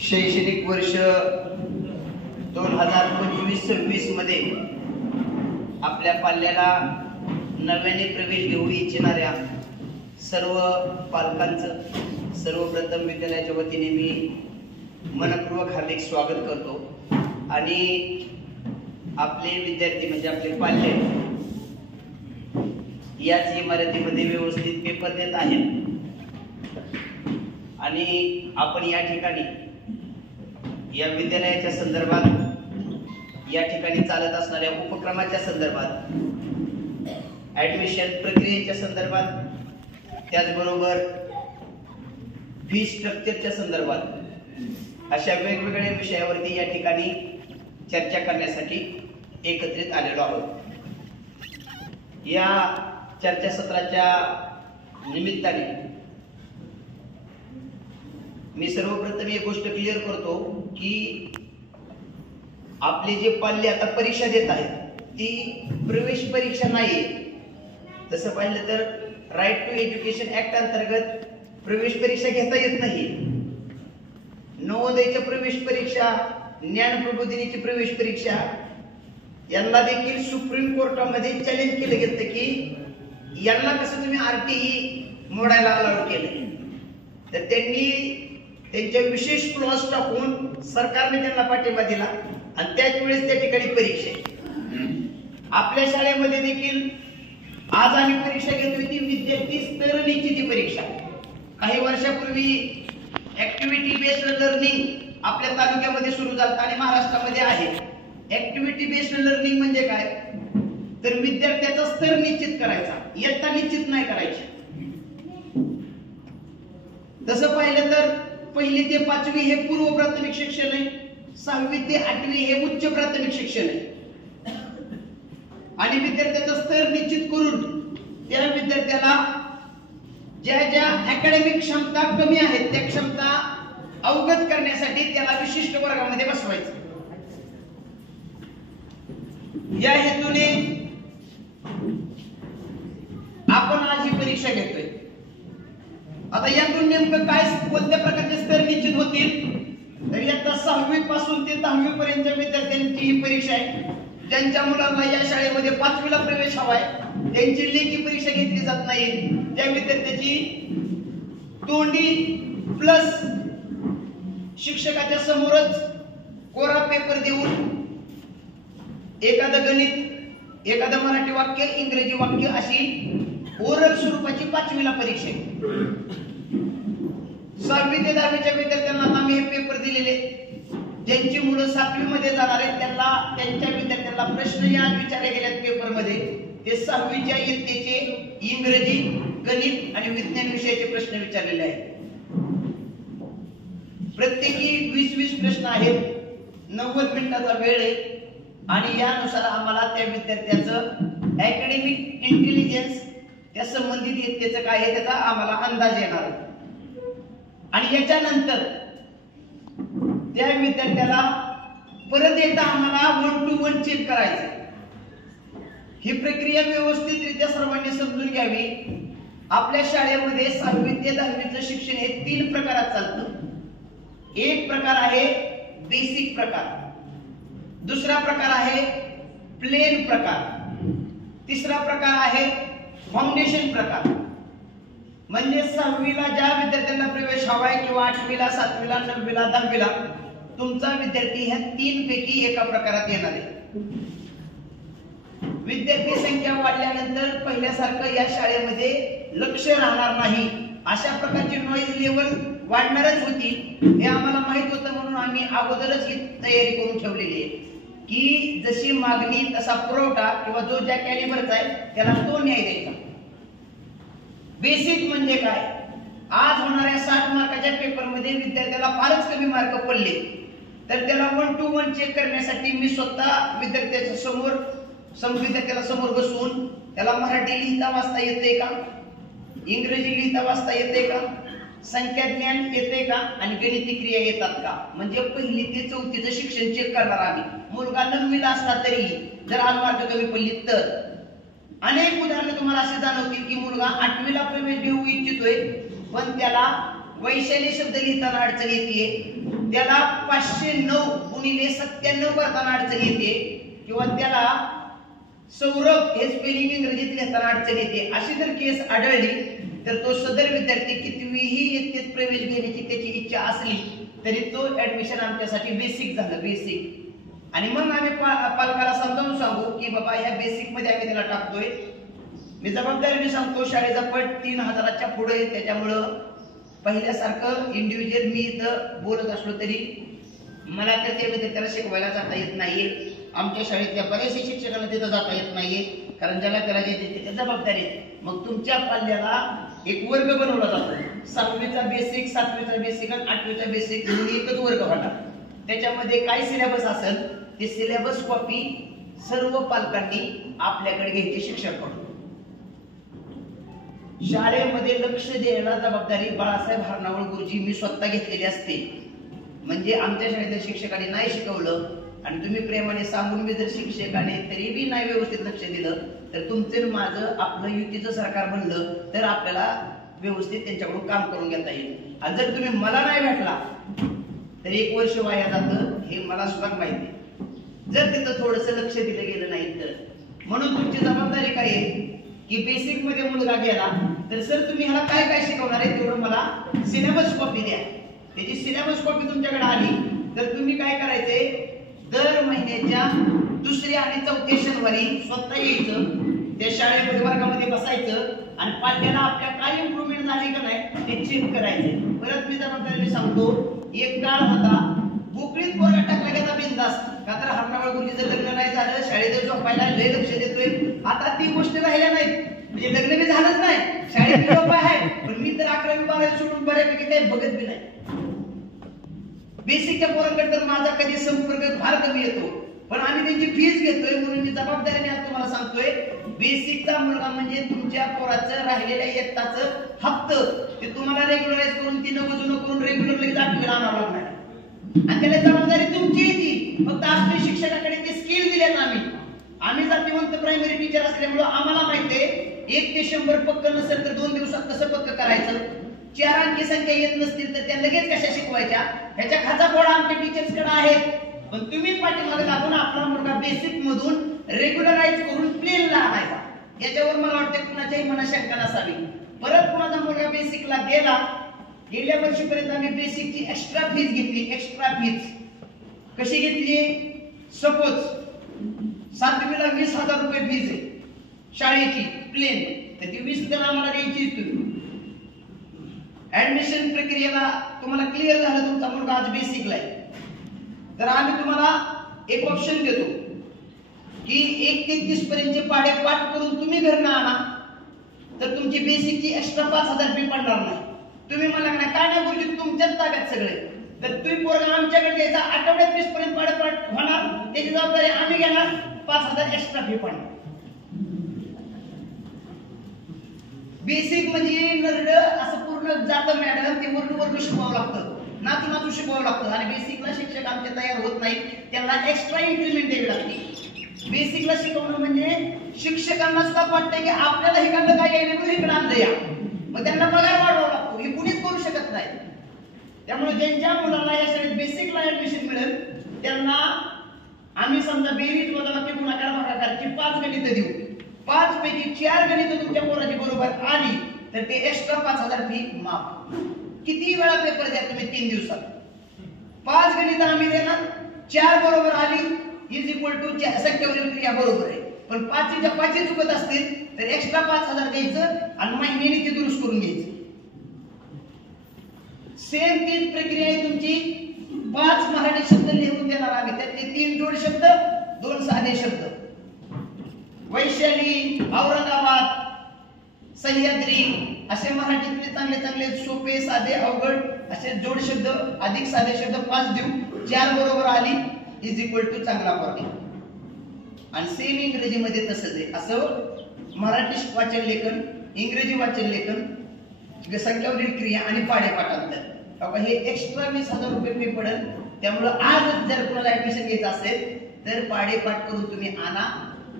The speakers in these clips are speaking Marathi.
शैक्षणिक वर्ष 2025-26 मध्ये आपल्या पाल्याला नव्याने प्रवेश घेऊ इच्छिणाऱ्या सर्व पालकांचं सर्वप्रथम विद्यालयाच्या वतीने मी मनपूर्वक हार्दिक स्वागत करतो। आणि आपले विद्यार्थी म्हणजे आपले पाल्य याच इमारतीमध्ये व्यवस्थित पेपर देत आहेत आणि आपण या ठिकाणी या विद्यालयाच्या संदर्भात या ठिकाणी चालत असणाऱ्या उपक्रमाच्या संदर्भात ऍडमिशन प्रक्रियेच्या संदर्भात त्याचबरोबर फी स्ट्रक्चरच्या संदर्भात अशा वेगवेगळ्या विषयावरती या ठिकाणी चर्चा करण्यासाठी एकत्रित आलेलो आहोत। या चर्चासत्राच्या निमित्ताने मी सर्वप्रथम एक गोष्ट क्लिअर करतो की आपले जे पाल्य आता परीक्षा देत आहेत ती प्रवेश परीक्षा नाहीये। तसं पाहिलं तर राईट टू एज्युकेशन ऍक्ट अंतर्गत प्रवेश परीक्षा घेता येत नाही। नवोदयच्या प्रवेश परीक्षा, ज्ञान प्रबोधिनीची प्रवेश परीक्षा यांना देखील सुप्रीम कोर्टामध्ये चॅलेंज केलं गेलं की यांना कसं तुम्ही RTE मोडायला अलाउड केलं, तर त्यांनी त्यांच्या विशेष क्लॉज टाकून सरकारने त्यांना पाठिंबा दिला आणि त्याच वेळेस त्या ठिकाणी परीक्षा आपल्या शाळेमध्ये देखील आज आम्ही परीक्षा घेतोय ती विद्यार्थी स्तर निश्चिती परीक्षा। काही वर्षापूर्वी ऍक्टिव्हिटी बेस्ड लर्निंग आपल्या तालुक्यामध्ये सुरू झालं आणि महाराष्ट्रामध्ये आहे। ऍक्टिव्हिटी बेस्ड लर्निंग म्हणजे काय, तर विद्यार्थ्याचा स्तर निश्चित करायचा, इयत्ता निश्चित नाही करायची। तसं पाहिलं तर 1ली ते 5वी हे पूर्व प्राथमिक शिक्षण आहे, 6वी ते 8वी हे उच्च प्राथमिक शिक्षण आहे आणि विद्यार्थ्याचा स्तर निश्चित करून त्या विद्यार्थ्याला ज्या ज्या अकॅडमिक क्षमता कमी आहेत त्या क्षमता अवगत करण्यासाठी त्याला विशिष्ट वर्गामध्ये बसवायचं। या हेतूने आपण आज ही परीक्षा घेतोय। आता यातून नेमकं काय कोणत्या प्रकारचे स्तर निश्चित होतील, तर इयत्ता 6वी पासून ते 10वी पर्यंतच्या विद्यार्थ्यांची ही परीक्षा आहे। ज्यांच्या मुलांना या शाळेमध्ये 5वीला प्रवेश हवाय त्यांची लेखी परीक्षा घेतली जात नाही, त्या विद्यार्थ्याची तोंडी प्लस शिक्षकाच्या समोरच कोरा पेपर देऊन एखादं गणित, एखादं मराठी वाक्य, इंग्रजी वाक्य अशी ओरल स्वरूपाची 5वीला परीक्षा आहे। 6वी ते 10वीच्या विद्यार्थ्यांना आम्ही हे पेपर दिलेले, ज्यांची मुलं 7वी मध्ये जाणार आहेत त्यांना त्यांच्या विद्यार्थ्यांना प्रश्न या विचारले गेल्यात पेपर मध्ये ते 6वीच्या इयत्तेचे इंग्रजी, गणित आणि विज्ञान विषयाचे प्रश्न विचारलेले आहेत। प्रत्येकी 20-20 प्रश्न आहेत, 90 मिनिटाचा वेळ आहे आणि यानुसार आम्हाला त्या विद्यार्थ्याचं अकॅडमिक इंटेलिजन्स त्या संबंधित इयत्तेचं काय आहे त्याचा आम्हाला अंदाज येणार आहे। आणि याच्यानंतर त्या विद्यार्थ्याला परत एकदा आम्हाला 1 to 1 चेक करायचं। ही प्रक्रिया व्यवस्थितरित्या सर्वांनी समजून घ्यावी। आपल्या शाळेमध्ये 6वी ते 10वीचं शिक्षण हे 3 प्रकारात चालतं। एक प्रकार आहे बेसिक प्रकार, दुसरा प्रकार आहे प्लेन प्रकार, तिसरा प्रकार आहे फाउंडेशन प्रकार। म्हणजे 6वीला ज्या विद्यार्थ्यांना प्रवेश हवाय किंवा 8वीला, 7वीला, 9वीला, 10वीला तुमचा विद्यार्थी ह्या 3 पैकी एका प्रकारात येणार आहे। विद्यार्थी संख्या वाढल्यानंतर पहिल्यासारखं या शाळेमध्ये लक्ष राहणार नाही, अशा प्रकारची नॉइज लेवल वाढणारच होती। हे आम्हाला माहित होतं म्हणून आम्ही अगोदरच ही तयारी करून ठेवलेली आहे की जशी मागणी तसा पुरवठा किंवा जो ज्या कॅलिबरचा आहे त्याला तो न्याय द्यायचा। बेसिक म्हणजे काय, आज होणाऱ्या 60 मार्काच्या पेपरमध्ये विद्यार्थ्याला फारच कमी मार्क पडले तर त्याला 1 to 1 चेक करण्यासाठी मी स्वतः विद्यार्थ्याच्या विद्यार्थ्याला समोर बसवून त्याला मराठी लिहिता वाचता येते का, इंग्रजी लिहिता वाचता येते का, संख्या ज्ञान येते का आणि गणिती क्रिया येतात का, म्हणजे 1ली ते 4थीचं शिक्षण चेक करणार आम्ही। मुलगा 9वीला असला तरी जर आज मार्क कमी पडली तर अनेक उदाहरणे तुम्हाला असे जाणवतील की मुलगा 8वीला प्रवेश घेऊ इच्छितोय पण त्याला वैशाली शब्द लिहिताना अडचण येते, त्याला 509 गुणिले 97 करताना अडचण येते, किंवा त्याला सौरभ हे स्पेलिंग इंग्रजीत लिहिताना अडचण येते, अशी जर केस आढळली तर तो सदर विद्यार्थी कितवीही इयत्तेत प्रवेश घेण्याची त्याची इच्छा असली तरी तो ऍडमिशन आमच्यासाठी बेसिक झालं, बेसिक. आणि मग आम्ही पालकाला समजावून सांगू की बाबा ह्या बेसिक मध्ये आम्ही त्याला टाकतोय. मी जबाबदारीने सांगतो शाळेचा पट 3000च्या पुढे, त्याच्यामुळं पहिल्यासारखं इंडिव्हिज्युअल मी इथं बोलत असलो तरी मला त्या विद्यार्थ्याला शिकवायला जाता येत नाहीये. आमच्या शाळेतल्या बऱ्याचशा शिक्षकांना तिथं जाता येत नाहीये, कारण ज्याला करायचे त्याची जबाबदारी आहे. मग तुमच्या पाल्याला एक वर्ग बनवला जातो, 7वीचा बेसिक, 7वीचा बेसिक आणि 8वीचा बेसिक म्हणून एकच वर्ग होता. त्याच्यामध्ये काय सिलेबस असेल ते सिलेबस कॉपी सर्व पालकांनी आपल्याकडे घ्यायची शिक्षकांकडून. शाळेमध्ये लक्ष द्यायला जबाबदारी बाळासाहेब हरनावळ गुरुजी मी स्वतः घेतलेली असते. म्हणजे आमच्या शाळेतल्या शिक्षकांनी नाही शिकवलं आणि तुम्ही प्रेमाने सांगून मी जर शिक्षकाने तरी बी नाही व्यवस्थित लक्ष दिलं तर तुमचं माझं आपलं युतीचं सरकार बनलं तर आपल्याला व्यवस्थित त्यांच्याकडून काम करून घेता येईल. आणि जर तुम्ही मला नाही भेटला तर 1 वर्ष वाया जातं हे मला सुद्धा माहिती आहे, जर तिथं थोडंसं लक्ष दिलं गेलं नाही तर. म्हणून तुमची जबाबदारी काय आहे की बेसिक मध्ये मुलगा गेला तर सर तुम्ही ह्याला काय काय शिकवणार आहे तेवढं मला सिलेबस कॉपी द्या. त्याची सिलेबस कॉपी तुमच्याकडे आली तर तुम्ही काय करायचंय, दर महिन्याच्या 2ऱ्या आणि 4थ्या शनिवारी स्वतः यायचं, त्या शाळेमध्ये वर्गामध्ये बसायचं आणि पाल्याला आपल्या काय इम्प्रूव्हमेंट झाली का नाही ते चेक करायचं. परत मी जबाबदारीने सांगतो, एक काळ होता बोकळीत पोरगा टाकला गेला बिनधास्त, का तर हरनावळ गुरुजीचं लग्न नाही झालं, शाळेत झोपायला लय लक्ष देतोय. आता ती गोष्ट राहिल्या नाही, म्हणजे लग्न बी झालंच नाही, शाळेत झोपाय आहे, पण मी तर 11वी 12वी सोडून बऱ्यापैकी काही बघत बी नाही. बेसिकच्या पोरांकडे तर माझा कधी संपर्क फार कमी येतो, पण आम्ही त्यांची फीस घेतोय. म्हणून मी जबाबदारीने आज तुम्हाला सांगतोय, बेसिकचा मुलगा म्हणजे तुमच्या पोराचं राहिलेल्या इयत्ताचं हप्त ते तुम्हाला रेग्युलराइज करून 3 वजन करून रेग्युलरली 8वीला आणावं लागणार. आणि त्याला जबाबदारी तुमची येते, फक्त आपल्या शिक्षकाकडे ते स्किल दिले ना. आम्ही जातीवंत प्रायमरी टीचर असल्यामुळे आम्हाला माहितीये 1 ते 100 पक्क नसेल तर 2 दिवसात कसं पक्क करायचं. 4 अंकी संख्या येत नसतील तर त्या लगेच कशा शिकवायच्या, ह्याच्या खाचापोळा आमच्या टीचर्सकडे आहेत. पण तुम्ही पाठीमागे लागून आपला मुलगा बेसिक मधून रेग्युलराइज करून प्लेनला आणायचा, याच्यावर मला वाटतं कुणाच्याही मनात शंका नसावी. परत कुणाचा मुलगा बेसिकला गेला, गेल्या वर्षीपर्यंत आम्ही बेसिकची एक्स्ट्रा फीज घेतली. एक्स्ट्रा फीज कशी घेतली, सपोज 7वीला 20,000 रुपये फीज आहे शाळेची प्लेन, तर ती 20 जण आम्हाला द्यायची. ऍडमिशन प्रक्रियेला तुम्हाला क्लिअर झालं तुमचा मुलगा आज बेसिकला आहे तर आम्ही तुम्हाला एक ऑप्शन देतो की 1 ते 30 पर्यंतचे पाढे पाठ करून तुम्ही घरनं आणा, तर तुमची बेसिकची एक्स्ट्रा 5,000 फी पडणार नाही. तुम्ही मला काय नाही गुरुजी तुमच्याच ताब्यात सगळे, तर तुम्ही पोरगा आमच्याकडे द्यायचा, आठवड्यात 20 पर्यंत पाढे पाठ होणार, त्याची जबाबदारी आम्ही घेणार, 5,000 एक्स्ट्रा फी पडणार. बेसिक म्हणजे नरड असं पूर्ण जातं मॅडम, ते वर्ण शिकवावं लागतं, नातू शिकवावं लागतं. आणि बेसिकला शिक्षक आमचे तयार होत नाही, त्यांना एक्स्ट्रा इन्क्रीमेंट द्यावी लागते. बेसिकला शिकवणं म्हणजे शिक्षकांना सुद्धा वाटतं की आपल्याला इकडलं काय यायला म्हणून इकडे आणलं या, मग त्यांना पगार वाढवावा लागतो, हे कुणीच करू शकत नाही. त्यामुळे ज्यांच्या मुलाला या शाळेत बेसिकला ऍडमिशन मिळेल त्यांना आम्ही समजा बेरीज वजाबाकी गुणाकार भागाकारची 5 गणितं देऊ. 5 पैकी 4 गणितं तुमच्या पोराची बरोबर आली तर ते एक्स्ट्रा 5,000 फी माफ. किती वेळा पेपर द्या तुम्ही 3 दिवसात, 5 गणितं आम्ही देणार, 4 बरोबर आली इज इक्वल टू संख्यावरील क्रिया बरोबर आहे. पण 5च्या 5 चुकत असतील तर एक्स्ट्रा 5,000 द्यायचं आणि महिन्याने ते दुरुस्त करून घ्यायचं. सेम तीच प्रक्रिया आहे तुमची. 5 मराठी शब्द लिहून देणार आम्ही, त्यातले 3 जोड शब्द, 2 साधे शब्द. वैशाली, औरंगाबाद, सह्याद्री असे मराठीतले चांगले चांगले सोपे साधे अवघड असे जोड शब्द अधिक साधे शब्द 5 देऊ. 4 बरोबर आली इज इक्वल टू चांगला मार्क. आणि सेम इंग्रजीमध्ये तसंच आहे. असं मराठी वाचन लेखन, इंग्रजी वाचन लेखन, संख्यावरील क्रिया आणि पाढेपाठांतर हे एक्स्ट्रा 20,000 रुपये फी पडेल. त्यामुळे आज जर कोणाला ऍडमिशन घ्यायचं असेल तर पाढेपाठ करून तुम्ही आणा.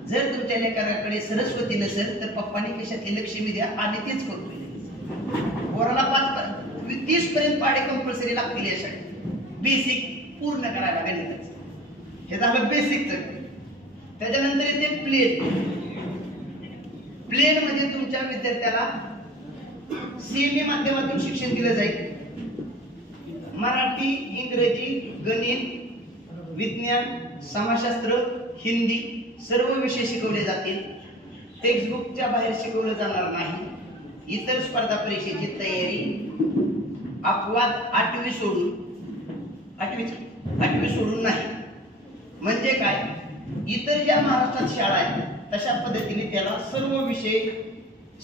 जर तुमच्या लेकराकडे सरस्वती नसेल तर पप्पांनी कशात लक्ष्मी द्या, आम्ही तेच करतो. पोराला 30 पर्यंत पाढे कंपल्सरी लागतील या शाळेत. बेसिक पूर्ण करायला गणिताचं. हे झालं बेसिकचं. त्याच्यानंतर येते प्लेन मध्ये तुमच्या विद्यार्थ्याला सीएमए माध्यमातून शिक्षण दिलं जाईल. मराठी, इंग्रजी, गणित, विज्ञान, समाजशास्त्र, हिंदी सर्व विषय शिकवले जातील. टेक्स्टबुकच्या बाहेर शिकवलं जाणार नाही. इतर स्पर्धा परीक्षेची तयारी अपवाद 8वी सोडून नाही. म्हणजे काय, इतर ज्या महाराष्ट्रात शाळा आहेत तशा पद्धतीने त्याला सर्व विषय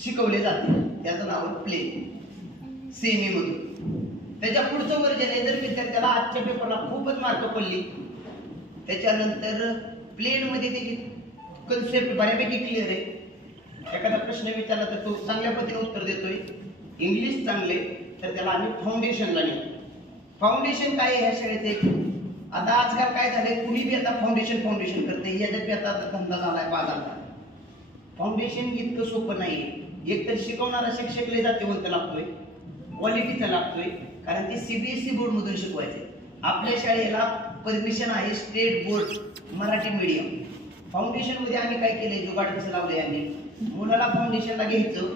शिकवले जातील. त्याचं नाव प्लेन सीएमए मधून. त्याच्या पुढचं वर्जन आहे, जर विद्यार्थ्याला आजच्या पेपरला खूपच मार्क पडली त्याच्यानंतर प्लेन मध्ये त्याची कन्सेप्ट बऱ्यापैकी क्लिअर आहे. एखादा प्रश्न विचारला तर तो चांगल्या पद्धतीने उत्तर देतोय. इंग्लिश चांगले तर त्याला आम्ही फाउंडेशनला नेतो. फाउंडेशन काय ह्या शाळेचे, आता आजकाल काय झालंय, कुणी बी आता फाउंडेशन करते. याच्यात बी आता धंदा झालाय बाजारचा. फाउंडेशन इतकं सोपं नाहीये. एकतर शिकवणारा शिक्षक लय जातीवंत लागतोय, क्वालिटीचा लागतोय, कारण ते सीबीएसई बोर्ड मधून शिकवायचे. आपल्या शाळेला परमिशन आहे state board Marathi medium. Foundation मध्ये आम्ही काय केलंय, जुगाड कसं लावलंय, आम्ही मुलाला फाउंडेशनला घ्यायचं,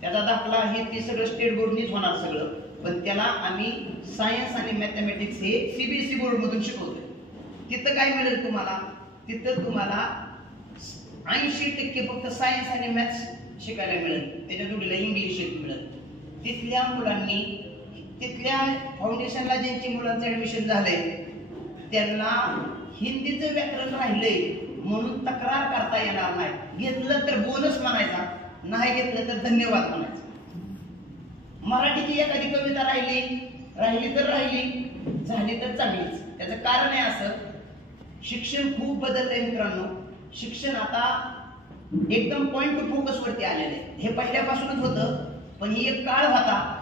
त्याचा दाखला हे ते सगळं स्टेट बोर्डनीच होणार सगळं, पण त्याला आम्ही सायन्स आणि मॅथमॅटिक्स हे सीबीएसई बोर्ड मधून शिकवतोय. तिथं काय मिळेल तुम्हाला, तिथं तुम्हाला 80% फक्त सायन्स आणि मॅथ्स शिकायला मिळेल. त्याच्या जोडीला इंग्लिश मिळेल. तिथल्या मुलांनी, तिथल्या फाउंडेशनला ज्यांची मुलांचं ऍडमिशन झालंय त्यांना हिंदीचं व्याकरण राहिलंय म्हणून तक्रार करता येणार नाही. घेतलं तर बोनस म्हणायचा, नाही घेतलं तर धन्यवाद म्हणायचं. मराठीची एखादी कविता राहिली तर राहिली, झाली तर चांगलीच. त्याचं कारण आहे असं, शिक्षण खूप बदललंय मित्रांनो. शिक्षण आता एकदम पॉइंट टू फोकस वरती आलेलं आहे. हे पहिल्यापासूनच होतं, पण ही एक काळ होता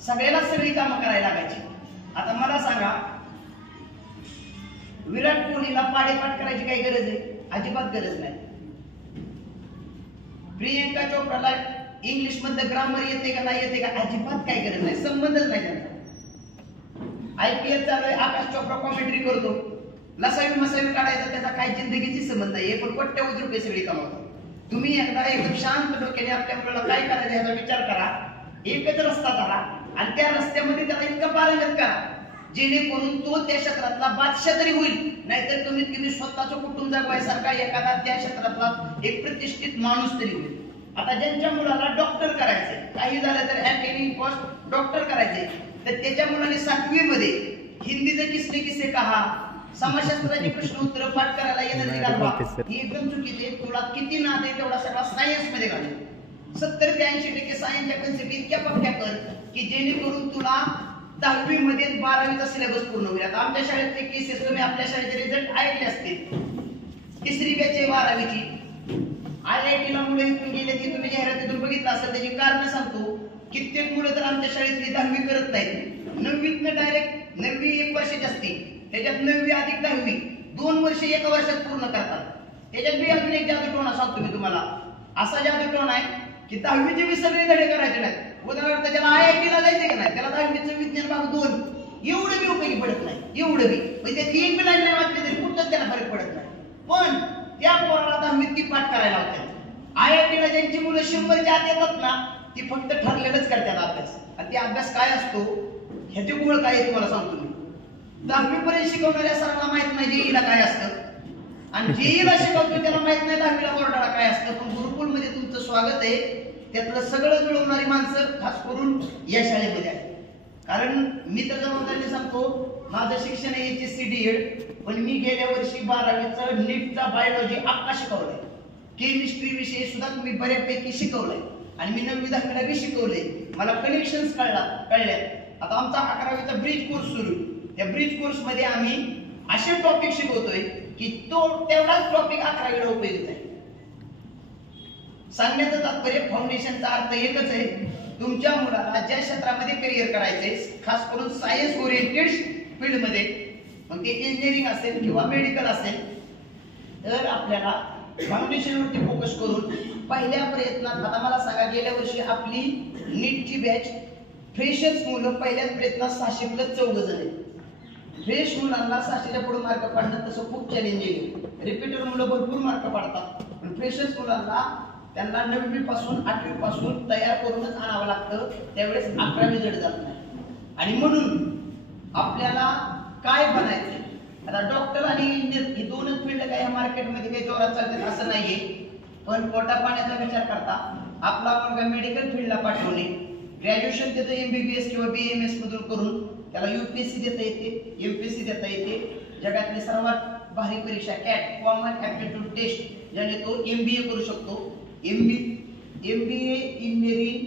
सगळ्याला सगळी कामं करायला लागायची. आता मला सांगा, विराट कोहलीला पाडेपाठ करायची काही गरज आहे? अजिबात गरज नाही. प्रियंका चोप्राला इंग्लिश मधलं ग्रामर येते का नाही येते का? अजिबात काही गरज नाही, संबंधच नाही त्यांचा. IPL चालू आहे, आकाश चोप्रा कॉमेंट्री करतो, लसावी मसावी काढायचा त्याचा काही जिंदगीची संबंध नाही. पण कोट्यावधी रुपये सगळी कमावतो. तुम्ही एकदा एकदम शांत डोक्याने आपल्या मुलाला काय करायचं याचा विचार करा, एकच रस्ता धरा आणि त्या रस्त्यामध्ये त्याला इतकं पारंगत करा जेणेकरून तो त्या क्षेत्रातला बादशाह तरी होईल, नाहीतर कमीत कमी स्वतःचं कुटुंब जगवायसारखा एखादा त्या क्षेत्रातला एक प्रतिष्ठित माणूस तरी होईल. आता ज्यांच्या मुलाला डॉक्टर करायचंय, काही झालं तर ऍट एनी कॉस्ट डॉक्टर करायचंय, तर त्याच्या मुलाने 7वी मध्ये हिंदीचे किस्से कहा, समाजशास्त्राची प्रश्न उत्तर पाठ करायला एनर्जी घालवा, ही एकदम चुकीची आहे. तुला किती नाद आहे तेवढा सगळा सायन्स मध्ये घाल. 70 ते 80% सायन्सच्या कन्सेप्ट इतक्या पक्क्या कर की जेणेकरून तुला 10वी मध्ये 12वीचा सिलेबस पूर्ण होईल. आता आमच्या शाळेतले केसेस तुम्ही आपल्या शाळेचे रिझल्ट ऐकले असतील. 3री बॅच आहे 12वीची. IIT ला मुलं इथून गेले की तुम्ही जाहिरातीतून बघितलं असेल. त्याची कारण सांगतो, कित्येक मुलं तर आमच्या शाळेतली 10वी करत नाहीत. 9वीतनं डायरेक्ट 9वी 1 वर्ष जास्ती, त्याच्यात 9वी अधिक 10वी 2 वर्ष 1 वर्षात पूर्ण करतात. त्याच्यात बी अजून एक जादूटोणा सांगतो मी तुम्हाला. असा जादूटोणा आहे की 10वीचे बी सगळे धडे करायचे नाहीत. उदाहरणार्थ त्याला IIT ला जायचे का नाही, त्याला 10वीचं विज्ञान भाग 2 एवढं बी उपयोगी पडत नाही. एवढं बी म्हणजे त्याची एक बी लाईन नाही वाचली तरी कुठंच त्याला फरक पडत नाही. पण त्या पोराला 10वीत ती पाठ करायला लावतात. IIT ला ज्यांची मुलं 100च्या आत येतात ना, ती फक्त ठरलेलंच करतात अभ्यास. आणि ते अभ्यास काय असतो ह्याची गोळ काय आहे तुम्हाला सांगतो मी. 10वी पर्यंत शिकवणाऱ्या सरांना माहित नाही जेईला काय असतं, आणि जेईला शिकवतो त्याला माहित नाही 10वीला बोर्डाला काय असतं. पण गुरुकुल मध्ये तुमचं स्वागत आहे. त्यातलं सगळं मिळवणारी माणसं खास करून या शाळेमध्ये आहे. कारण मी तर जबाबदारीने सांगतो, माझं शिक्षण आहे HSC DED, पण मी गेल्या वर्षी 12वीचं नीटचा बायोलॉजी अख्खा शिकवलाय. केमिस्ट्री विषयी सुद्धा मी बऱ्यापैकी शिकवलाय आणि मी 9वी 10वीला बी शिकवले. मला कनेक्शन्स कळल्या. आता आमचा 11वीचा ब्रिज कोर्स सुरू. त्या ब्रिज कोर्स मध्ये आम्ही असे टॉपिक शिकवतोय की तो तेवढाच टॉपिक 11वीला उपयोगी आहे. सांगण्याचं तात्पर्य फाउंडेशनचा अर्थ एकच आहे, तुमच्या मुलाला ज्या क्षेत्रामध्ये करिअर करायचंय, खास करून सायन्स ओरिएंटेड फील्ड मध्ये, मग ते इंजिनिअरिंग असेल किंवा मेडिकल असेल, तर आपल्याला फाउंडेशनवरती फोकस करून पहिल्या प्रयत्नात. आता मला सांगा, गेल्या वर्षी आपली नीटची बॅच फ्रेशर्स मुलं पहिल्याच प्रयत्नात 600 प्लस 14 जण आहेत. फ्रेश मुलांना 600च्या पुढे मार्क पाडणं तसं खूप चॅलेंजिंग आहे. रिपीटर मुलं भरपूर मार्क पाडतात, पण फ्रेशर्स मुलांना त्यांना 9वी पासून 8वी पासून तयार करूनच आणावं लागतं, त्यावेळेस 11वी जड जात नाही. आणि म्हणून आपल्याला काय बनायचंय, आता डॉक्टर आणि इंजिनियर ही दोनच फील्ड काय मार्केटमध्ये काही जोरात चालतात असं नाहीये, पण पोटा पाण्याचा विचार करता आपला मुलगा मेडिकल फील्डला पाठवणे, ग्रॅज्युएशन त्याचं MBBS किंवा BAMS मधून करून त्याला UPSC देता येते, MPSC देता येते, जगातली सर्वात भारी परीक्षा कॅट कॉमन ऍप्टिट्यूड टेस्ट ज्याने तो MBA करू शकतो. MBA इंजिनिअरिंग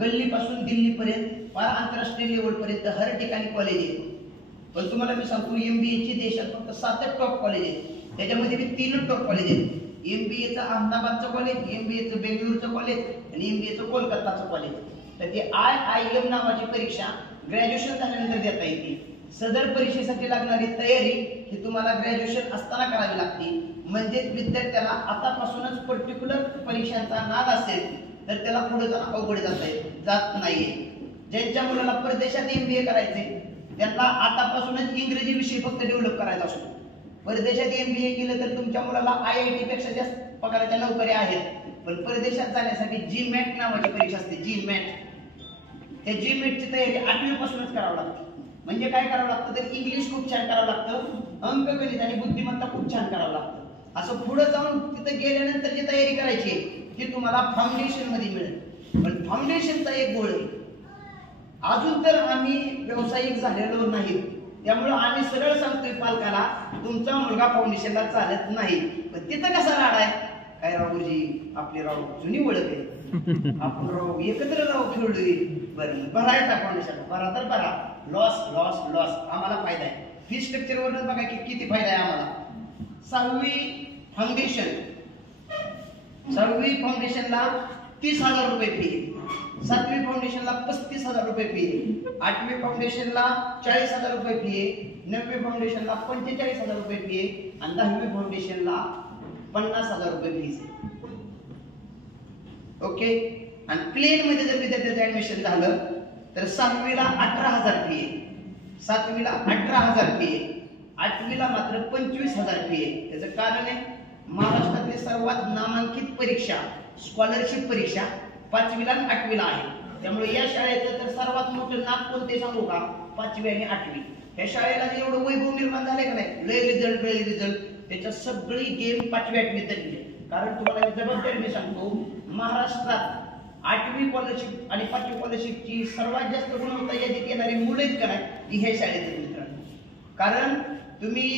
गल्लीपासून दिल्लीपर्यंत फार आंतरराष्ट्रीय लेवल पर्यंत हर ठिकाणी कॉलेज आहे. पण तुम्हाला मी सांगतो MBA ची देशात फक्त 7 टॉप कॉलेज आहेत, त्याच्यामध्ये मी 3 टॉप कॉलेज आहेत. MBA चं अहमदाबादचं कॉलेज, MBA चं बेंगळुरूचं कॉलेज आणि MBA चं कोलकाताचं कॉलेज. तर ती IIM नावाची परीक्षा ग्रॅज्युएशन झाल्यानंतर देता येते. सदर परीक्षेसाठी लागणारी तयारी ही तुम्हाला ग्रॅज्युएशन असताना करावी लागते. म्हणजे विद्यार्थ्याला आतापासूनच पर्टिक्युलर परीक्षांचा नाद असेल तर त्याला पुढे जाणं अवघड जात नाहीये. ज्यांच्या मुलाला परदेशात MBA करायचे त्यांना आतापासूनच इंग्रजी विषय फक्त डेव्हलप करायचा असतो. परदेशात MBA केलं तर तुमच्या मुलाला IIT पेक्षा जास्त पगाराच्या नोकऱ्या आहेत, पण परदेशात जाण्यासाठी GMAT नावाची परीक्षा असते. त्या GMAT ची तयारी 8वी पासूनच करावं लागते. म्हणजे काय करावं लागतं तर इंग्लिश खूप छान करावं लागतं, अंकगणित आणि बुद्धिमत्ता खूप छान करावं लागतं. असं पुढे जाऊन तिथे गेल्यानंतर जी तयारी करायची ती तुम्हाला फाउंडेशन मध्ये मिळेल. पण फाउंडेशनचा एक गोळ आहे, अजून तर आम्ही व्यावसायिक झालेलो नाही, त्यामुळे आम्ही सरळ सांगतोय पालकाला तुमचा मुलगा फाउंडेशनला चालत नाही. पण तिथं कसा राड आहे काय राहूजी, आपली राहू जुनी ओळख आहे, आपण राहू एकत्र राहू खेळलोय, बरं भरा येता फाउंडेशन भरा तर भरा, लॉस लॉस लॉस आम्हाला फायदा आहे. फी स्ट्रक्चर वरच बघा की किती फायदा आहे आम्हाला. 6वी फाउंडेशनला 30,000 रुपये फी, 7वी फाउंडेशनला 35,000 रुपये फी, 8वी फाउंडेशनला 40,000 रुपये फी, 9वी फाउंडेशनला 45,000 रुपये फी आणि 10वी फाउंडेशनला 50,000 रुपये फीस. ओके. आणि प्लेन मध्ये जर विद्यार्थ्याचं ऍडमिशन झालं तर 6वीला 18,000 फी आहे, 7वीला 18,000 फी आहे, 8वीला मात्र 25,000 फी आहे. त्याचं कारण आहे महाराष्ट्रातली सर्वात नामांकित परीक्षा स्कॉलरशिप परीक्षा 5वीला आणि 8वीला आहे. त्यामुळे या शाळेचं तर सर्वात मोठं नाव कोणते सांगू का, 5वी आणि 8वी. या शाळेला एवढं वैभव निर्माण झाले का नाही, लय रिझल्ट त्याच्या सगळी गेम 5वी 8वी तरी. कारण तुम्हाला जबाबदारी मी सांगतो, महाराष्ट्रात 8वी स्कॉलरशिप आणि 5वी स्कॉलरशिपची सर्वात जास्त गुणवत्ता यादीत येणारी मुलेच का नाही हे शाळेचे मित्रांनो. कारण तुम्ही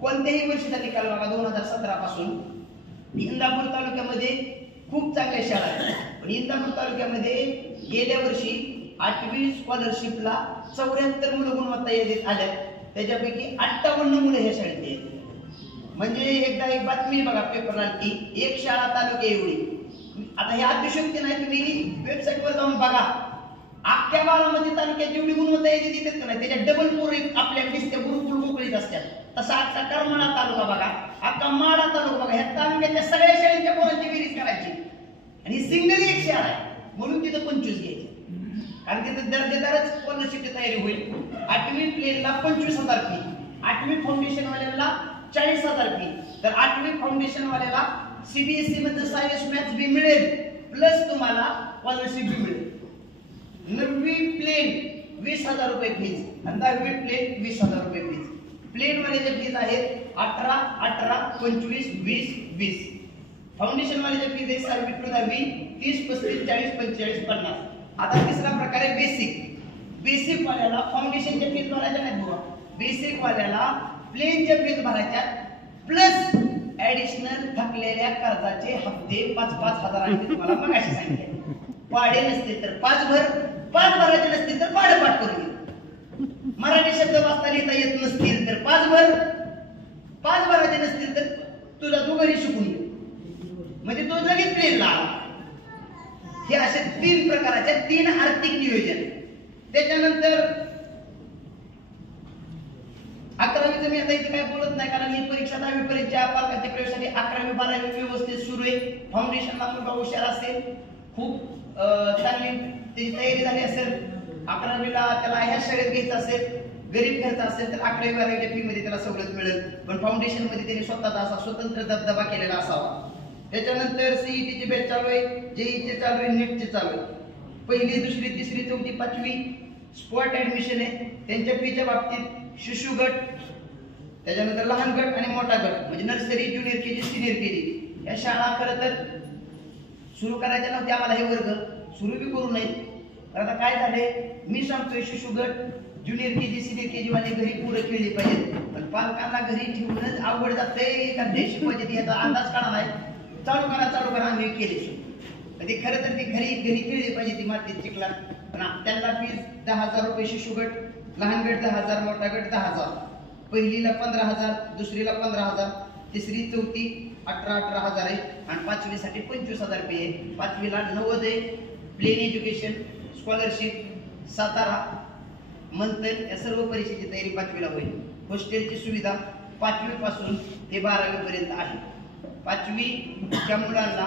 कोणत्याही वर्षीचा निकाल बघा 2017 पासून इंदापूर तालुक्यामध्ये खूप चांगल्या शाळा आहेत, पण इंदापूर तालुक्यामध्ये गेल्या वर्षी 8वी स्कॉलरशिपला 74 मुलं गुणवत्ता यादीत आल्या, त्याच्यापैकी 58 मुलं ह्या शाळेत आहेत. म्हणजे एकदा एक बातमी बघा पेपरला की एक शाळा तालुक्या एवढी. आता हे अतिशयोक्ती नाही, तुम्ही वेबसाईटवर जाऊन बघा, अख्ख्या बारामती तालुक्यात जेवढी गुणवत्ता यादी देतात का नाही त्याच्या डबल पोर आपल्या दिसत्या गुरुकुल मोकळीत असतात. तसा अख्खा करमाळा तालुका बघा, अख्खा माडा तालुका बघा, ह्या तालुक्याच्या सगळ्या शाळेच्या पोरांची बेरीज करायची आणि सिंगल एक शाळा आहे म्हणून तिथं 25 घ्यायचे. कारण तिथं दर्जेदारच स्कॉलरशिपची तयारी होईल. 8वी प्लेनला 25,000 फी, 8वी फाउंडेशन वाल्याला 40,000 फी, तर 8वी फाउंडेशन वाल्याला CBSE मध्ये सायन्स मॅथ्स बी मिळेल प्लस तुम्हाला स्कॉलरशिप बी मिळेल. 9वी प्लेन 20,000 रुपये फीज आणि 10वी प्लेन 20,000 रुपये फीज. प्लेन वाल्याच्या फीज आहेत 18, 18, 25, 20, 20. फाउंडेशन वाल्याच्या फीज आहे 7वी टू 10वी 30, 35, 40, 45, 50. आता तिसरा प्रकार आहे बेसिक वाल्याला फाउंडेशनच्या फीज भरायच्या नाहीत बुवा, बेसिक वाल्याला प्लेनच्या फीज भरायच्या प्लस ऍडिशनल थकलेल्या कर्जाचे हप्ते 5-5 हजारांचे तुम्हाला मगाशी सांगितले. पाडे नसते तर 5 भरायचे नसतील तर पाडे पाठ करून घे. मराठी शब्द वाचता लिहिता येत नसतील तर 5 भरायचे नसतील तर तुझा तू घरी शिकून घे, म्हणजे तो लगेच प्लेनला आला. हे असे 3 प्रकारचे 3 आर्थिक नियोजन. त्याच्यानंतर 11वीचं मी आता इथे काय बोलत नाही, कारण ही परीक्षा 10वी परीक्षा पालकांच्या प्रवेशासाठी 11वी 12वी व्यवस्थित सुरू आहे. फाउंडेशनला मुलगा हुशार असेल, खूप चांगली त्याची तयारी झाली असेल, 11वीला त्याला ह्या शाळेत घ्यायचं असेल गरीब घरचा असेल तर 11वी 12वीच्या फी मध्ये त्याला सवलत मिळेल, पण फाउंडेशन मध्ये त्यांनी स्वतःचा असा स्वतंत्र दबदबा केलेला असावा. त्याच्यानंतर सीईटीचे बॅच चालू आहे, जेईचे चालू आहे, नीटचे चालू आहे. पहिली, दुसरी, तिसरी, चौथी, पाचवी स्पॉट ऍडमिशन आहे. त्यांच्या फीच्या बाबतीत शिशु गट, त्याच्यानंतर लहान गट आणि मोठा गट म्हणजे nursery, junior KG, senior KG या शाळा खरं तर सुरू करायच्या नव्हत्या. आम्हाला हे वर्ग सुरू बी करू नये. आता काय झाले मी सांगतोय, शिशु गट, ज्युनियर केजी, सिनियर केजी वाले घरी पुरं खेळली पाहिजेत, पण पालकांना घरी ठेवूनच अवघड जातंय. का देश पाहिजे याचा अंदाज काढा नाही. चालू करा आम्ही केली. ते खरं तर ती घरी खेळली पाहिजे ती मातीत चिखलात. पण त्यांना फीज 10,000 रुपये शिशु गट, लहान गट 10,000, मोठा गट 10,000. पहिलीला 15,000, दुसरीला 15,000, तिसरी, चौथी 18,000 आहे आणि पाचवीसाठी 25,000 रुपये आहे. पाचवीला Navodaya, plain education, scholarship, Satara, Manthan या सर्व परीक्षेची तयारी पाचवीला होईल. हॉस्टेलची सुविधा 5वी पासून ते 12वी पर्यंत आहे. 5वीच्या मुलांना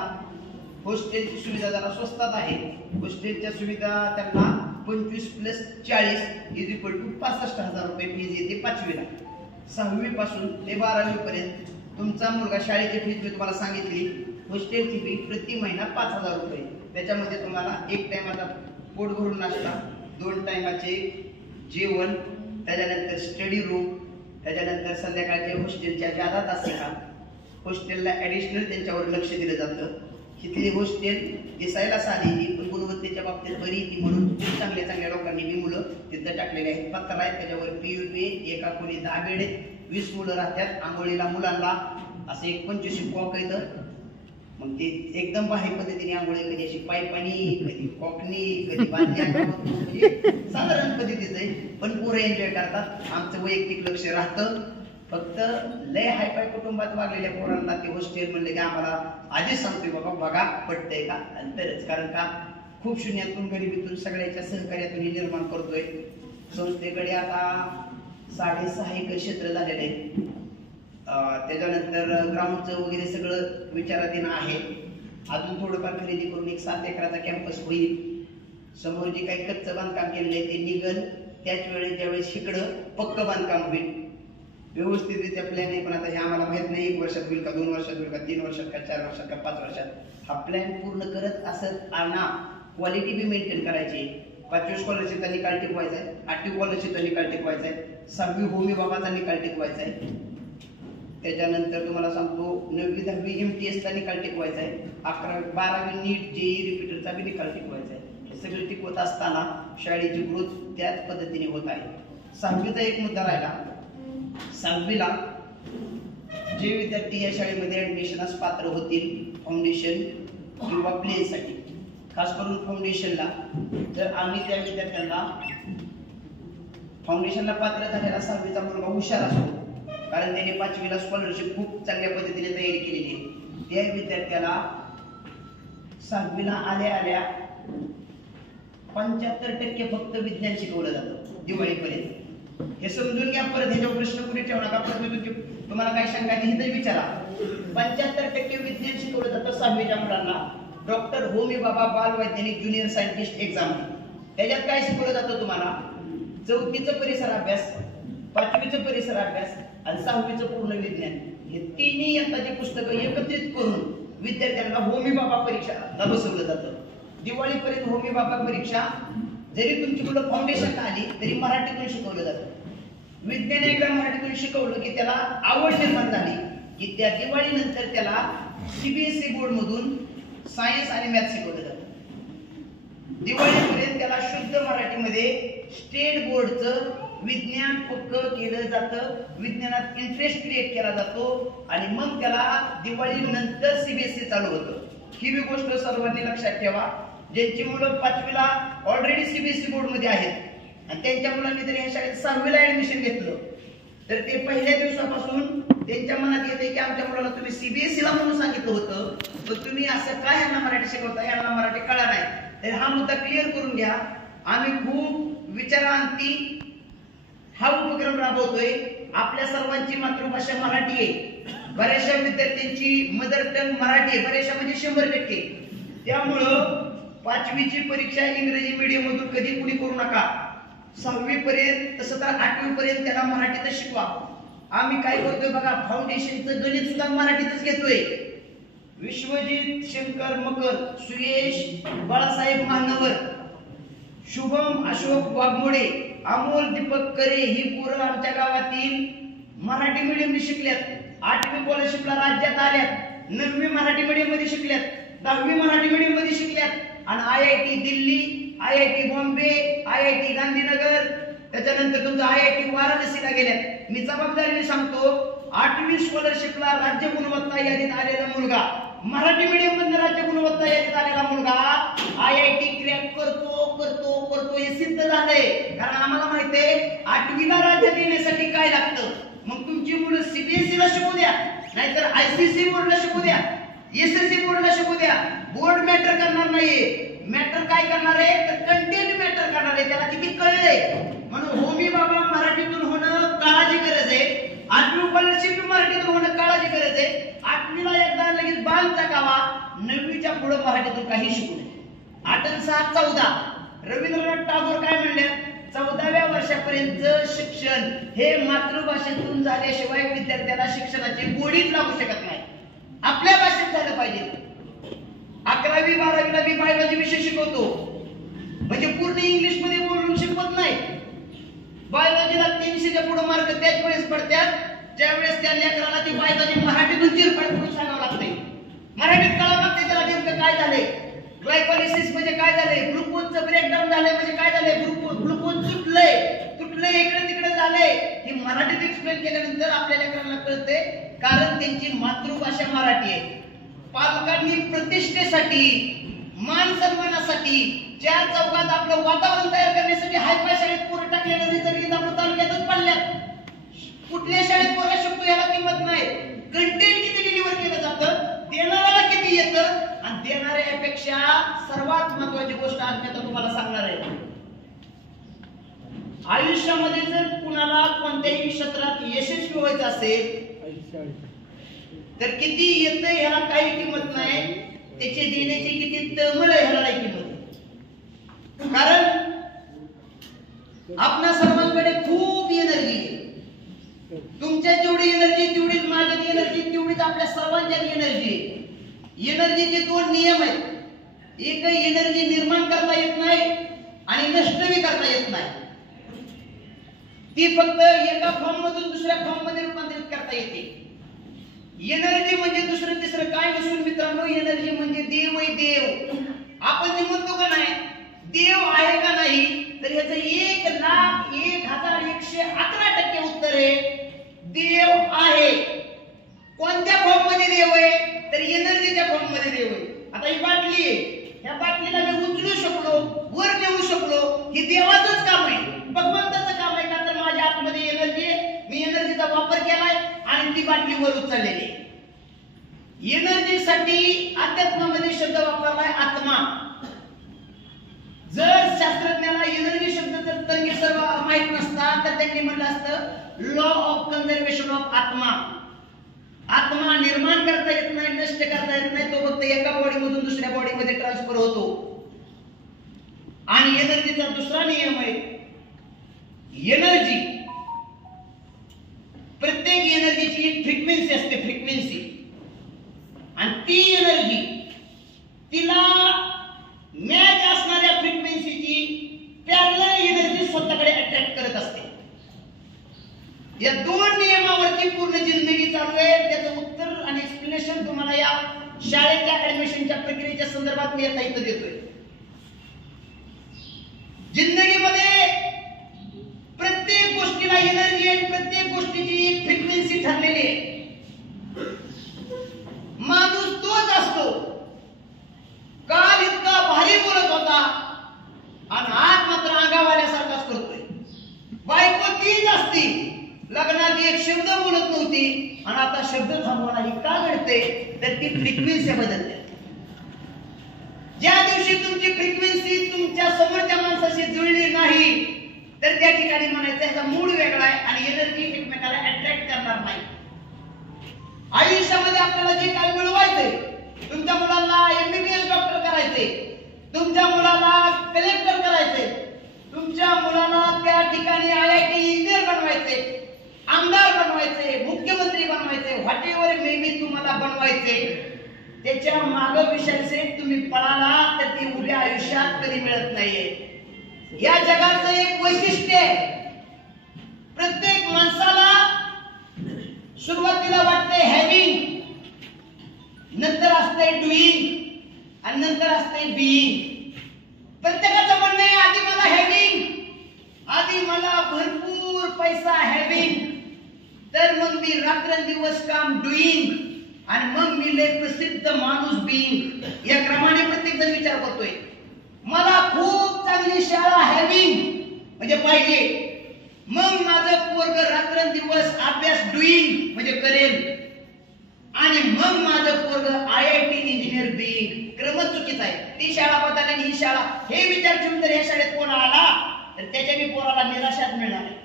हॉस्टेलची सुविधा जरा स्वस्तात आहे. हॉस्टेलच्या सुविधा त्यांना 25 + 40 = 65,000 रुपये फीज येते 5वीला. 6वी पासून ते 12वी पर्यंत तुमचा मुलगा शाळेची फीज मी तुम्हाला सांगितली. हॉस्टेलची फी प्रति महिना 5,000 रुपये. त्याच्यामध्ये तुम्हाला 1 टाइमाचा पोट भरून नाश्ता, 2 टाइमाचे जेवण, त्याच्यानंतर स्टडी रूम, त्याच्यानंतर संध्याकाळच्या हॉस्टेलच्या ज्यादा तास येतात. हॉस्टेलला ॲडिशनल त्यांच्यावर लक्ष दिलं जातं. तिथली हॉस्टेल दिसायला साधी पण गुणवत्तेच्या बाबतीत बरी ती म्हणून खूप चांगल्या लोकांनी मी मुलं तिथं टाकलेले आहेत. पत्रा आहेत, त्याच्यावर PUP, एका खोली 10 बेड आहेत, 20 मुलं राहतात. आंघोळीला मुलांना असे 25 कॉक येतं. मग ते एकदम बाह्य पद्धतीने आंघोळी, कधी अशी पायपाणी, कधी कॉकनी, कधी बांधल्या, म्हणजे साधारण पद्धतीचं आहे. पण पोरं एन्जॉय करतात. आमचं वैयक्तिक लक्ष राहतं. फक्त लय हायफाय कुटुंबात वागलेल्या पोरांना ते हॉस्टेल म्हणले की आम्हाला आधीच सांगतोय बाबा बघा पटतंय का तरच. कारण का खूप शून्यातून गरिबीतून सगळ्याच्या सहकार्यातून निर्माण करतोय. संस्थेकडे आता 6.5 एकर क्षेत्र झालेलं आहे. त्याच्यानंतर ग्राउंडचं वगैरे सगळं विचाराधीन आहे. अजून थोडंफार खरेदी करून एक 7 एकराचा कॅम्पस होईल. समोर जे काही कच्चं बांधकाम केलेलं आहे ते निघल. त्याच वेळेस ज्यावेळेस इकडं पक्क बांधकाम होईल. व्यवस्थितरित्या प्लॅन आहे, पण आता हे आम्हाला माहित नाही 1 वर्षात होईल का, 2 वर्षात होईल का, 3 वर्षात का, 4 वर्षात का, 5 वर्षात. हा प्लॅन पूर्ण करत असत आणा. क्वालिटी बी मेंटेन करायची. 5वी स्कॉलरशिपचा निकाल टिकवायचा आहे, 8वी स्कॉलरशिपचा निकाल टिकवायचा आहे, 6वी होमी बाबाचा निकाल टिकवायचा आहे. त्याच्यानंतर तुम्हाला सांगतो 9वी 10वी MTSचा निकाल टिकवायचा आहे, 11वी 12वी नीट JEE रिपीटरचा बी निकाल टिकवायचा आहे. हे सगळे टिकवत असताना शाळेची ग्रोथ त्याच पद्धतीने होत आहे. 6वीचा एक मुद्दा राहिला. 6वीला जे विद्यार्थी या शाळेमध्ये ऍडमिशनस पात्र होतील फाउंडेशन किंवा प्लेसाठी, खास करून फाउंडेशनला, तर आम्ही त्या विद्यार्थ्यांना फाउंडेशनला पात्र झालेला 6वीचा मुलगा हुशार असतो, कारण त्याने 5वीला स्कॉलरशिप खूप चांगल्या पद्धतीने तयारी केलेली आहे. त्या विद्यार्थ्याला 6वीला आल्या 75% फक्त विज्ञान शिकवलं जातं दिवाळीपर्यंत. हे समजून घ्या. परत ह्याच्यावर प्रश्न कुठे ठेवू नका. परत तुम्हाला काय शंका आहे हे विचारा. 75% विज्ञान शिकवलं जातं 6वीच्या मुलांना. डॉक्टर होमी बाबा बाल वैज्ञानिक ज्युनियर सायंटिस्ट एक्झाम. त्याच्यात काय शिकवलं जातं तुम्हाला? 4थीचं परिसर अभ्यास, 5वीचं परिसर अभ्यास आणि 6वीचं पूर्ण विज्ञान. हे तिन्ही यंत्राची पुस्तकं एकत्रित करून विद्यार्थ्यांना होमी बाबा परीक्षाला बसवलं जातं. दिवाळीपर्यंत होमी बाबा परीक्षा जरी तुमची मुलं फाउंडेशनला आली तरी मराठीतून शिकवलं जातं. विज्ञान एकदा मराठीतून शिकवलं की त्याला आवड निर्माण झाली की त्या दिवाळीनंतर त्याला CBSE बोर्ड मधून सायन्स आणि मॅथ शिकवलं जातं. दिवाळीपर्यंत त्याला शुद्ध मराठीमध्ये स्टेट बोर्डचं विज्ञान पक्क केलं जातं. विज्ञानात इंटरेस्ट क्रिएट केला जातो आणि मग त्याला दिवाळीनंतर CBSE चालू होतं. ही बी गोष्ट सर्वांनी लक्षात ठेवा. ज्यांची मुलं 5वीला ऑलरेडी CBSE बोर्ड मध्ये आहेत आणि त्यांच्या मुलांनी जर या शाळेत 6वीला ऍडमिशन घेतलं तर ते पहिल्या दिवसापासून त्यांच्या मनात येते की आमच्या मुलाला तुम्ही CBSEला म्हणून सांगितलं होतं, तर तुम्ही असं काय यांना मराठी शिकवता, यांना मराठी कळा नाही. तर हा मुद्दा क्लिअर करून घ्या. आम्ही खूप विचारांती हा उपक्रम राबवतोय. आपल्या सर्वांची मातृभाषा मराठी आहे. बऱ्याचशा विद्यार्थ्यांची मदर टंग मराठी आहे, बऱ्याचशा म्हणजे 100%. त्यामुळं 5वीची परीक्षा इंग्रजी मीडियम मधून कधी कुणी करू नका. 6वी पर्यंत, तसं तर 8वी पर्यंत त्याला मराठीतच शिकवा. आम्ही काय करतोय बघा, फाउंडेशनचं गणित सुद्धा मराठीतच घेतोय. विश्वजित शंकर मकर, सुयश बाळासाहेब मानवर, शुभम अशोक वाघमोडे, अमोल दीपक करे ही पोरं आमच्या गावातील मराठी मीडियम शिकल्यात. 8वी स्कॉलरशिपला राज्यात आल्यात, 9वी मराठी मीडियम मध्ये शिकल्यात, 10वी मराठी मीडियम मध्ये शिकल्यात आणि IIT Delhi, IIT Bombay, IIT Gandhinagar, त्याच्यानंतर तुमचं IIT वाराणसीला गेल्यात. मी जबाबदारीने सांगतो, 8वी स्कॉलरशिपला राज्य गुणवत्ता यादीत आलेला मुलगा, मराठी मीडियम मधून राज्य गुणवत्ता यादीत आलेला मुलगा IIT क्रॅक करतो करतो करतो हे सिद्ध झालंय. कारण आम्हाला माहितीये 8वीला राज्यात येण्यासाठी काय लागतं. मग तुमची मुलं CBSE ला शिकू द्या, नाहीतर ICSE बोर्डला शिकू द्या, SSC बोर्डला शिकू द्या, बोर्ड मॅटर करणार नाहीये. मॅटर काय करणार आहे तर कंटेंट मॅटर करणार आहे. त्याला किती कळलंय. म्हणून होमी बाबा मराठीतून होणं काळाची गरज आहे. 8वी स्कॉलरशिप मराठीतून होणं काळाची गरज आहे. 8वीला एकदा लगेच बांध टाकावा, 9वीच्या पुढे मराठीतून काही शिकू नये. 8 आणि 6 14. रवींद्रनाथ टागोर काय म्हणले, 14व्या वर्षापर्यंत शिक्षण हे मातृभाषेतून झाल्याशिवाय विद्यार्थ्याला शिक्षणाची गोडीच लागू शकत नाही. आपल्या भाषेत झालं पाहिजे. 11वी 12वीला मी बायोलॉजी विषय शिकवतो, म्हणजे पूर्ण इंग्लिश मध्ये बोलून शिकवत नाही. बायोलॉजीला 300च्या पुढे मार्क त्याच वेळेस पडतात ज्यावेळेस त्या लेकराला ती बायोलॉजी मराठीतून चिरफाड करून सांगावं लागते. मराठीत कळावं लागते त्याला नेमकं काय झालंय. ग्लायकोलिसिस म्हणजे काय झालंय, ग्लुकोजचं ब्रेकडाऊन झालंय म्हणजे काय झालंय, ग्लुकोज तुटलंय इकडे तिकडे झालंय. हे मराठीत एक्सप्लेन केल्यानंतर आपल्या लेकरांना कळते, कारण त्यांची मातृभाषा मराठी आहे. पालकांनी प्रतिष्ठेसाठी, मान सन्मानासाठी, 4 चौकात आपलं वातावरण तयार करण्यासाठी हायफाय शाळेत पोरं टाकलेलं रिझल्ट घेऊन आपण तालुक्यातच पडल्यात. कुठल्या शाळेत पोरं शिकतो याला किंमत नाही. कंटेंट किती डिलिव्हर केलं जातं, देणाऱ्याला किती येतं, आणि देणाऱ्यापेक्षा सर्वात महत्त्वाची गोष्ट आज मी तुम्हाला सांगणार आहे. आयुष्यामध्ये जर कुणाला कोणत्याही क्षेत्रात यशस्वी व्हायचं असेल तर किती येतं ह्याला काही किंमत नाही, त्याचे देण्याची किती तळमळ आहे ह्याला काही किंमत. कारण आपल्या सर्वांकडे खूप एनर्जी आहे. तुमच्या जेवढी एनर्जी तेवढीच माझ्यात एनर्जी, तेवढीच आपल्या सर्वांच्यात एनर्जी आहे. एनर्जीचे 2 नियम आहेत. एक एनर्जी निर्माण करता येत नाही आणि नष्टही करता येत नाही. ती फक्त एका फॉर्म मधून दुसऱ्या फॉर्म मध्ये रूपांतरित करता येते. एनर्जी म्हणजे दुसरं तिसरं काय नसून मित्रांनो, एनर्जी म्हणजे देव आहे. देव आपण म्हणतो का नाही, देव आहे का नाही, तर याचं 1,01,111% उत्तर आहे देव आहे. कोणत्या फॉर्म मध्ये देव आहे तर एनर्जीच्या फॉर्म मध्ये देव आहे. आता ही बाटली आहे, ह्या बाटलीला मी उचलू शकलो, वर नेऊ शकलो, हे देवाचंच काम आहे, भगवंताचं काम आहे. का तर माझ्या आतमध्ये एनर्जी आहे, मी एनर्जीचा वापर केलाय आणि ती बाटली वर उचललेली आहे. एनर्जीसाठी अध्यात्मामध्ये शब्द वापरलाय आत्मा. जर शास्त्रज्ञाला एनर्जी शब्द जर तर्क सर्व माहित नसता तर त्यांनी म्हटलं असतं लॉ ऑफ कन्झर्वेशन ऑफ आत्मा. आत्मा निर्माण करता येत नाही, नष्ट करता येत नाही, तो फक्त एका बॉडी मधून दुसऱ्या बॉडी मध्ये ट्रान्सफर होतो. आणि एनर्जीचा दुसरा नियम आहे, एनर्जी प्रत्येक एनर्जीची एक फ्रिक्वेन्सी असते, फ्रिक्वेन्सी. आणि ती एनर्जी तिला मॅच असणाऱ्या फ्रिक्वेन्सीची पॅरलल एनर्जी स्वतःकडे अट्रॅक्ट करत असते. या 2 नियमावरती पूर्ण जिंदगी चालू आहे. त्याचं उत्तर आणि एक्सप्लेनेशन तुम्हाला या शाळेच्या ऍडमिशनच्या प्रक्रियेच्या संदर्भात मी आता इथं देतोय. जिंदगीमध्ये प्रत्येक गोष्टीला एनर्जी आहे, प्रत्येक गोष्टीची एक फ्रिक्वेन्सी ठरलेली आहे. माणूस तोच असतो. काल इतका भारी बोलत होता आणि आज मात्र अंगावाल्यासारखाच करतोय. बायको तीच असती, लग्नात एक शब्द बोलत नव्हती आणि आता शब्द थांबवणं ही का घडते तर ती फ्रिक्वेन्सी बदलते. ज्या दिवशी तुमची फ्रिक्वेन्सी तुमच्या समोरच्या माणसाशी जुळली नाही तर त्या ठिकाणी म्हणायचं याचा मूड वेगळा आहे आणि एनर्जी एकमेकाला अट्रॅक्ट करणार नाही. आयुष्यामध्ये आपल्याला जे काय मिळवायचंय, तुमच्या मुलाला MBBS डॉक्टर करायचंय, तुमच्या मुलाला कलेक्टर करायचंय, तुमच्या मुलाला त्या ठिकाणी IIT इंजिनियर बनवायचे, आमदार बनवायचे, मुख्यमंत्री बनवायचे, व्हॉटेवर मे तुम्हाला बनवायचे, त्याच्या माग विषयाचे तुम्ही पळाला तर ती उद्या आयुष्यात कधी मिळत नाहीये. या जगाचं एक वैशिष्ट्य आहे, प्रत्येक माणसाला सुरुवातीला वाटते हॅव्हिंग, नंतर असते डुईंग आणि नंतर असते बीइंग. प्रत्येकाचं म्हणणं आहे आधी मला हॅव्हिंग, आधी मला भरपूर पैसा हॅव्हिंग, तर मग मी रात्रंदिवस काम डुईंग आणि मग मी लय प्रसिद्ध माणूस बीइंग. या क्रमाने प्रत्येक जण विचार करतोय. मला खूप चांगली शाळा हॅव्हिंग म्हणजे पाहिजे, मग माझं पोरग रात्रंदिवस अभ्यास डुईंग म्हणजे करेल, आणि मग माझं पोरग IIT इंजिनियर बीइंग. क्रम चुकीचा आहे. ती शाळा बदलली ही शाळा, हे विचार ठेवून जर या शाळेत कोण आला तर त्याच्या बी पोराला निराशाच मिळणार आहे.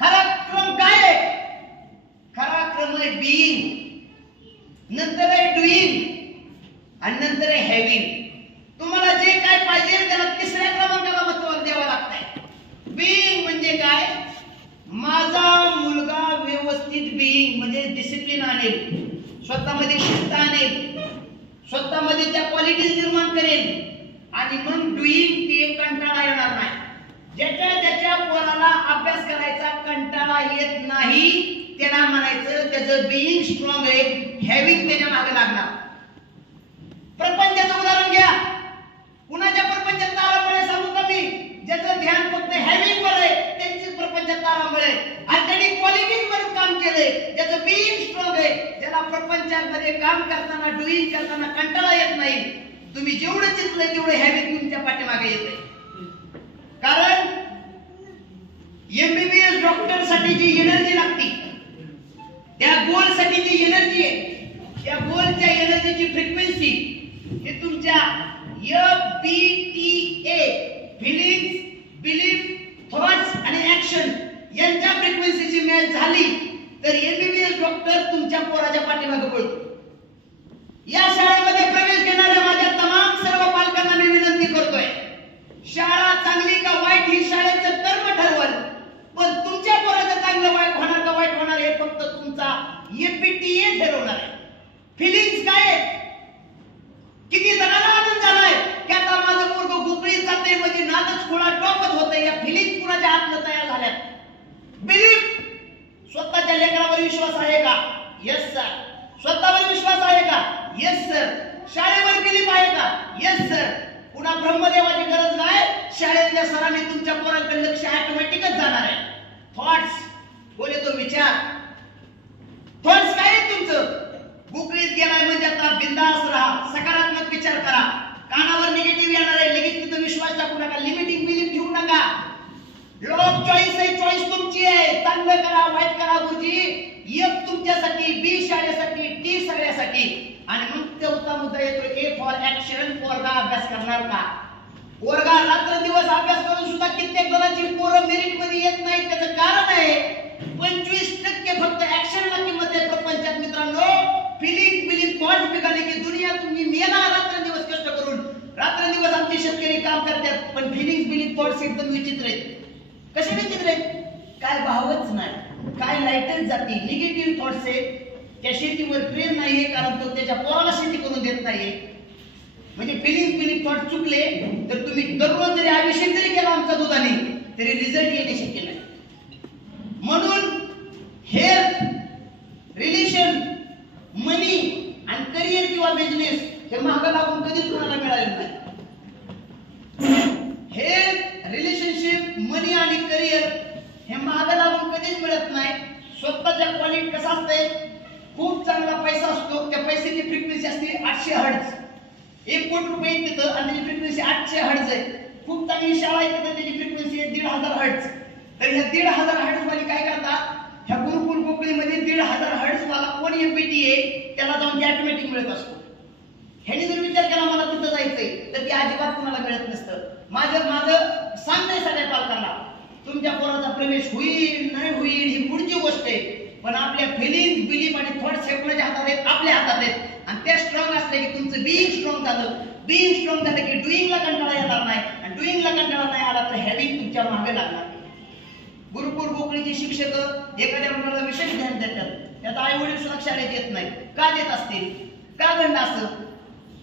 खरा क्रम काय आहे? खरा क्रम आहे बीइंग, नंतर आहे डुईंग आणि नंतर आहे हॅव्हिंग. तुम्हाला जे काय पाहिजे त्याला तिसऱ्या क्रमांकाला महत्त्व द्यावं लागतंय. बीइंग म्हणजे काय? माझा मुलगा व्यवस्थित बीइंग म्हणजे डिसिप्लिन आणेल, स्वतःमध्ये शिस्त आणेल, स्वतःमध्ये त्या क्वालिटीज निर्माण करेल, आणि मग डुईंग ते कंटाळा येणार नाही. ज्याच्या पोराला अभ्यास करायचा कंटाळा येत नाही त्याला म्हणायचं त्याचं बीइंग स्ट्रॉंग आहे, हॅव्हिंग त्याच्या मागे लागणार. प्रपंचाचं उदाहरण घ्या. कुणाच्या प्रपंचात तारांबळे सांगू का मी? ज्याचं ध्यान फक्त हॅव्हिंग वर आहे त्यांचीच प्रपंचात तारांबळे, आणि त्यांनी क्वालिटीज वर काम केलंय, ज्याचं बीइंग स्ट्रॉंग आहे, ज्याला प्रपंचामध्ये काम करताना डुईंग करताना कंटाळा येत नाही. तुम्ही जेवढं चितलंय तेवढं हॅव्हिंग तुमच्या पाठीमागे येते. कारण MBBS डॉक्टर साठी जी एनर्जी लागते, त्या गोल साठी जी एनर्जी आहे, त्या गोलच्या एनर्जीची फ्रिक्वेन्सी हे तुमच्या FBTA फिलिंग्स, बिलीफ, थॉट्स आणि ऍक्शन यांच्या फ्रिक्वेन्सीची मॅच झाली तर MBBS डॉक्टर तुमच्या पोराच्या पाठीमागे पळतो. या शाळेमध्ये प्रवेश घेणाऱ्या माझ्या तमाम सर्व पालकांना मी विनंती करतोय, शाळा चांगली का वाईट ही शाळेचं कर्म ठरवल, पण तुमच्या पोराचं चांगलं वाईट होणार का वाईट होणार हे फक्त तुमचा FBTA ठरवणार आहे. फिलिंग्स काय आहेत? किती जणांना आनंद झालाय की आता माझं पोरग गुगळीत जाते म्हणजे नादच खुळा टॉपच होतंय. या फिलिंग्स कुणाच्या आतनं तयार झाल्यात. बिलीफ, स्वतःच्या लेकरावर विश्वास आहे का? Yes sir. स्वतःवर विश्वास आहे का? Yes sir. शाळेवर बिलीफ आहे का? Yes sir. पुन्हा ब्रह्मदेवाची गरज नाही, शाळेतल्या सरांनी तुमच्या पोरांकडे लक्ष ऑटोमॅटिकच जाणार आहे. थॉट्स, बोले तो विचार. थॉट्स काय आहेत तुमचं? गुगळीत गेलाय म्हणजे आता बिंदास राहा, सकारात्मक विचार करा. कानावर निगेटिव्ह येणार आहे लगेच तिथं विश्वास टाकू नका, लिमिटिंग बिलीफ ठेवू नका. लॉ ऑफ चॉईस आहे, चॉईस तुमची आहे. चांगलं करा वाईट करा गुरुजी. एक तुमच्यासाठी, बी शाळेसाठी, टी सगळ्यासाठी. आणि मग चौथा मुद्दा येतो ए फॉर ऍक्शन. पोरगा अभ्यास करणार का? पोरगा रात्रंदिवस अभ्यास करून सुद्धा कित्येक जणांची पोरं मेरिट मध्ये येत नाहीत. त्याचं कारण आहे 25% फक्त ऍक्शनला किंमत आहे प्रपंचात मित्रांनो. फिलिंग बिलीफ थॉट्स बिघडले की दुनिया तुम्ही मेला रात्रंदिवस कष्ट करून. रात्रंदिवस आमचे शेतकरी काम करतात पण फिलिंग बिलीफ थॉट्स एकदम विचित्र आहेत. कसे विचित्र आहेत? काय भावच नाही, काय लाईटच जाते, निगेटिव्ह थॉट्स आहेत. त्या शेतीवर प्रेम नाहीये कारण तो त्याच्या पोराला शेती करून देत नाहीये. म्हणजे फिलिंग बिलीफ थॉट चुकले तर तुम्ही दररोज जरी अभिषेक जरी केला आमच्या दुधाने तरी रिझल्ट येणे शक्य नाही. म्हणून हेल्थ, रिलेशन, मनी आणि करिअर किंवा बिझनेस हे मागं लागून कधीच कोणाला मिळालेलं नाही. हेल्थ, रिलेशनशिप, मनी आणि करिअर हे मागं लागून कधीच मिळत नाही. स्वतःच्या क्वालिटी कसं असते? खूप चांगला पैसा असतो, त्या पैशाची फ्रिक्वेन्सी असते 800 हर्ट्झ. 1 कोटी रुपये तिथं आणि त्याची फ्रिक्वेन्सी 800 हर्ट्झ आहे. खूप चांगली शाळा आहे तिथं त्याची फ्रिक्वेन्सी आहे 1500 हर्ट्झ. तर ह्या 1500 हर्ट्झ वाली काय करतात? ह्या गुरुकुल कोकणीमध्ये 1500 हर्ट्झ वाला कोण MBTA त्याला जाऊन ऑटोमॅटिक मिळत असतो. ह्याने जर विचार केला मला तिथं जायचंय तर ते अजिबात तुम्हाला मिळत नसतं. माझं सांगतंय सगळ्या पालकांना, तुमच्या पोराचा प्रवेश होईल नाही होईल ही पुढची गोष्ट आहे, पण आपल्या फिलिंग बिलीफ आणि थॉट्स हे कोणाच्या हातात आहेत? आपल्या हातात आहेत. आणि त्या स्ट्रॉंग असले की तुमचं बीइंग स्ट्रॉंग झालं. बीइंग स्ट्रॉंग झालं की डुईंगला कंटाळा येणार नाही, आणि डुईंगला कंटाळा नाही आला तर हॅव्हिंग तुमच्या मागे लागणार. गुरुकुल गोकुळीचे शिक्षक एखाद्या मुलाला विशेष ध्यान देतात, त्याचा आई वडील सुद्धा शाळेत येत नाही. का देत असतील? का घडलं असं?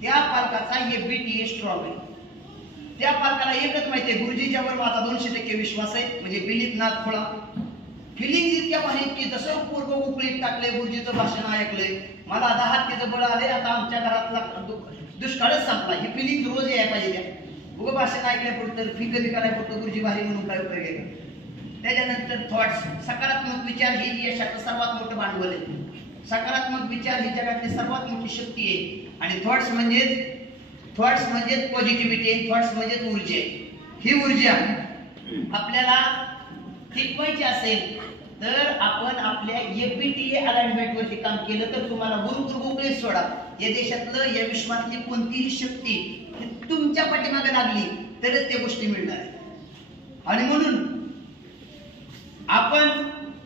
त्या पालकाचा एबीटीए स्ट्रॉंग आहे. त्या पालकाला एकच माहिती आहे, गुरुजीच्यावर माझा 200% विश्वास आहे, म्हणजे बिलीफ नाथ खोळा. फिलिंग इतक्या आहेत की जसं पूर्व उकळीत टाकले, गुरुजीचं भाषण ऐकलंय, मला 10 हत्तीचं बळ आलंय, आता आमच्या घरातला दुष्काळच संपला. ही फिलिंग रोज यायला पाहिजे. त्या उगं भाषण ऐकल्यापुरतं फी कमी करायपुरतं गुरुजी भारी म्हणून काय उपयोग आहे? त्याच्यानंतर थॉट्स, सकारात्मक विचार ही यशाचं सर्वात मोठं भांडवल आहे. सकारात्मक विचार ही जगातली सर्वात मोठी शक्ती आहे. आणि थॉट्स म्हणजे पॉझिटिव्हिटी, थॉट्स म्हणजे ऊर्जा. ही ऊर्जा आपल्याला टिकवायची असेल तर आपण आपल्या एबीटीए अलाइनमेंट वरती काम केलं तर तुम्हाला गुरुकुल गोकुळे सोडा, या देशातलं या विश्वातली कोणतीही शक्ती तुमच्या पाठीमागे लागली तरच त्या गोष्टी मिळणार आहेत. आणि म्हणून आपण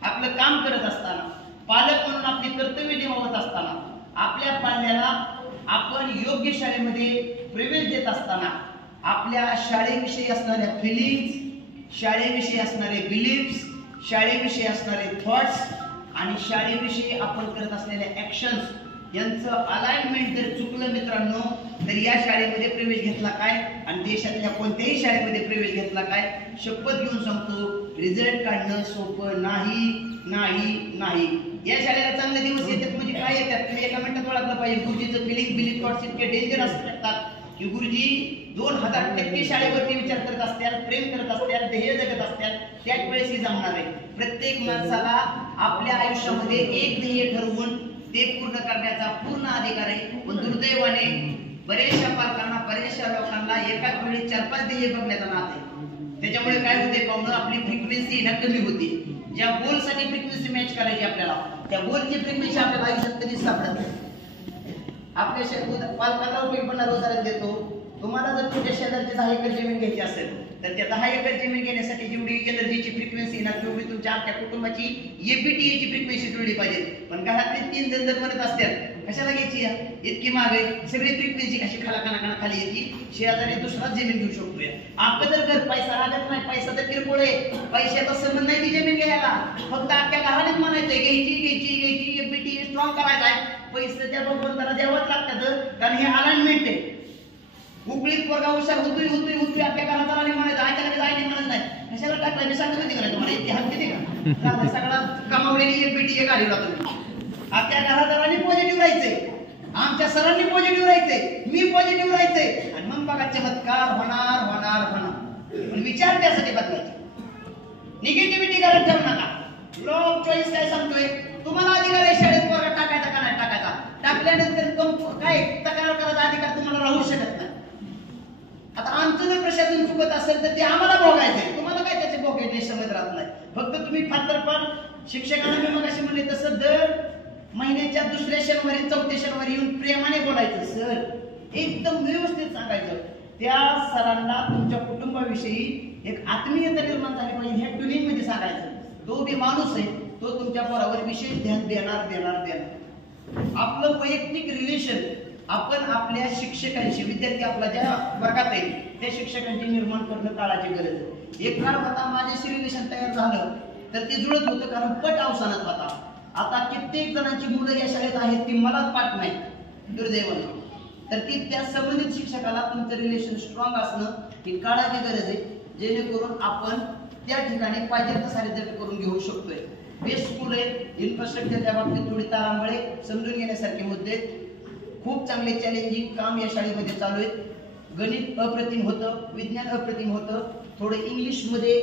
आपलं काम करत असताना, पालक म्हणून आपली कर्तव्य निभावत असताना, आपल्या पाल्याला आपण योग्य शाळेमध्ये प्रवेश देत असताना आपल्या शाळेविषयी असणाऱ्या फिलिंग्स, शाळेविषयी असणारे बिलीफ्स, शाळेविषयी असणारे थॉट्स आणि शाळेविषयी आपण करत असलेल्या ऍक्शन्स यांचं अलाइनमेंट जर चुकलं मित्रांनो, तर या शाळेमध्ये प्रवेश घेतला काय आणि देशातल्या कोणत्याही शाळेमध्ये प्रवेश घेतला काय, शपथ घेऊन सांगतो, रिझल्ट काढणं सोपं नाही नाही नाही. या शाळेला चांगले दिवस येतात म्हणजे काय येतात? तुम्ही एका मिनिटात ओळखलं पाहिजे. गुरुजीचं फिलिंग बिलीफ थॉट्स इतके डेंजर असू शकतात की गुरुजी 2000% शाळेवरती विचार करत असतात, प्रेम करत असतात, ध्येय जगत असतात, त्याच वेळेस ही जमणार आहे. प्रत्येक माणसाला आपल्या आयुष्यामध्ये एक ध्येय ठरवून ते पूर्ण करण्याचा पूर्ण अधिकार आहे. पण दुर्दैवाने बरेचशा पालकांना, बरेचशा लोकांना एकाच वेळी 4-5 ध्येय बघण्याचा नाद आहे. त्याच्यामुळे काय होते पाहुणं, आपली फ्रिक्वेन्सी ना कमी होती. ज्या गोलसाठी फ्रिक्वेन्सी मॅच करायची आपल्याला, त्या गोलची फ्रिक्वेन्सी आपल्याला आयुष्यात कधीच सापडत नाही. आपल्या पालकांना उपयोग पडणारं उदाहरण देतो. तुम्हाला जर तुमच्या शेजारची 10 एकर जमीन घ्यायची असेल तर त्या 10 एकर जमीन घेण्यासाठी जेवढी एनर्जीची फ्रिक्वेन्सी ना तेवढी तुमच्या अख्ख्या कुटुंबाची एबीटीएची फ्रिक्वेन्सी जुळली पाहिजे. पण घरातले 3 जण जर म्हणत असतात कशाला घ्यायची इतकी महाग आहे, सगळी फ्रिक्वेन्सी कशी खाला खाली येते, शेजारी दुसराच जमीन घेऊ शकतोय. आपलं तर घर पैसा लागत नाही, पैसा तर किरकोळ आहे, पैशाचा संबंध नाही ती जमीन घ्यायला. फक्त अख्ख्या घरानेच म्हणायचंय घ्यायची एबीटीए स्ट्रॉंग करायचा आहे. पैसे त्या भगवंताला द्यावंच लागतात, कारण हे अलाइनमेंट आहे. उकळीत पोरगा हुशार होतोय आपल्या घरात आला म्हणायचं, आईने म्हणत नाही कशाला टाकला, मी सांगत होती का तुम्हाला, इथे हात किती का सगळा कमावलेली एबीटीए काढला तुम्ही. आपल्या घरादारांनी पॉझिटिव्ह राहायचंय, आमच्या सरांनी पॉझिटिव्ह राहायचंय, मी पॉझिटिव्ह राहायचंय, आणि मग बघा चमत्कार होणार. पण विचार त्यासाठी बदलायचे. निगेटिव्हिटी करत ठेवू नका. लॉ ऑफ चॉईस काय सांगतोय, तुम्हाला अधिकार आहे शाळेत पोरगा टाकायचा का नाही टाकायचा. टाकल्यानंतर काय तक्रार करायचा अधिकार तुम्हाला राहू शकत नाही. आता आमचं जर प्रशासन चुकत असेल तर ते आम्हाला भोगायचंय, तुम्हाला काय त्याचे भोगायचे समज राहत नाही. फक्त तुम्ही फारपण शिक्षकांना मी मग असे म्हणले तसं दर महिन्याच्या 2ऱ्या शनिवारी 4थ्या शनिवारी येऊन प्रेमाने बोलायचं. सर एकदम व्यवस्थित सांगायचं. त्या सरांना तुमच्या कुटुंबाविषयी एक आत्मीयता निर्माण झाली पाहिजे ह्या ट्युनिंगमध्ये सांगायचं. तो बी माणूस आहे, तो तुमच्या पोरावर विशेष ध्यान देणार. आपलं वैयक्तिक रिलेशन आपण आपल्या शिक्षकांशी, विद्यार्थी आपला ज्या वर्गात आहे त्या शिक्षकांची निर्माण करणं काळाची गरज आहे. एक काळ होता माझ्याशी रिलेशन तयार झालं तर ते जुळत होतं, कारण पट अवसानात होता. आता कित्येक जणांची मुलं या शाळेत आहेत ती मलाच पाठ नाही दुर्दैवाने. तर ती त्या संबंधित शिक्षकाला तुमचं रिलेशन स्ट्रॉंग असणं ही काळाची गरज आहे, जेणेकरून आपण त्या ठिकाणी पाहिजे तसा रिझल्ट करून घेऊ शकतोय. बेस्ट स्कूल आहे, इन्फ्रास्ट्रक्चरच्या बाबतीत थोडी तारांबळे समजून घेण्यासारखे मुद्दे, खूप चांगले चॅलेंजिंग काम या शाळेमध्ये चालू आहेत. गणित अप्रतिम होतं, विज्ञान अप्रतिम होतं, थोडं इंग्लिशमध्ये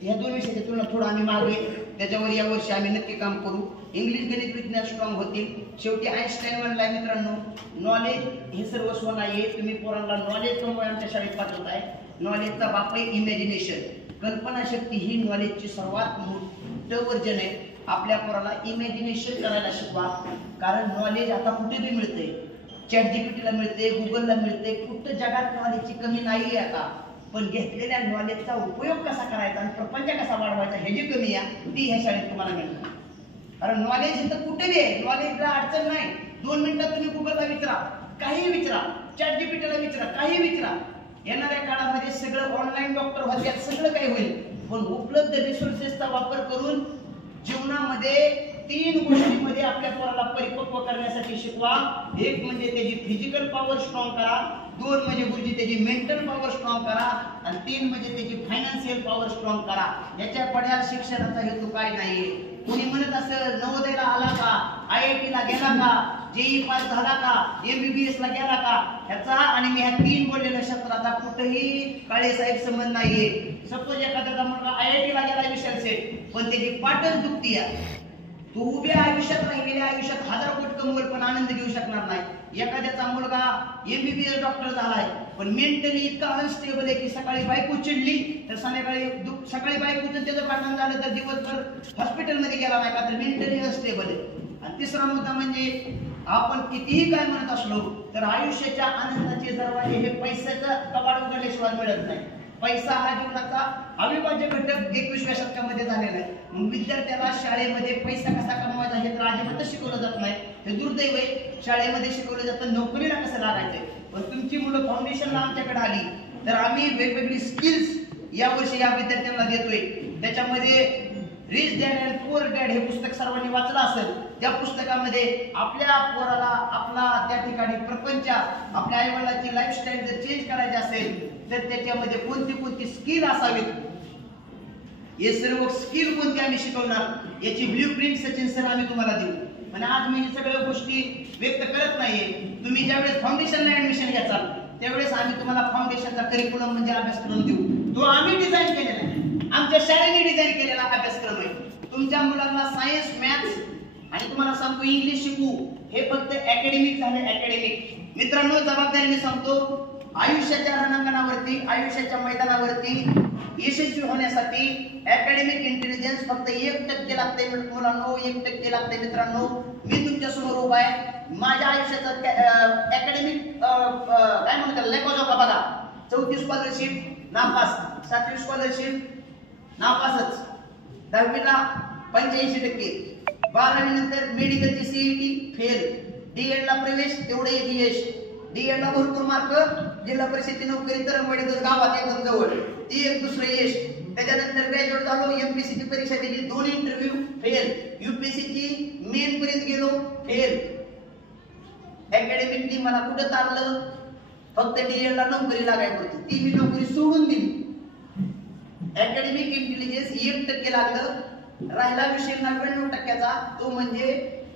ह्या 2 विषयाच्या तुलना थोडं आम्ही मागे, त्याच्यावर या वर्षी आम्ही नक्की काम करू. इंग्लिश गणित विज्ञान स्ट्रॉंग होतील. शेवटी आईन्स्टाईन म्हणलाय मित्रांनो, नॉलेज हे सर्वस्व नाहीये. तुम्ही पोरांना नॉलेज कमवाय आमच्या शाळेत पाठवताय. नॉलेजचा बाप आहे इमॅजिनेशन. कल्पनाशक्ती ही नॉलेजची सर्वात मोठं वर्जन आहे. आपल्या पोराला इमॅजिनेशन करायला शिकवा, कारण नॉलेज आता कुठे बी मिळते. ChatGPTला मिळते, गुगलला मिळते, कुठं जगात नॉलेजची कमी नाहीये आता. पण घेतलेल्या नॉलेजचा उपयोग कसा करायचा आणि प्रपंच कसा वाढवायचा हे जी कमी आहे ती ह्या शाळेत तुम्हाला मिळते. कारण नॉलेज इथं कुठे बी आहे, नॉलेजला अडचण नाही. 2 मिनिटात तुम्ही गुगलला विचारा, काही विचारा, चॅट जीपीटीला विचारा, काही विचारा. येणाऱ्या काळामध्ये सगळं ऑनलाईन डॉक्टर होत्यात, सगळं काही होईल. पण उपलब्ध रिसोर्सेसचा वापर करून जीवनामध्ये 3 गोष्टींमध्ये आपल्या पोराला परिपक्व करण्यासाठी शिकवा. एक म्हणजे त्याची फिजिकल पॉवर स्ट्रॉंग करा, 2 म्हणजे गुरुजी त्याची मेंटल पॉवर स्ट्रॉंग करा, आणि 3 म्हणजे त्याची फायनान्शियल पॉवर स्ट्रॉंग करा. याच्या पड्यात शिक्षणाचा हेतू काय नाहीये. कोणी म्हणत असं नवोदयला आला का, IIT ला गेला का, JEE पास झाला का, MBBS ला गेला का, ह्याचा आणि मी ह्या 3 बोललेल्या शब्दाचा कुठेही काळे साहेब संबंध नाहीये. सपोज एखाद्याचा मुलगा IIT ला गेला विशाल सेठ, पण त्याची पाटच दुखती आहे. तू उभ्या आयुष्यात राहिलेल्या आयुष्यात 1000 कोटी कमवल पण आनंद घेऊ शकणार नाही. एखाद्याचा मुलगा MBBS डॉक्टर झालाय पण मेंटली इतका अनस्टेबल आहे की सकाळी बायको चिडली तर सकाळी बायकोचं त्याचं भांडण झालं तर दिवसभर हॉस्पिटलमध्ये गेला नाही का, तर मेंटली अनस्टेबल आहे. आणि तिसरा मुद्दा म्हणजे आपण कितीही काय म्हणत असलो तर आयुष्याच्या आनंदाचे दरवाजे हे पैशाचं कपाट उघडल्याशिवाय मिळत नाही. पैसा हा जीवनाचा अविभाज्य घटक 21व्या शतकामध्ये झालेला आहे. मग विद्यार्थ्याला शाळेमध्ये पैसा कसा कमवायचा हे तर अजिबातच शिकवलं जात नाही. हे दुर्दैव आहे. शाळेमध्ये शिकवलं जातं नोकरीला कसं लागायचंय. पण तुमची मुलं फाउंडेशनला आमच्याकडे आली तर आम्ही वेगवेगळी स्किल्स यावर्षी या विद्यार्थ्यांना देतोय. त्याच्यामध्ये rich dad and poor dad हे पुस्तक सर्वांनी वाचलं असेल. त्या पुस्तकामध्ये आपल्या पोराला आपला त्या ठिकाणी प्रपंच, आपल्या आईवडिलांची लाईफस्टाईल जर चेंज करायची असेल तर त्याच्यामध्ये कोणती स्किल असावीत, हे सर्व स्किल कोणती आम्ही शिकवणार याची ब्ल्यूप्रिंट सचिन सर आम्ही तुम्हाला देऊ. पण आज मी सगळ्या गोष्टी व्यक्त करत नाहीये. तुम्ही ज्यावेळेस फाउंडेशनला ऍडमिशन घ्याल त्यावेळेस आम्ही तुम्हाला फाउंडेशनचा करिक्युलम म्हणजे अभ्यासक्रम देऊ. तो आम्ही डिझाईन केलेला आहे, आमच्या शाळेने डिझाईन केलेला अभ्यासक्रम आहे. तुमच्या मुलांना सायन्स, मॅथ्स आणि तुम्हाला सांगतो इंग्लिश शिकू हे फक्त अकॅडमिक झाले. अकॅडमिक मित्रांनो, जबाबदारीने सांगतो, आयुष्याच्या रणांगणावरती, आयुष्याच्या मैदानावरती यशस्वी होण्यासाठी अकॅडमिक इंटेलिजन्स फक्त 1% लागते मुलांनो, 1% लागते. मित्रांनो, मी तुमच्या समोर उभा आहे. माझ्या आयुष्याचा अकॅडमिक काय म्हणतात लेखोजो का बघा. 34 स्कॉलरशिप नापास, 7वी स्कॉलरशिप नापासच, 10वीला 85%, 12वी नंतर मेडिकलची CET फेल, DED ला प्रवेश तेवढे यश, DED ला भरपूर मार्क, जिल्हा परिषदेची नोकरी तरंगवाडी गावात एकदम जवळ, ती एक दुसरं यश. त्याच्यानंतर ग्रॅज्युएट झालो, MPSC ची परीक्षा दिली, 2 इंटरव्ह्यू फेल, UPSC ची मेन पर्यंत गेलो फेल. अकॅडमिकली मला कुठं तारलं, फक्त DED ला नोकरी लागायची होती, ती मी नोकरी सोडून दिली. अकॅडमिक इंटेलिजन्स 1% लागलं. राहिला विषय 99%चा, तो म्हणजे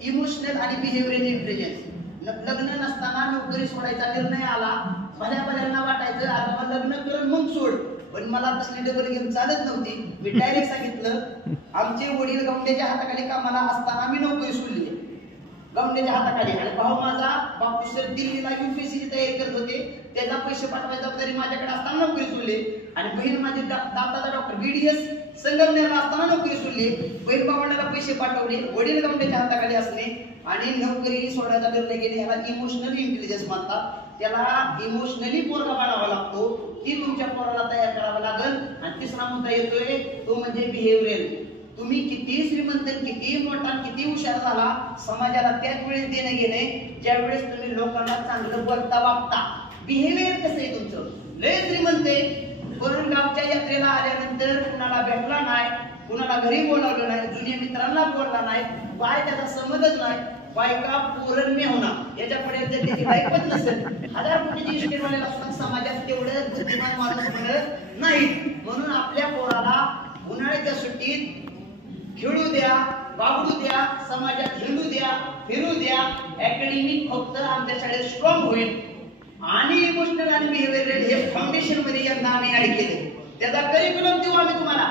इमोशनल आणि बिहेवियरल इंटेलिजन्स. लग्न नसताना नोकरी सोडायचा निर्णय आला. भल्याभल्यांना वाटायचं आता लग्न करून मग सोड, पण मला तसली डबल गेम चालत नव्हती. मी डायरेक्ट सांगितलं, आमचे वडील गवंड्याच्या हाताखाली कामाला असताना मी नोकरी सोडली, गवंड्याच्या हाताखाली. आणि भाऊ माझा बापू सर दिल्लीला UPSC ची तयारी करत होते, त्याला पैसे पाठवायची जबाबदारी माझ्याकडे असताना नोकरी सोडली. आणि बहीण माझी दाताचा डॉक्टर BDS संगमनेरला असताना नोकरी सोडली. बहीण भावंडाला पैसे पाठवले, वडील गवंड्याच्या हाताखाली असणे आणि नोकरी सोडायचा निर्णय घेणे, याला इमोशनल इंटेलिजन्स म्हणतात. त्याला इमोशनली पोरगा बनावा लागतो, ती तुमच्या पोराला तयार करावं लागेल. आणि तिसरा मुद्दा येतोय तो म्हणजे बिहेवियरल. तुम्ही किती श्रीमंत, किती मोठा, किती हुशार झाला, समाजाला त्याच वेळेस देणं घेणे ज्यावेळेस तुम्ही लोकांना चांगलं बोलता वागता. बिहेवियर कसं आहे तुमचं, लय श्रीमंत आहे वरून गावच्या यात्रेला आल्यानंतर कुणाला भेटला नाही, कुणाला घरी बोलावलं नाही, जुन्या मित्रांना बोलला नाही, बाय त्याचा संबंधच नाही, बायका पूर्ण मी होणार याच्यापुढे जर त्याची बायकोच नसेल, 1000 कोटीची इस्टेटवाल्याला सुद्धा समाजात तेवढं बुद्धिमान माणूस मिळत नाही. म्हणून आपल्या पोराला उन्हाळ्याच्या सुट्टीत खेळू द्या, वागू द्या, समाजात हिंडू द्या, फिरू द्या. अकॅडमिक फक्त आमच्या शाळेत स्ट्रॉंग होईल आणि इमोशनल आणि बिहेवियरल हे फाउंडेशन मध्ये यंदा आम्ही ऍड केले. त्याचा करिक्युलम देऊ आम्ही तुम्हाला.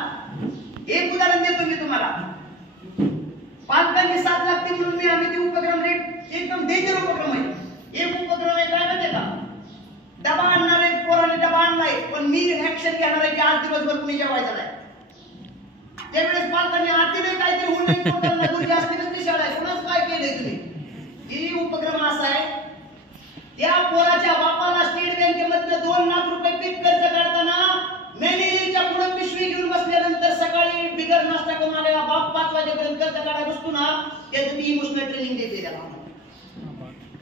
एक उदाहरण देतो मी तुम्हाला. पालकांनी 7 लागते म्हणून आम्ही ते उपक्रम रेट एकदम डेंजर उपक्रम आहे. एक उपक्रम आहे काय माहिती का, डबा आणणार आहे, पोराने डबा आणलाय पण मी ऍक्शन घेणार आहे की आज दिवसभर कुणी जेवायचं नाही. त्यावेळेस पालकांनी आतील काहीतरी होऊन नाही, पोरांना गुरुजी असतील ती शाळा आहे, कुणाच काय केलंय तुम्ही. ही उपक्रम असा आहे, त्या पोराच्या बापाला स्टेट बँकेमधनं 2 लाख रुपये पीक कर्ज काढताना मॅनेजरच्या पुढे पिशवी घेऊन बसल्यानंतर सकाळी बिगर नाश्ता करून आलेला बाप 5 वाजेपर्यंत कर्ज काढायला बसतो ना, त्याचं ती इमोशनल ट्रेनिंग देते त्याला.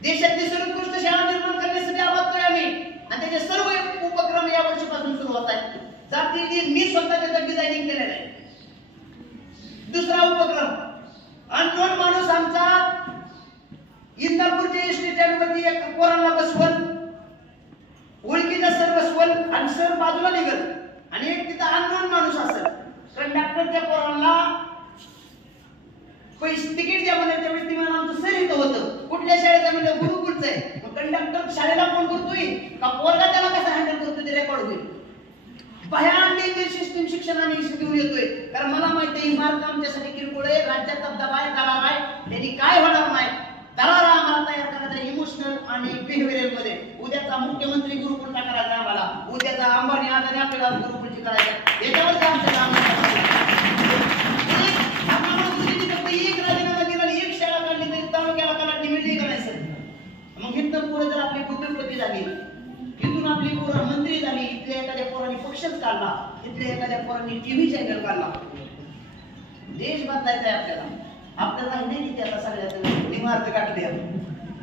देशातली सर्वोत्कृष्ट शाळा निर्माण करण्यासाठी आवाजतोय आम्ही आणि त्याचे सर्व उपक्रम या वर्षीपासून सुरू होत आहेत. जातीतील मी स्वतः त्याचं डिझायनिंग केलेलं आहे. दुसरा उपक्रम, अननोन माणूस आमचा इंदापूरच्या एसटी स्टँडवरती एक पोरांना बसवल, ओळखीचा सर बसवल आणि सर बाजूला निघल आणि एक तिथं अननोन माणूस असेल. कंडक्टर त्या पोरांना पैसे तिकीट द्या म्हणे. त्यावेळेस ती म्हणून आमचं सर इथं होतं. कुठल्या शाळेचं म्हणजे गुरुकुलचं आहे. मग कंडक्टर शाळेला फोन करतोय का पोरगा त्याला कसं हँडल करतोय ते रेकॉर्ड होईल. भयान डेंजर सिस्टीम शिक्षणाने घेऊन येतोय. कारण मला माहिती आहे इमारत आमच्यासाठी किरकोळ आहे, राज्यात दबदबा आहे, दरार आहे, त्यांनी काय होणार नाही. दरार आम्हाला तयार करायचा इमोशनल आणि बिहेवियरल मध्ये. उद्याचा मुख्यमंत्री गुरुकुलचा करायचा आम्हाला, उद्याचा अंबानी अदानी आपल्याला गुरुकुलची करायचं. याच्यावरच आमचं काम एक राजीनामा दिला, एक शाळा काढली तरी तालुक्याला काढली मिळते का नाही सर. मग इथं पुढे जर आपली बुद्धिपती झाली, इथून आपली पोरं मंत्री झाली, इथल्या एखाद्या पोरांनी पक्षच काढला, इथल्या एखाद्या पोरांनी टीव्ही चॅनल काढला, देश बदलायचा आहे आपल्याला. आपल्याला नाही की त्याला सगळ्यात इमारत काढली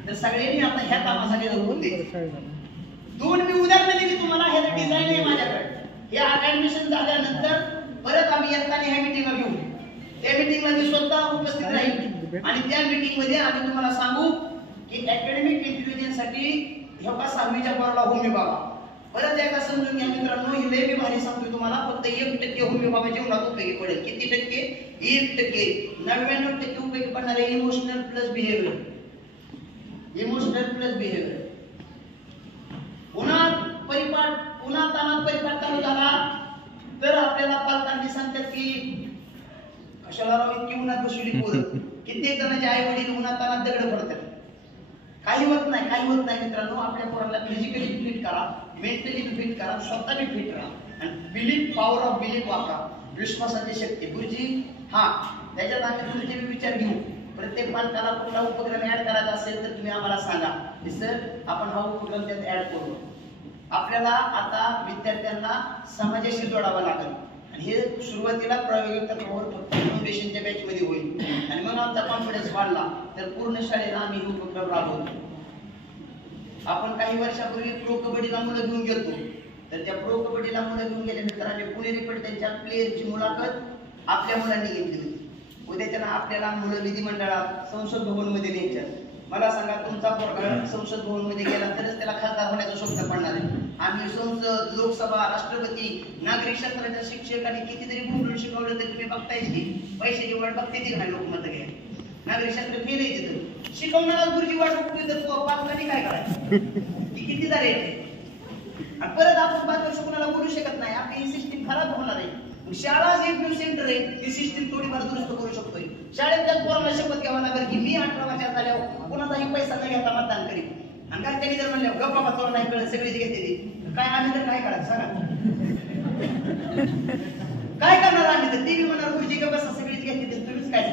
तर सगळ्यांनी आता ह्या कामासाठी धरून दे. दोन मी उदाहरणं दिली तुम्हाला. ह्याचं डिझाईन आहे माझ्याकडे. हे ऍडमिशन झाल्यानंतर परत आम्ही येताना ह्या मिटिंगला घेऊ. त्या मिटिंगला मी स्वतः उपस्थित राहील आणि त्या मिटिंग मध्ये आम्ही तुम्हाला सांगू की अकॅडमिक इंटेलिजन्स साठी हे का 6वीच्या पोराला होमी बाबा. परत एकदा समजून घ्या मित्रांनो, ही लय मी भारी सांगतोय तुम्हाला. फक्त 1% होमी बाबा जीवनात उपयोगी पडेल. किती टक्के? 1%. 99% उपयोगी पडणारे emotional plus behaviour. Emotional plus behaviour. पुन्हा तानात परिपाठ चालू झाला तर आपल्याला पालकांनी सांगतात की कशाला राव इतकी उन्हात बसवली पोरं. कित्येक जणांचे आई वडील उन्हात तानात दगड पडतात. काही होत नाही मित्रांनो. आपल्या पोराला फिजिकली फिट करा, मेंटली फिट करा, स्वतः फिट राहा आणि बिलीफ, पॉवर ऑफ बिलीफ वापरा. विश्वासाची शक्ती. गुरुजी त्याच्यात आम्ही तुमचे विचार घेऊ. प्रत्येक पालकाला कुठला उपक्रम ऍड करायचा असेल तर तुम्ही आम्हाला सांगा की सर आपण हा उपक्रम त्यात ऍड करू. आपल्याला आता विद्यार्थ्यांना समाजाशी जोडावं लागेल आणि हे सुरुवातीला प्रायोगिक तत्वावर फक्त फाउंडेशनच्या बॅच मध्ये होईल आणि मग आमचा कॉन्फिडन्स वाढला तर पूर्ण शाळेला आम्ही उपक्रम राबवतो. आपण काही वर्षापूर्वी प्रो कबड्डीला मुलं घेऊन गेलो तर त्या प्रो कबड्डीला मुलं घेऊन गेल्यानंतर आम्ही पुणेरी पण त्यांच्या प्लेयरची मुलाखत आपल्या मुलांनी घेतली होती. उद्याच्या आपल्याला मुलं विधिमंडळात संसद भवन मध्ये न्यायचं. मला सांगा तुमचा पोरगा संसद भवन मध्ये गेला तरच त्याला खासदार होण्याचं स्वप्न पडणार आहे. आम्ही संसद, लोकसभा, राष्ट्रपती, नागरिक शास्त्राच्या शिक्षकांनी कितीतरी बोलून शिकवलं तरी तुम्ही बघतायच की पैशाची वाट बघते ती नाही. लोक मत घ्या नागरिक शास्त्र फेल आहे तिथं. शिकवणारा गुरुजी वाट बघतोय तर पालकांनी काय करायचं? ती किती दार येते आणि परत आपण 5 वर्ष कोणाला बोलू शकत नाही. आपली ही सिस्टीम खराब होणार आहे. शाळा एक सेंटर आहे, ती सिस्टीम थोडीफार दुरुस्त करू शकतोय. शाळेत त्या पोराला शपथ घ्यावा लागेल की मी 18 वर्षात झाल्यावर कोणाचाही पैसा न घेता मतदान करीन. आणि काय त्यांनी जर म्हणलं ग बाबा तुला नाही कळत सगळीच घेतलेली काय आम्ही तर काय करायचं सांगा. काय करणार आम्ही तर? टीव्ही म्हणणार गुरुजी ग बसा सगळीच घेतली तुम्हीच काय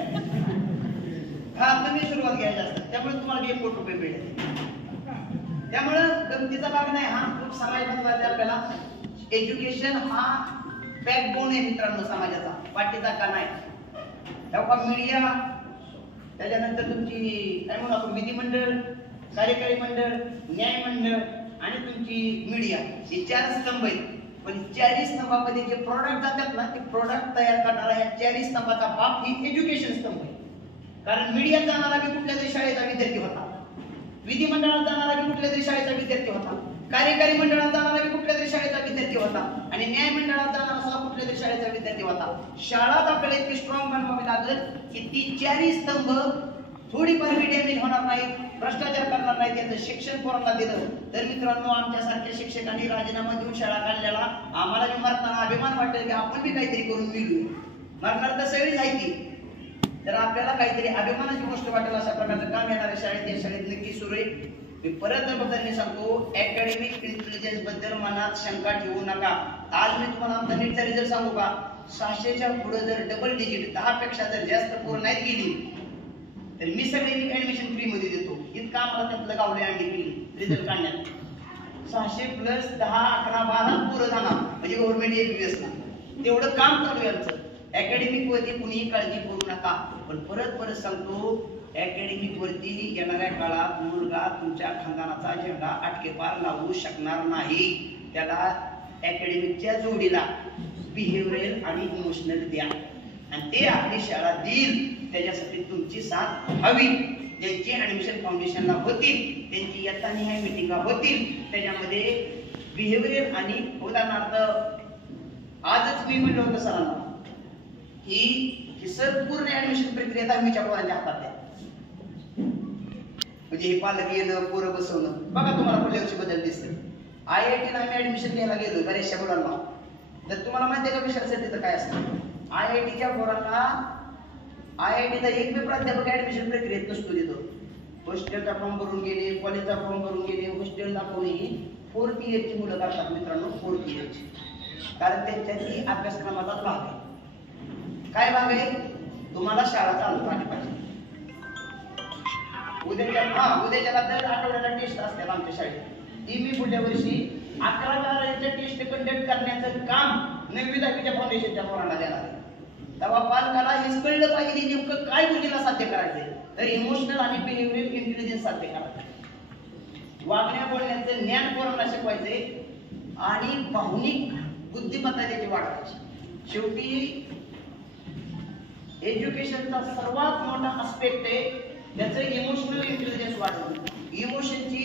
तुम्ही सुरुवात घ्यायची असतात. त्यामुळे तुम्हाला 1 कोटी रुपये मिळेल. त्यामुळं गमतीचा भाग नाही हा. खूप समाज बदलायचा आपल्याला. एज्युकेशन हा बॅकबोन आहे मित्रांनो समाजाचा, पाठीचा कणा आहे. तेव्हा मीडिया, त्याच्यानंतर तुमची काय म्हणू आपण विधिमंडळ, कार्यकारी मंडळ, न्याय मंडळ आणि तुमची मीडिया, हे 4 स्तंभ आहेत. पण 4 स्तंभामध्ये जे प्रॉडक्ट जातात ना ते प्रॉडक्ट तयार करणारा या 4 स्तंभाचा बाप ही एज्युकेशन स्तंभ आहे. कारण मीडियात जाणारा की कुठल्या तरी शाळेचा विद्यार्थी होता, विधिमंडळात जाणारा की कुठल्या तरी शाळेचा विद्यार्थी होता, कार्यकारी मंडळात जाणारा की कुठल्या तरी शाळेचा विद्यार्थी होता आणि न्याय मंडळात जाणारा सुद्धा कुठल्या तरी शाळेचा विद्यार्थी होता. शाळाच आपल्याला इतकी स्ट्रॉंग बनवावी लागेल की ती 4 स्तंभ थोडीफार डॅमेज होणार नाही, भ्रष्टाचार करणार नाही. त्याचं शिक्षण पोरांना दिलं तर मित्रांनो आमच्यासारख्या शिक्षकांनी राजीनामा देऊन शाळा काढलेला आम्हाला बी मरताना अभिमान वाटेल की आपण बी काहीतरी करून मिळू. मरणार तर सगळीच आहे की, तर आपल्याला काहीतरी अभिमानाची गोष्ट वाटेल अशा प्रकारचं काम येणाऱ्या शाळेत या शाळेत नक्की सुरू आहे. मी परत बद्दल सांगतो अकॅडमिक इंटेलिजन्स बद्दल मनात शंका ठेवू नका. आज मी तुम्हाला आमचा नीटचा रिझल्ट सांगू का? 600च्या पुढे जर डबल डिजिट 10 पेक्षा जर जास्त पोरं नाहीत गेली तर मी सगळ्यांनी ऍडमिशन फ्री मध्ये देतो. इतका आम्हाला त्यातलं गावले अंडी केली रिझल्ट काढण्यात. 600 प्लस 10, 11, 12 पुरं जाणार म्हणजे गव्हर्नमेंट एमबीबीएस ला तेवढं काम चालू आहे आमचं. अकॅडमिक वरती कुणीही काळजी करू नका. पण परत सांगतो अकॅडमिक वरती येणाऱ्या काळात मुलगा तुमच्या खानदानाचा झेंडा आटकेपार लावू शकणार नाही. त्याला अकॅडमिकच्या जोडीला बिहेवियरल आणि इमोशनल द्या आणि ते आपली शाळा देईल. त्याच्यासाठी तुमची साथ हवी. ज्यांची ऍडमिशन फाउंडेशनला होतील त्यांची यथानिहाय मिटिंगा होतील. त्याच्यामध्ये बिहेवियरल आणि उदाहरणार्थ आजच मी म्हणलं होतं सरांना की सर पूर्ण ऍडमिशन प्रक्रिया 10वीच्या पोरांच्या हातात द्या. म्हणजे हे पालक येणं पोरं बसवणं बघा तुम्हाला पुढल्या वर्षी बदल दिसतं. IIT ला आम्ही ऍडमिशन घ्यायला गेलो बऱ्याचशा मुलांना. तर तुम्हाला माहिती आहे का विषयासाठी तर काय असतं. IITच्या पोरांना IITचा एक बी प्राध्यापक ऍडमिशन प्रक्रियेत नसतो देतो. हॉस्टेलचा फॉर्म भरून गेले, कॉलेजचा फॉर्म भरून गेले, हॉस्टेल दाखवणे ही 4th इयरची मुलं करतात मित्रांनो. 4th इयरची कारण त्यांच्याची अभ्यासक्रमाचा भाग आहे. काय भाग आहे? तुम्हाला शाळा चालू आली पाहिजे. उद्याच्याला दर आठवड्याला टेस्ट असतात आमच्या शाळेत. ती मी पुढल्या वर्षी 11-12 टेस्ट कंडक्ट करण्याचं काम 9वी-10वीच्या फाउंडेशनच्या पोरांना देणार आहे. तेव्हा पालकाला हेच कळलं पाहिजे की नेमकं काय मुलीला साध्य करायचंय. तर इमोशनल आणि बिहेवियरल इंटेलिजन्स साध्य करायचं. वागण्या बोलण्याचं ज्ञान पोरांना शिकवायचंय आणि भावनिक बुद्धिमत्ता त्याची वाढवायची. शेवटी एज्युकेशनचा सर्वात मोठा आस्पेक्ट आहे त्याचं इमोशनल इंटेलिजन्स वाढवणं. इमोशनची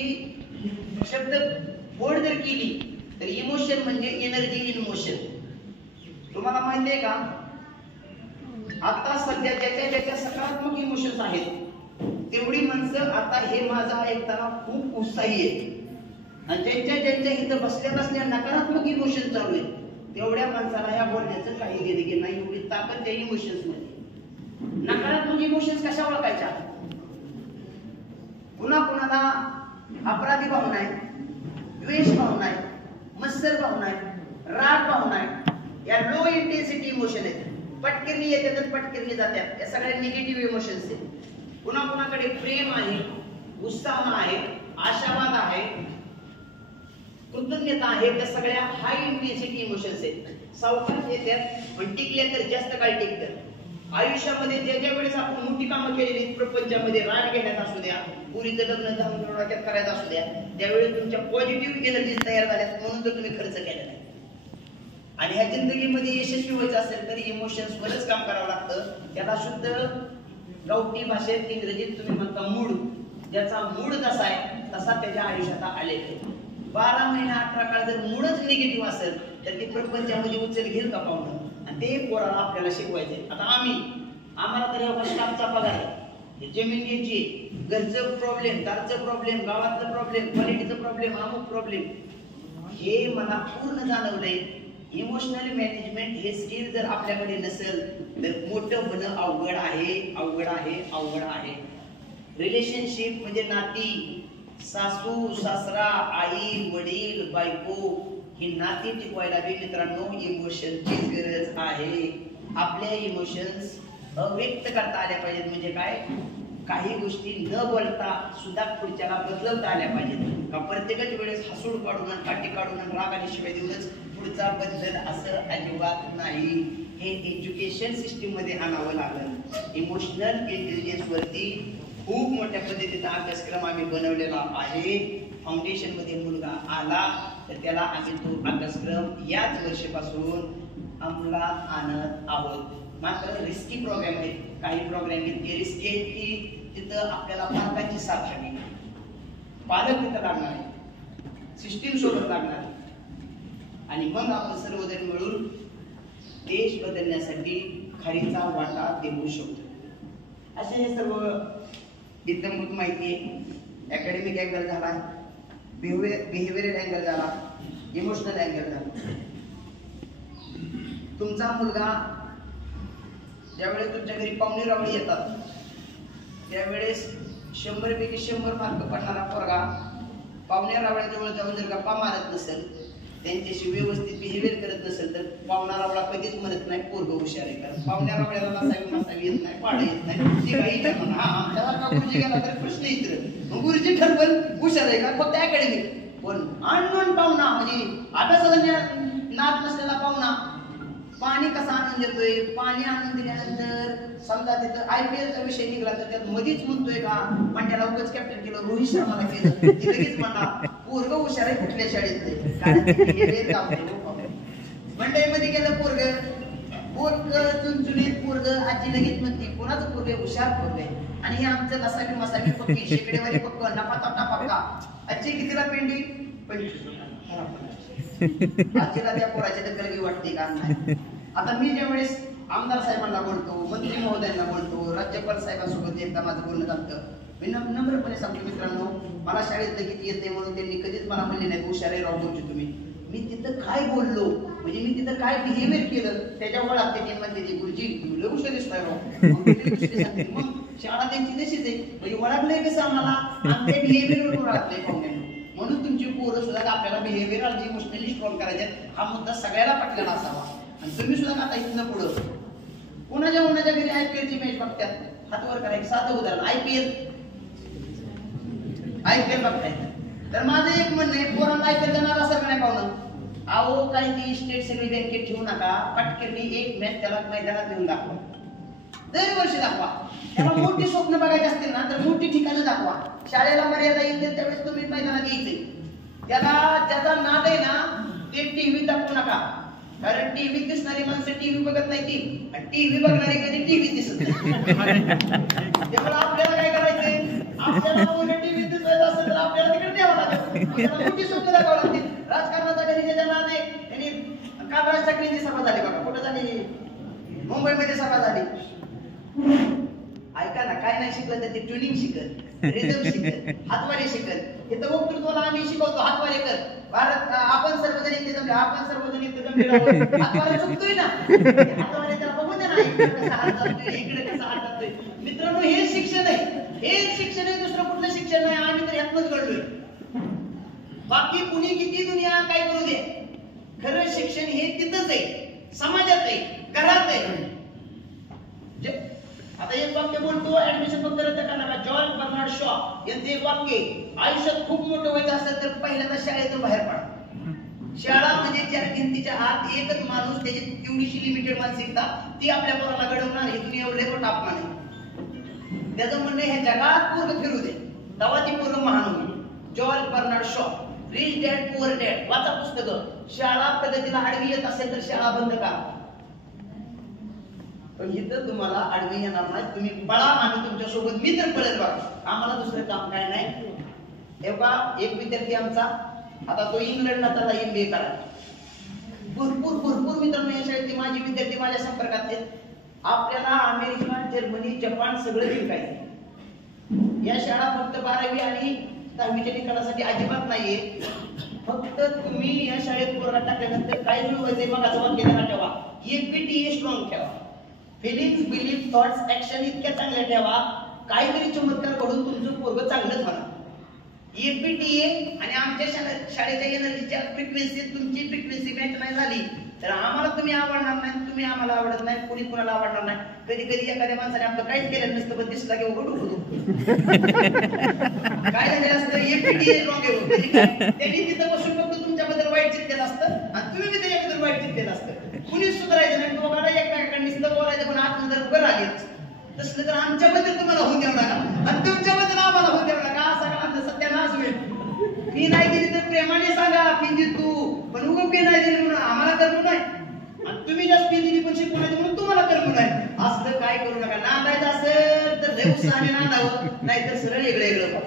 शब्द बोर्ड जर केली तर इमोशन म्हणजे एनर्जी इन मोशन. तुम्हाला माहिती आहे का आता सध्या ज्याच्या सकारात्मक इमोशन्स आहेत तेवढी माणसं आता हे माझं ऐकताना खूप उत्साही आहे आणि ज्यांच्या इथं बसल्या नकारात्मक इमोशन चालू आहे तेवढ्या माणसाला या बोलण्याचं काही देणं नाही. एवढी ताकद त्या इमोशन्स मध्ये. नकारात्मक इमोशन्स कशा ओळखायच्या? कुणाला अपराधी भावना आहे, द्वेष भावना आहे, मत्सर भावना आहे, राग भावना आहे. या लो इंटेन्सिटी इमोशन आहेत. पटकरणी येतात पटकरणी जातात. या सगळ्या निगेटिव्ह इमोशन्स आहेत. कुणाकडे प्रेम आहे, उत्साह आहे, आशावाद आहे, कृतज्ञता आहे. त्या सगळ्या हाय इंटेन्सिटी इमोशन्स आहेत. सावकाश येतात पण टिकल्या तर जास्त काळ टिकतात. आयुष्यामध्ये ज्या वेळेस आपण मोठी कामं केलेली प्रपंचामध्ये राग घेण्यात असू द्या, पुरीचं लग्न धामधडाक्यात करायचं असू द्या, त्यावेळेस तुमच्या पॉझिटिव्ह एनर्जी तयार झाल्यात म्हणून तर तुम्ही खर्च केलेला आहे. आणि ह्या जिंदगीमध्ये यशस्वी व्हायचं असेल तर इमोशन्स वरच काम करावं लागतं. त्याला शुद्ध गावठी भाषेत इंग्रजीत तुम्ही म्हणता मूड. ज्याचा मूड जसा आहे तसा त्याच्या आयुष्यात आलेला आहे. 12 महिने 18 काळ जर मूडच निगेटिव्ह असेल तर ते प्रपंचामध्ये उचल घेईल का पाहुणं. आणि ते पोराला आपल्याला शिकवायचंय. आता आम्हाला तर एवढा स्टाफचा पगार आहे, जमीन घ्यायची, घरचं प्रॉब्लेम, दारचं प्रॉब्लेम, गावातलं प्रॉब्लेम, क्वालिटीचं प्रॉब्लेम, अमुक प्रॉब्लेम, हे मला पूर्ण जाणवलंय. इमोशनल मॅनेजमेंट हे स्किल जर आपल्याकडे नसेल तर मोठं होणं अवघड आहे. रिलेशनशिप म्हणजे नाती, सासू सासरा, आई वडील बायको, ही नाती टिकवायला बी मित्रांनो इमोशनचीच गरज आहे. आपल्या इमोशन्स अव्यक्त करता आल्या पाहिजेत. म्हणजे काय? काही गोष्टी न बोलता सुद्धा पुढच्याला बदलवता आल्या पाहिजेत. का प्रत्येकच वेळेस हसूड काढून काठी काढून राग आणि शिवाय देऊनच पुढचा बदल असं अजिबात नाही. हे एज्युकेशन सिस्टीम मध्ये आणावं लागलं. इमोशनल इंटेलिजन्स वरती खूप मोठ्या पद्धतीचा अभ्यासक्रम आम्ही बनवलेला आहे. फाउंडेशन मध्ये मुलगा आला तर त्याला आम्ही तो अभ्यासक्रम याच वर्षीपासून अंमलात आणत आहोत. मात्र रिस्की प्रोग्राम आहेत. काही प्रोग्राम इतके रिस्की आहेत की तिथं आपल्याला पालकांची साथ हवी. पालक तिथं लागणार आहे, सिस्टीम सोबत लागणार आहे आणि मग आपण सर्वजण मिळून देश बदलण्यासाठी खरीचा वाटा देऊ शकतो. असे हे सर्व इत्तमभूत माहिती आहे. अकॅडमिक अँगल झाला, बिहेवियरल अँगल झाला, इमोशनल अँगल झाला. तुमचा मुलगा ज्यावेळेस तुमच्या घरी पाहुणे रावळे येतात त्यावेळेस 100 पैकी 100 मार्क पडणारा पोरगा पाहुण्या रावळ्याजवळ जाऊन जर गप्पा मारत नसेल, त्यांच्याशी व्यवस्थित बिहेवियर करत नसेल तर पाहुणा रावळा कधीच म्हणत नाही पोरग हुशार आहे. कारण पाहुण्या रावळ्याला नसावी येत नाही, पाड येत नाही, त्याला गुरुजी गेला तर प्रश्न येत. गुरुजी ठरवल हुशार आहे का फक्त अकॅडमिक. पण अननोन पाहुणा म्हणजे अभ्यासाला नाद नसलेला पाहुणा पाणी कसं आणून देतोय, पाणी आणून दिल्यानंतर समजा तिथं IPL चा विषय निघाला तर त्यात मधीच म्हणतोय का पण त्याला उगाच कॅप्टन केलं, रोहित शर्माला केलं, लगेच म्हणा पोरग हुशार आहे कुठल्या शाळेत मंडईमध्ये गेलं पोरग चुनचुनीत पोरग आजी लगेच म्हणते कोणाचं पोरग हुशार पोरग आहे. आणि हे आमचं नसावी मसावी पक्की शेकडेवारी पक्क नफा पक्का. आजी कितीला पेंडी 25. आजीला त्या पोराची दखल घेऊ वाटते का नाही. आता मी ज्या वेळेस आमदार साहेबांना बोलतो, मंत्री महोदयांना बोलतो, राज्यपाल साहेबांसोबत एकदा माझं बोलणं झालं, मी नम्रपणे सांगतो मित्रांनो, मला शाळेतलं किती येते म्हणून त्यांनी कधीच मला म्हणले नाही हुशार आहे राव तुमची तुम्ही. मी तिथं काय बोललो म्हणजे मी तिथं काय बिहेवियर केलं त्याच्यावर लागते ते म्हणते ती गुरुजी लय हुशार दिसतोय राव. मग शाळा त्यांची तशीच आहे म्हणजे ओळखलंय कसं आम्हाला आमच्या बिहेवियरवर ओळखलंय पाहुण्यांना. म्हणून तुमची पोरं सुद्धा आपल्याला बिहेवियर आणि इमोशनली स्ट्रॉंग करायचे हा मुद्दा सगळ्याला पटलेला असावा. आणि तुम्ही सुद्धा आता इथनं पुढं कोणाच्या घरी IPL ची मॅच बघतात हातवर करायचं साधं उदाहरण IPL बघताय तर माझं एक म्हणणं आहे पोरांना IPL नाव असं नाही पाहुणं. अहो काही ती स्टेट सगळी बँकेत ठेवू नका, पटकनी एक मॅच त्याला मैदानात नेऊन दाखवा, दरवर्षी दाखवा. त्याला मोठी स्वप्न बघायची असतील ना तर मोठी ठिकाणं दाखवा. शाळेला मर्यादा येईल त्यावेळेस तुम्ही मैदानात यायचे. त्याला ज्याचा नाद आहे ना ते टीव्ही दाखवू नका, कारण टीव्ही दिसणारी माणसं टीव्ही बघत नाही ती, आणि टीव्ही बघणारी कधी टीव्ही दिसत नाही. त्यामुळे आपल्याला काय करायचंय, आपल्याला टीव्ही दिसायचं असेल तर आपल्याला तिकडे द्यावं लागेल, मोठी स्वप्न दाखवावं लागते. राजकारणाचा घरी ज्याच्या नाद आहे त्यांनी काल राज ठाकरेंची सभा झाली बघा, कुठं झाली, मुंबईमध्ये सभा झाली. ऐका ना, काय नाही शिकलं तर ते ट्युनिंग शिकत, रिदम शिकत, हातवारे शिकत. इथं वक्तृत्वाला आम्ही शिकवतो हातवारे कर. भारत आपण सर्वजण इथे जमले, आपण सर्वजण इथे जमले, हातवारे चुकतोय ना, हातवारे त्याला बघू दे ना, इकडे कसा हात जातोय, इकडे कसा हात जातोय. मित्रांनो हे शिक्षण आहे, हेच शिक्षण आहे, दुसरं कुठलं शिक्षण नाही. आम्ही तर यातनंच घडलोय. बाकी कुणी किती दुनिया काय करू दे, खरं शिक्षण हे तिथंच आहे, समाजात आहे, घरात आहे. आता एक वाक्य बोलतो ऍडमिशन फक्त रद्द करणार. जॉर्ज बर्नार्ड शॉ यांचं एक वाक्य, आयुष्यात खूप मोठं व्हायचं असेल तर पहिल्यांदा शाळेतून बाहेर पडा. शाळा म्हणजे चार भिंतीच्या आत एकच माणूस, त्याची तेवढीशी लिमिटेड मानसिकता, ती आपल्या पोराला घडवणार. हे तुम्ही एवढे मोठं अपमान आहे. त्याचं म्हणणं हे जगात पूर्ण फिरू दे तेव्हा ती पूर्ण महान होईल. George Bernard Shaw, rich dad poor dad, वाचा पुस्तकं. शाळा प्रगतीला आडवी येत असेल तर शाळा बंद करा, पण इथं तुम्हाला आडवी येणार नाही. तुम्ही पळा, आम्ही तुमच्या सोबत, मी तर पळेल बघा, आम्हाला दुसरं काम काय नाही. तेव्हा एक विद्यार्थी आमचा आता तो इंग्लंडला त्याला MBA करा. भरपूर मित्रांनो या शाळेतले माझे विद्यार्थी माझ्या संपर्कात आहेत. आपल्याला अमेरिका, जर्मनी, जपान सगळं शिकायचं. या शाळा फक्त 12वी आणि 10वीच्या निकालासाठी अजिबात नाहीये. फक्त तुम्ही या शाळेत पोरगा टाकल्यानंतर काय जुळवायचे मग असं वाक्य ध्यानात ठेवा, EPTA स्ट्रॉंग ठेवा. फिलिंग्स, बिलीफ, थॉट्स, ऍक्शन इतक्या चांगल्या ठेवा, काहीतरी चमत्कार घडून तुमचं पोरग चांगलंच म्हणा. EPTA आणि आमच्या शाळेच्या एनर्जीच्या फ्रिक्वेन्सी, तुमची फ्रिक्वेन्सी मॅच नाही झाली तर आम्हाला तुम्ही आवडणार नाही, तुम्ही आम्हाला आवडत नाही, कोणी कुणाला आवडणार नाही. कधी कधी एखाद्या माणसाने आपलं काहीच केलं नसतं पण दिसला की उघडू काय झालं असतं, EPTA स्ट्रॉंग आहे. त्यांनी तिथं बसून फक्त तुमच्याबद्दल वाईट चिंतेत असतं आणि तुम्ही बी त्याच्याबद्दल वाईट चिंतेत असतं. कुणीच सुधारायचं नाही, दोघांना एकमेकांकडे नुसतं बोलायचं, पण आतून जर उभं राहिलेच तसलं तर आमच्याबद्दल तुम्हाला होऊन द्यावं नका आणि तुमच्याबद्दल आम्हाला होऊन द्यावं नका. सगळ्यांचं सत्यानाश होईल. फी नाही दिली तर प्रेमाने सांगा फी दे तू, पण उगं फी नाही दिली म्हणून आम्हाला करमू नाही आणि तुम्ही जास्त फी दिली पण शिकू नाही म्हणून तुम्हाला करमू नाही. असलं काय करू नका. नांदायचं असेल तर लय उत्साहाने नांदावं, नाहीतर सरळ वेगळं.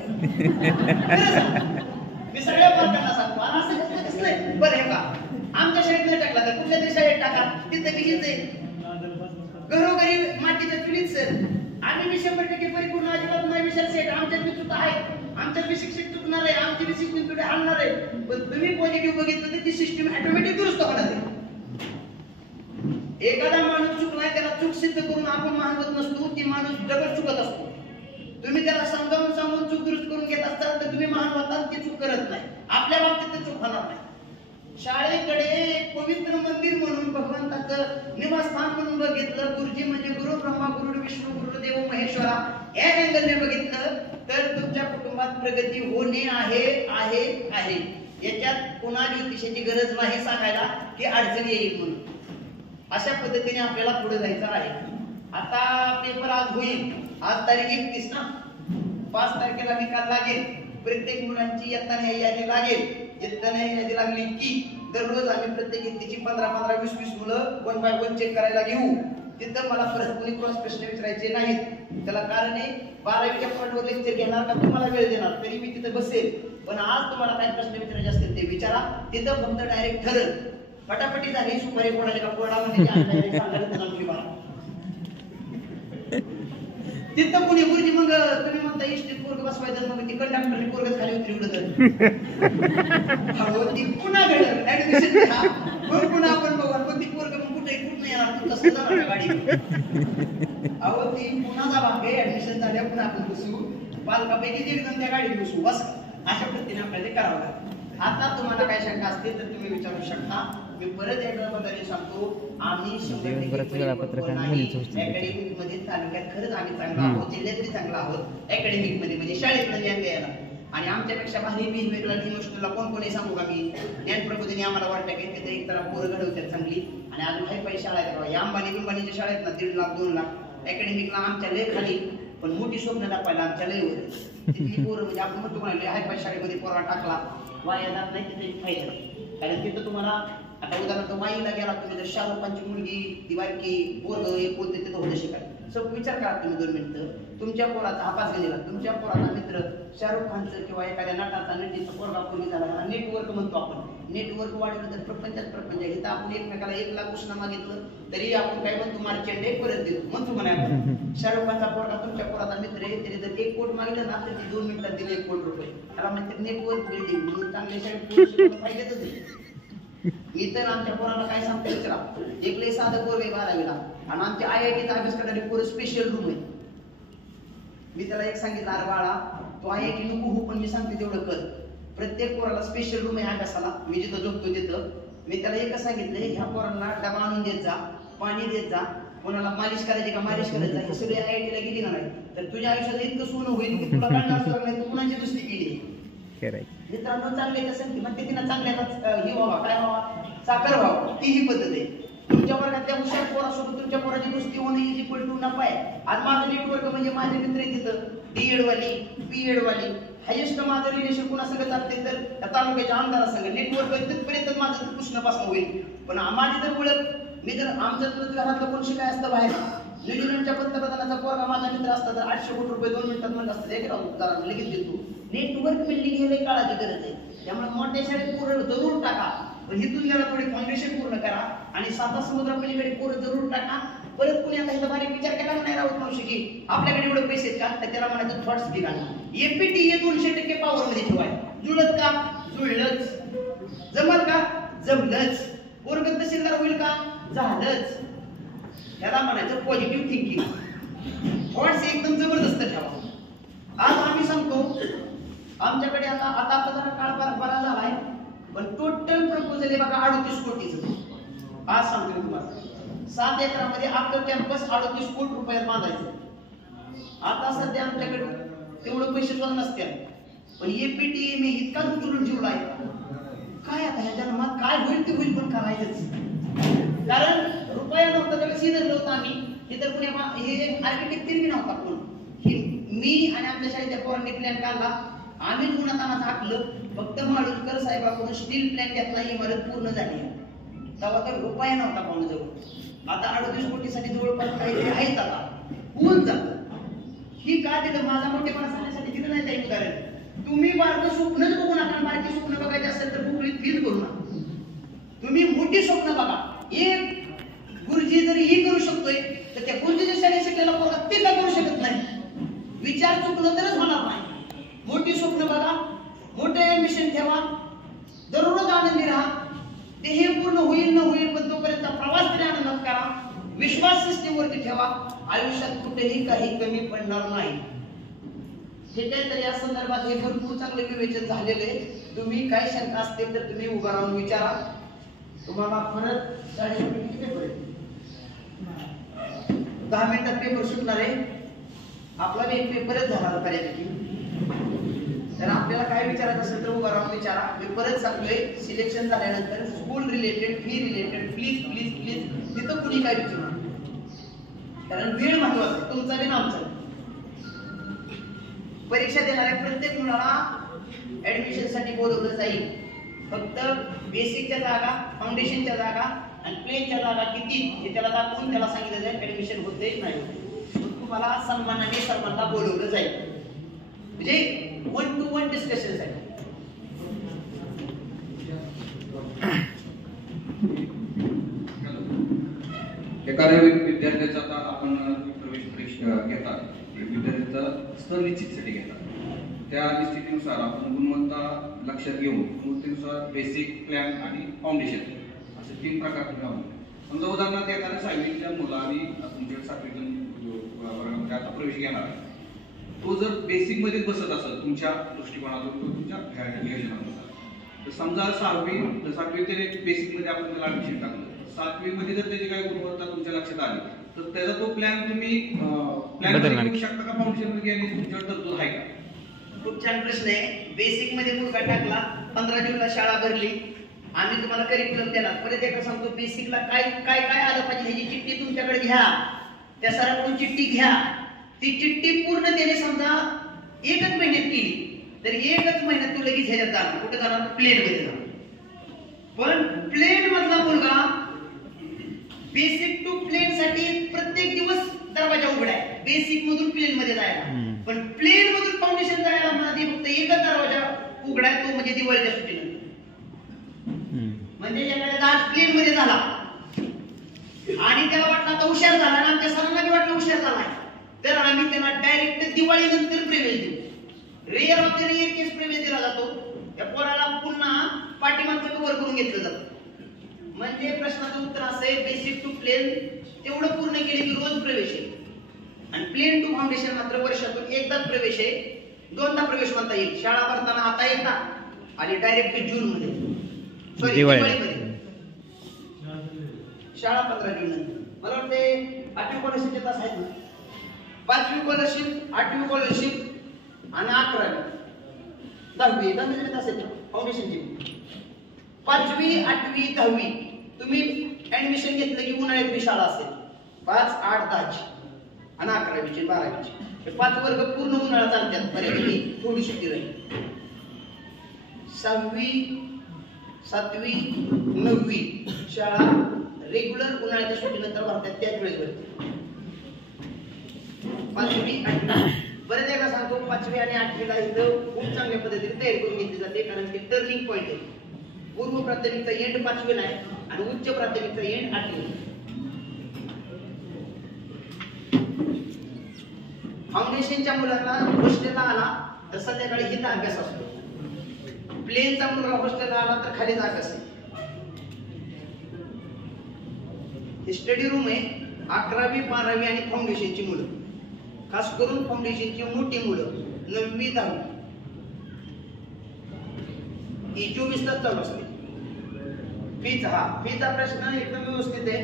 मी सगळ्या पालकांना सांगतो असं कसलं बरं हे का आमच्या शाळेत नाही टाकला तर कुठल्या तरी शाळेत टाका, तिथं बिहीच आहे. घरोघरी मातीच्या चुलीत सर आम्ही बी 100% परिपूर्ण अजिबात नाही विचार सेट. आमच्यात बी चुका आहे, आमच्यात बी शिक्षक चुकणार आहे, आमची बी सिस्टीम पुढे आणणार आहे, पण तुम्ही पॉझिटिव्ह बघितलं तर ती सिस्टीम ऑटोमॅटिक दुरुस्त होणार आहे. एखादा माणूस चुकलाय त्याला चूक सिद्ध करून आपण मानवत नसतो, ती माणूस डबल चुकत असतो. तुम्ही त्याला समजावून सांगून चूक दुरुस्त करून घेत असताल तर तुम्ही महान होताल, ती चूक करत नाही. आपल्या बाबतीत तर चूक होणार नाही. शाळेकडे एक पवित्र मंदिर म्हणून भगवंताचं निवासस्थान म्हणून बघितलं. गुरुजी म्हणजे गुरु ब्रह्मा, गुरु विष्णू, गुरुदेव महेश्वरा या अँगलने बघितलं तर तुमच्या कुटुंबात प्रगती होणे आहे आहे आहे. याच्यात पुन्हा ज्योतिषाची गरज नाही सांगायला की अडचण येईल म्हणून. अशा पद्धतीने आपल्याला पुढे जायचं आहे. आता पेपर आज होईल, आज तारीख 31 ना, 5 तारखेला निकाल लागेल. प्रत्येक मुलांची इयत्ता यादी लागेल. इयत्ता यादी लागली की दररोज आम्ही प्रत्येक इयत्तेची 15-15, 20-20 मुलं 1 बाय 1 चेक करायला घेऊ. तिथं मला परत कोणी क्रॉस प्रश्न विचारायचे नाहीत. त्याला कारण आहे 12वीच्या पॉईंटवर लेक्चर घेणार का तुम्हाला वेळ देणार तरी मी तिथं बसेल. पण आज तुम्हाला काय प्रश्न विचारायचे असतील ते विचारा. तिथं फक्त डायरेक्ट ठरल पटापटी झाली सुपारी फोडायला का फोडा म्हणजे तिथं कुणी गुरुजी मग तुम्ही म्हणता इष्टीत पोरग बसवायचं मग ती कंडक्टरने पोरग खाली उतरी उडत ती पुन्हा घडलं ऍडमिशन घ्या मग पुन्हा आपण बघू पण ती पोरग मग कुठे कुठं येणार तू तसं जाणार गाडी अहो ती पुन्हा जा बागे ऍडमिशन झाल्या पुन्हा आपण बसू पालकापैकी 1 जण त्या गाडीत बसू बस अशा पद्धतीने आपल्याला ते करावं लागतं. आता तुम्हाला काय शंका असतील तर तुम्ही विचारू शकता. मी परत एकदा बघायला सांगतो आम्ही 100% अकॅडमिक मध्ये तालुक्यात खरंच आम्ही चांगला आहोत, जिल्ह्यातही चांगला आहोत अकॅडमिक मध्ये म्हणजे शाळेत ज्ञान आणि आमच्यापेक्षा भारी बिहेवियरला इमोशनलला कोण सांगू का मी ज्ञान प्रबोधिनी आम्हाला वाटतं की तिथे एक तर पोरं घडवतात चांगली आणि अजून काही पैसे शाळा आहेत. या अंबानीच्या शाळेत ना 1.5 लाख 2 लाख अकॅडमिकला आमच्या लय खाली पण मोठी स्वप्न दाखवायला आमच्या लय वर तिथली पोरं म्हणजे आपण म्हणतो म्हणाले हाय पाय शाळेमध्ये पोरा टाकला वाया जात नाही तिथे फायदा कारण तिथं तुम्हाला आता उदाहरणार्थ वाईला गेला तुम्ही जर शाहरुख खानची मुलगी दिवाळकी पोरग एक बोलते तिथं होतं शिकाय सब विचार करा तुम्ही 2 मिनिटं तुमच्या पोराचा हापास गेलेला तुमच्या पोराचा मित्र शाहरुख खानचं किंवा एखाद्या नटाचा नटीचा पोरगा पोरगी झाला नेटवर्क म्हणतो आपण नेटवर्क वाढवलं तर प्रपंचात प्रपंच इथं आपण एकमेकाला 1 लाख उसना मागितलं तरी आपण काय म्हणतो मार्चेंड एक परत देतो म्हणतो म्हणे आपण शाहरुख खानचा पोरगा तुमच्या पोराचा मित्र आहे तरी जर 1 कोटी मागितलं ना तर 2 मिनिटात दिले 1 कोटी रुपये त्याला म्हणतात नेटवर्क बिल्डिंग म्हणून चांगल्या शाळेत पाहिजेच. मी तर आमच्या पोराला काय सांगतो विचारा एक लय साधं पोरग आहे 12वीला आणि आमच्या IITचा अभ्यास करणारी पोरं स्पेशल रूम आहे. मी त्याला एक सांगितलं अरे बाळा तो IIT नको हो पण मी सांगते तेवढं कर. प्रत्येक पोराला स्पेशल रूम आहे अभ्यासाला मी जिथं झोपतो तिथं मी त्याला एकच सांगितलंय ह्या पोरांना डबा आणून देत जा पाणी देत जा कोणाला मालिश करायची का मालिश करायचं हे सगळे IIT ला गेली ना नाही तर तुझ्या आयुष्यात इतकं सोनं होईल की तुला कळणार नाही तू कुणाची दुसरी केली. मित्रांनो चांगले असेल की म्हणते तिला चांगल्या ही व्हावा काय व्हावा साखर व्हावं ती ही पद्धत आहे. तुमच्या वर्गातल्या हुशार पोरासोबत तुमच्या पोराची दोस्ती होणं इज इक्वल टू नफा आहे. आज माझं नेटवर्क म्हणजे माझे मित्र आहे तिथं DED वाली BEd वाली हायेस्ट माझं रिलेशन कुणा संगत जाते तर त्या तालुक्याच्या आमदारासंग नेटवर्क तिथपर्यंत माझं कृष्णपासून होईल. पण माझी जर ओळख मी जर आमच्या घरातलं कोण शिकाय असतं बाहेर न्यूझीलंडच्या पंतप्रधानाचा पोरगा माझा मित्र असता तर 800 कोटी रुपये 2 मिनिटात म्हणत असतं एक राहू लगेच देतो. नेटवर्क बिल्डिंग हे काळाची गरज आहे. त्यामुळे मोठ्या शाळेत पोरं जरूर टाका पण हिथून गेला थोडी फाउंडेशन पूर्ण करा आणि 7 समुद्रापलीकडे पोरं जरूर टाका. परत कुणी आता इथं बारीक विचार केला नाही राहत मावशी की आपल्याकडे एवढे पैसे आहेत का तर त्याला म्हणायचं थॉट्स घे घाला APT हे 200% पॉवर मध्ये ठेवाय जुळत का जुळलंच जमल का जमलंच पोरग तहसीलदार होईल का झालंच. त्याला म्हणायचं पॉझिटिव्ह थिंकिंग थॉट्स एकदम जबरदस्त ठेवा. आज आम्ही सांगतो आमच्याकडे आता जरा काळ बरा झालाय पण टोटल प्रपोजल आहे बघा 38 कोटीचं. आज सांगतो तुम्हाला 7 एकरामध्ये आपलं कॅम्पस 38 कोटी रुपयात बांधायचं. आता सध्या आमच्याकडे तेवढं पैसे सुद्धा नसते पण APT मी इतका उचलून ठेवलाय काय आता ह्या जन्मात काय होईल ते होईल पण करायचंच. कारण रुपया नव्हता त्याला सीधर नव्हतं आम्ही हे तर पुणे हे आर्किटेक्ट तरी नव्हता कोण ही मी आणि आमच्या शाळेच्या पोरांनी प्लॅन काढला आम्ही उन्हातानाच हाकलं फक्त माडुसकर साहेबांकडून स्टील प्लॅन घेतला इमारत पूर्ण झाली तेव्हा तर रुपया नव्हता पाहुण्याजवळ. आता 38 कोटीसाठी जवळपास काहीतरी आहेच आता होऊन जातं. ही का दिलं माझा मोठेपणा सांगण्यासाठी दिलं नाही काही उदाहरण. तुम्ही बारकं स्वप्नच बघू नका बारकी स्वप्न बघायचे असेल तर गुगलीत फील करू नका. तुम्ही मोठी स्वप्न बघा. एक गुरुजी जरी ही करू शकतोय तर त्या गुरुजीच्या शाळेत शिकलेला पोरगा ते का करू शकत नाही. विचार चुकलं तरच होणार नाही. मोठी स्वप्न बघा मोठे मिशन ठेवा दररोज आनंदी राहा. ते हे पूर्ण होईल न होईल पण तोपर्यंत प्रवास तरी आनंदात करा. विश्वास सिस्टीमवरती ठेवा. आयुष्यात कुठेही काही कमी पडणार नाही. ठीक आहे तर या संदर्भात हे भरपूर चांगले विवेचन झालेले. तुम्ही काय शंका असतील तर तुम्ही उभा राहून विचारा. तुम्हाला परत 10 मिनिटात पेपर सुटणार आहे. आपला एक पेपरच झाला बऱ्यापैकी तर आपल्याला काय विचारायचं असेल तर उभा राहून विचारा. मी परत सांगतोय, सिलेक्शन झाल्यानंतर school related, fee related please please please तिथं कुणी काय विचारू नका, कारण वेळ महत्वाचा आहे, तुमचा बी आमचा. परीक्षा देणाऱ्या प्रत्येक मुलाला ऍडमिशन साठी बोलवलं जाईल. फक्त बेसिकच्या जागा, फाउंडेशनच्या जागा आणि प्लेनच्या जागा किती हे त्याला दाखवून त्याला सांगितलं जाईल ऍडमिशन होते नाही होते. तुम्हाला सन्मानाने सर्वांना बोलवलं जाईल, म्हणजे 1-to-1 डिस्कशन साठी. एखाद्या विद्यार्थ्याचा आता आपण प्रवेश परीक्षा घेतात, विद्यार्थ्याचा स्तर निश्चितीसाठी घेतात, त्या निश्चितीनुसार आपण गुणवत्ता लक्षात घेऊन गुणवत्तेनुसार बेसिक, प्लॅन आणि फाउंडेशन असे 3 प्रकार ठेवले. समजा उदाहरणार्थ एखाद्या 6वीच्या मुलाने तुमच्याकडे 7वीच्या वर्गामध्ये आता प्रवेश घेणार आहे, तो जर बेसिक मध्येच बसत असेल तुमच्या दृष्टिकोनातून, तुमच्या नियोजनानुसार, तर समजा 7वी त्याने बेसिक मध्ये आपण त्याला ऍडमिशन टाकलं, 7वी मध्ये जर त्याची काही गुणवत्ता तुमच्या लक्षात आली तर त्याचा तो प्लॅन तुम्ही प्लॅन घेऊ शकता का, फाउंडेशन मध्ये घेण्याची तुमच्यावर तरतूद आहे का? खूप छान प्रश्न आहे. बेसिक मध्ये मुलगा टाकला, 15 जूनला शाळा भरली, आम्ही तुम्हाला करिक्युलम देणार. परत एकदा सांगतो, बेसिकला काय काय काय आलं पाहिजे ह्याची चिठ्ठी तुमच्याकडे घ्या, त्या सराकडून चिठ्ठी घ्या. ती चिठ्ठी पूर्ण त्याने समजा 1च महिन्यात केली तर 1च महिन्यात तू लगेच ह्याच्यात जाणार. कुठे जाणार? प्लेन मध्ये जाणार. पण प्लेन मधला मुलगा बेसिक टू प्लेन साठी प्रत्येक दिवस दरवाजा उघडा आहे, बेसिक मधून प्लेन मध्ये जायला. पण प्लेन मधून फाउंडेशन जायला मध्ये फक्त एकच दरवाजा उघडा आहे, तो म्हणजे दिवाळीच्या सुट्टीनंतर. म्हणजे एखाद्या आज प्लेन मध्ये झाला आणि त्याला वाटलं आता हुशार झाला, आणि आमच्या सरांना बी वाटलं हुशार झालाय, तर आम्ही त्यांना डायरेक्ट दिवाळी नंतर प्रवेश देऊ. रेअर ऑफ द रेअर केस प्रवेश दिला जातो. त्या पोराला पुन्हा पाठीमागचं कव्हर करून घेतलं जातं. म्हणजे प्रश्नाचं उत्तर असं आहे, बेसिक टू प्लेन तेवढं पूर्ण केले की रोज प्रवेश आहे, आणि प्लेन टू फाउंडेशन मात्र वर्षातून एकदाच प्रवेश आहे. 2दा प्रवेश म्हणता येईल. शाळा भरताना आता एकदा आणि डायरेक्ट जून मध्ये, सॉरी दिवाळीमध्ये. शाळा 15 जून नंतर. मला वाटते 8वी स्कॉलरशिपचे तास आहेत ना, 5वी स्कॉलरशिप, 8वी स्कॉलरशिप आणि 11वी 10वी तास आहेत फाउंडेशनची. 5वी, 8वी, 10वी तुम्ही ऍडमिशन घेतलं की उन्हाळ्यात शाळा असेल 5, 8, 10 आणि 11वीची 12वीची. हे 5 वर्ग पूर्ण उन्हाळा चालतात, बऱ्यापैकी थोडी सुट्टी राहील. 6वी, 7वी, 9वी शाळा रेग्युलर उन्हाळ्याच्या सुट्टीनंतर भरतात, त्याच वेळेस भरते. 5वी, 8वी बरेच एकदा सांगतो, 5वी आणि 8वीला इथं खूप चांगल्या पद्धतीने तयारी करून घेतली जाते, कारण ते टर्निंग पॉईंट आहे. पूर्व प्राथमिकचा एंड 5वीला आहे आणि उच्च प्राथमिकचा एंड 8वीला. फाउंडेशनच्या मुलांना हॉस्टेलला आला तर संध्याकाळी हिता अभ्यास असतो. प्लेनचा मुलगा हॉस्टेलला आला तर खालीच अभ्यास आहे. हे स्टडी रूम आहे. 11वी, 12वी आणि फाउंडेशनची मुलं, खास करून फाउंडेशनची मोठी मुलं 9वी, 10वी ही 24 तास चालू असते. फीचा प्रश्न एकदम व्यवस्थित आहे.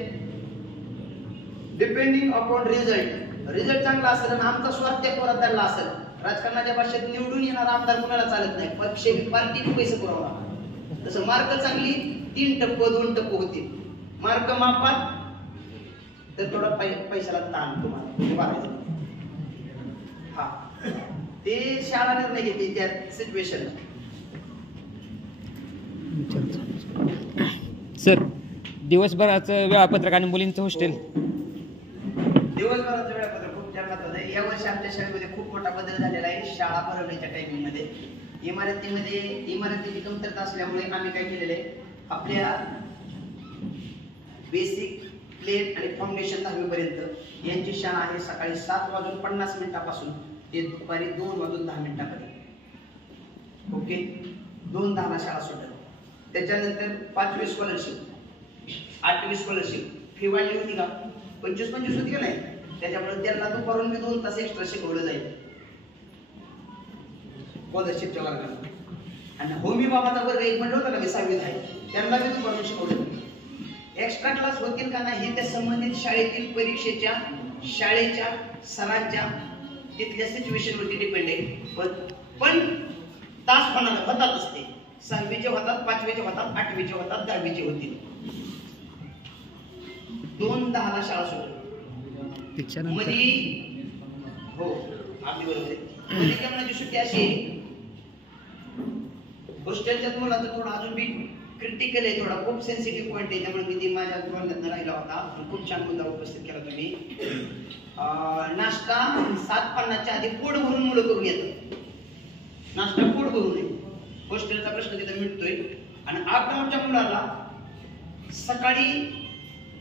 डिपेंडिंग अपॉन रिझल्ट चांगला असेल आणि आमचा स्वार्थ त्या पोरात धरला असेल, राजकारणाच्या भाषेत निवडून येणार आमदार कुणाला चालत नाही, पार्टी पैसे पुरवणार. तसं मार्क चांगली 3 टप्पे 2 टप्पे होतील. मार्क मापात तर थोडा पैशाला ताण तुम्हाला वाढायचं. हा ते शाळा निर्णय घेते त्या सिच्युएशन. सर, दिवसभराचं वेळापत्रक आणि मुलींचं हॉस्टेल. दिवसभराचं वेळापत्रक खूप छान महत्वाचं आहे. यावर्षी आमच्या शाळेमध्ये खूप मोठा बदल झालेला आहे. शाळा भरवण्याच्या टायमिंग मध्ये इमारतीची कमतरता असल्यामुळे आम्ही काय केलेलं आहे, आपल्या बेसिक, प्लेन आणि फाउंडेशन 10वी पर्यंत यांची शाळा आहे सकाळी 7:50 पासून ते दुपारी 2:10 ओके. 2:10 शाळा सुटत. त्याच्यानंतर 5वी स्कॉलरशिप, 8वी स्कॉलरशिप फी वाढली होती का, 25 होती का नाही, त्याच्यामुळे त्यांना दुपारून 2 तास एक्स्ट्रा शिकवलं जाईल स्कॉलरशिपच्या वर्गाला. आणि होमी बाबाचा वर्ग एक म्हणलं होतं ना मी 6वीत आहे, त्यांना बी दुपारून शिकवलं. एक्स्ट्रा क्लास होतील का नाही त्या संबंधित शाळेतील परीक्षेच्या, शाळेच्या सरांच्या तिथल्या सिच्युएशन वरती डिपेंड आहे. पण तास होतातच ते. 6वीचे होतात, 5वीचे होतात, 8वीचे होतात, 10वीचे होतील. 2:10 शाळा सुटली. मध्ये हो अगदी बरोबर आहे. मध्ये जेवणाची सुट्टी अशी हॉस्टेलच्या मुलाचं थोडं अजून बी क्रिटिकल आहे, थोडा खूप सेन्सिटिव्ह पॉईंट आहे. त्यामुळे मी माझ्या बोलण्यात राहिला होता. खूप छान मुद्दा उपस्थित केला तुम्ही. नाश्ता 7:50च्या आधी पोट भरून मुलं करून येतात. नाश्ता पोट भरून आहे. हॉस्टेलचा प्रश्न तिथं मिळतोय. आणि अपडाऊनच्या मुलाला सकाळी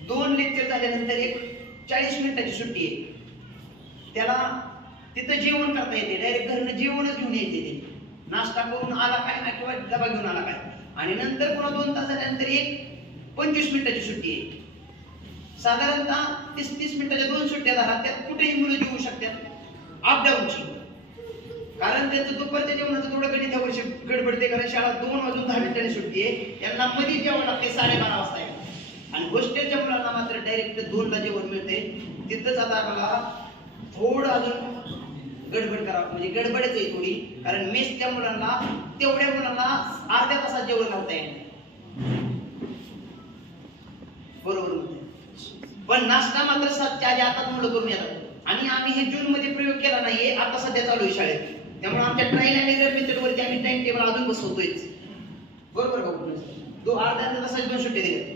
2 लेक्चर झाल्यानंतर एक 40 मिनिटाची सुट्टी आहे. त्याला तिथं जेवण करता येते, डायरेक्ट घरनं जेवणच घेऊन येते. ते नाश्ता करून आला काय किंवा डबा घेऊन आला काय, आणि नंतर पुन्हा 2 तास झाल्यानंतर एक 25 मिनिटाची सुट्टी आहे. साधारणतः 30 मिनिटाच्या 2 सुट्ट्या झाल्या. त्यात कुठेही मुलं जेवू शकतात अपडाऊनची. कारण त्यांचं दुपारच्या जेवणाचं थोडं गणित या वर्षी गडबडते, कारण शाळा 2:10 सुट्टी आहे. यांना मध्ये जेवण लागते 12:30 वाजता आहे. आणि हॉस्टेलच्या मुलांना मात्र डायरेक्ट 2ला जेवण मिळते. तिथंच आता मला थोडं अजून गडबड करा, म्हणजे गडबडच आहे थोडी. कारण मेसच्या मुलांना तेवढ्या मुलांना अर्ध्या तासात जेवण घालता येईल. बरोबर. पण नाश्ता मात्र 7च्या आधी आता मुलं करून येतात. आणि आम्ही हे जून मध्ये प्रयोग केला नाहीये, आता सध्या चालू आहे शाळेत. त्यामुळे आमच्या ट्रायल आणि एरर मेथडवरती आम्ही टाइम टेबल अजून बसवतोय. बरोबर का? तो अर्ध्या तासाची 2 सुट्टी दिल्या.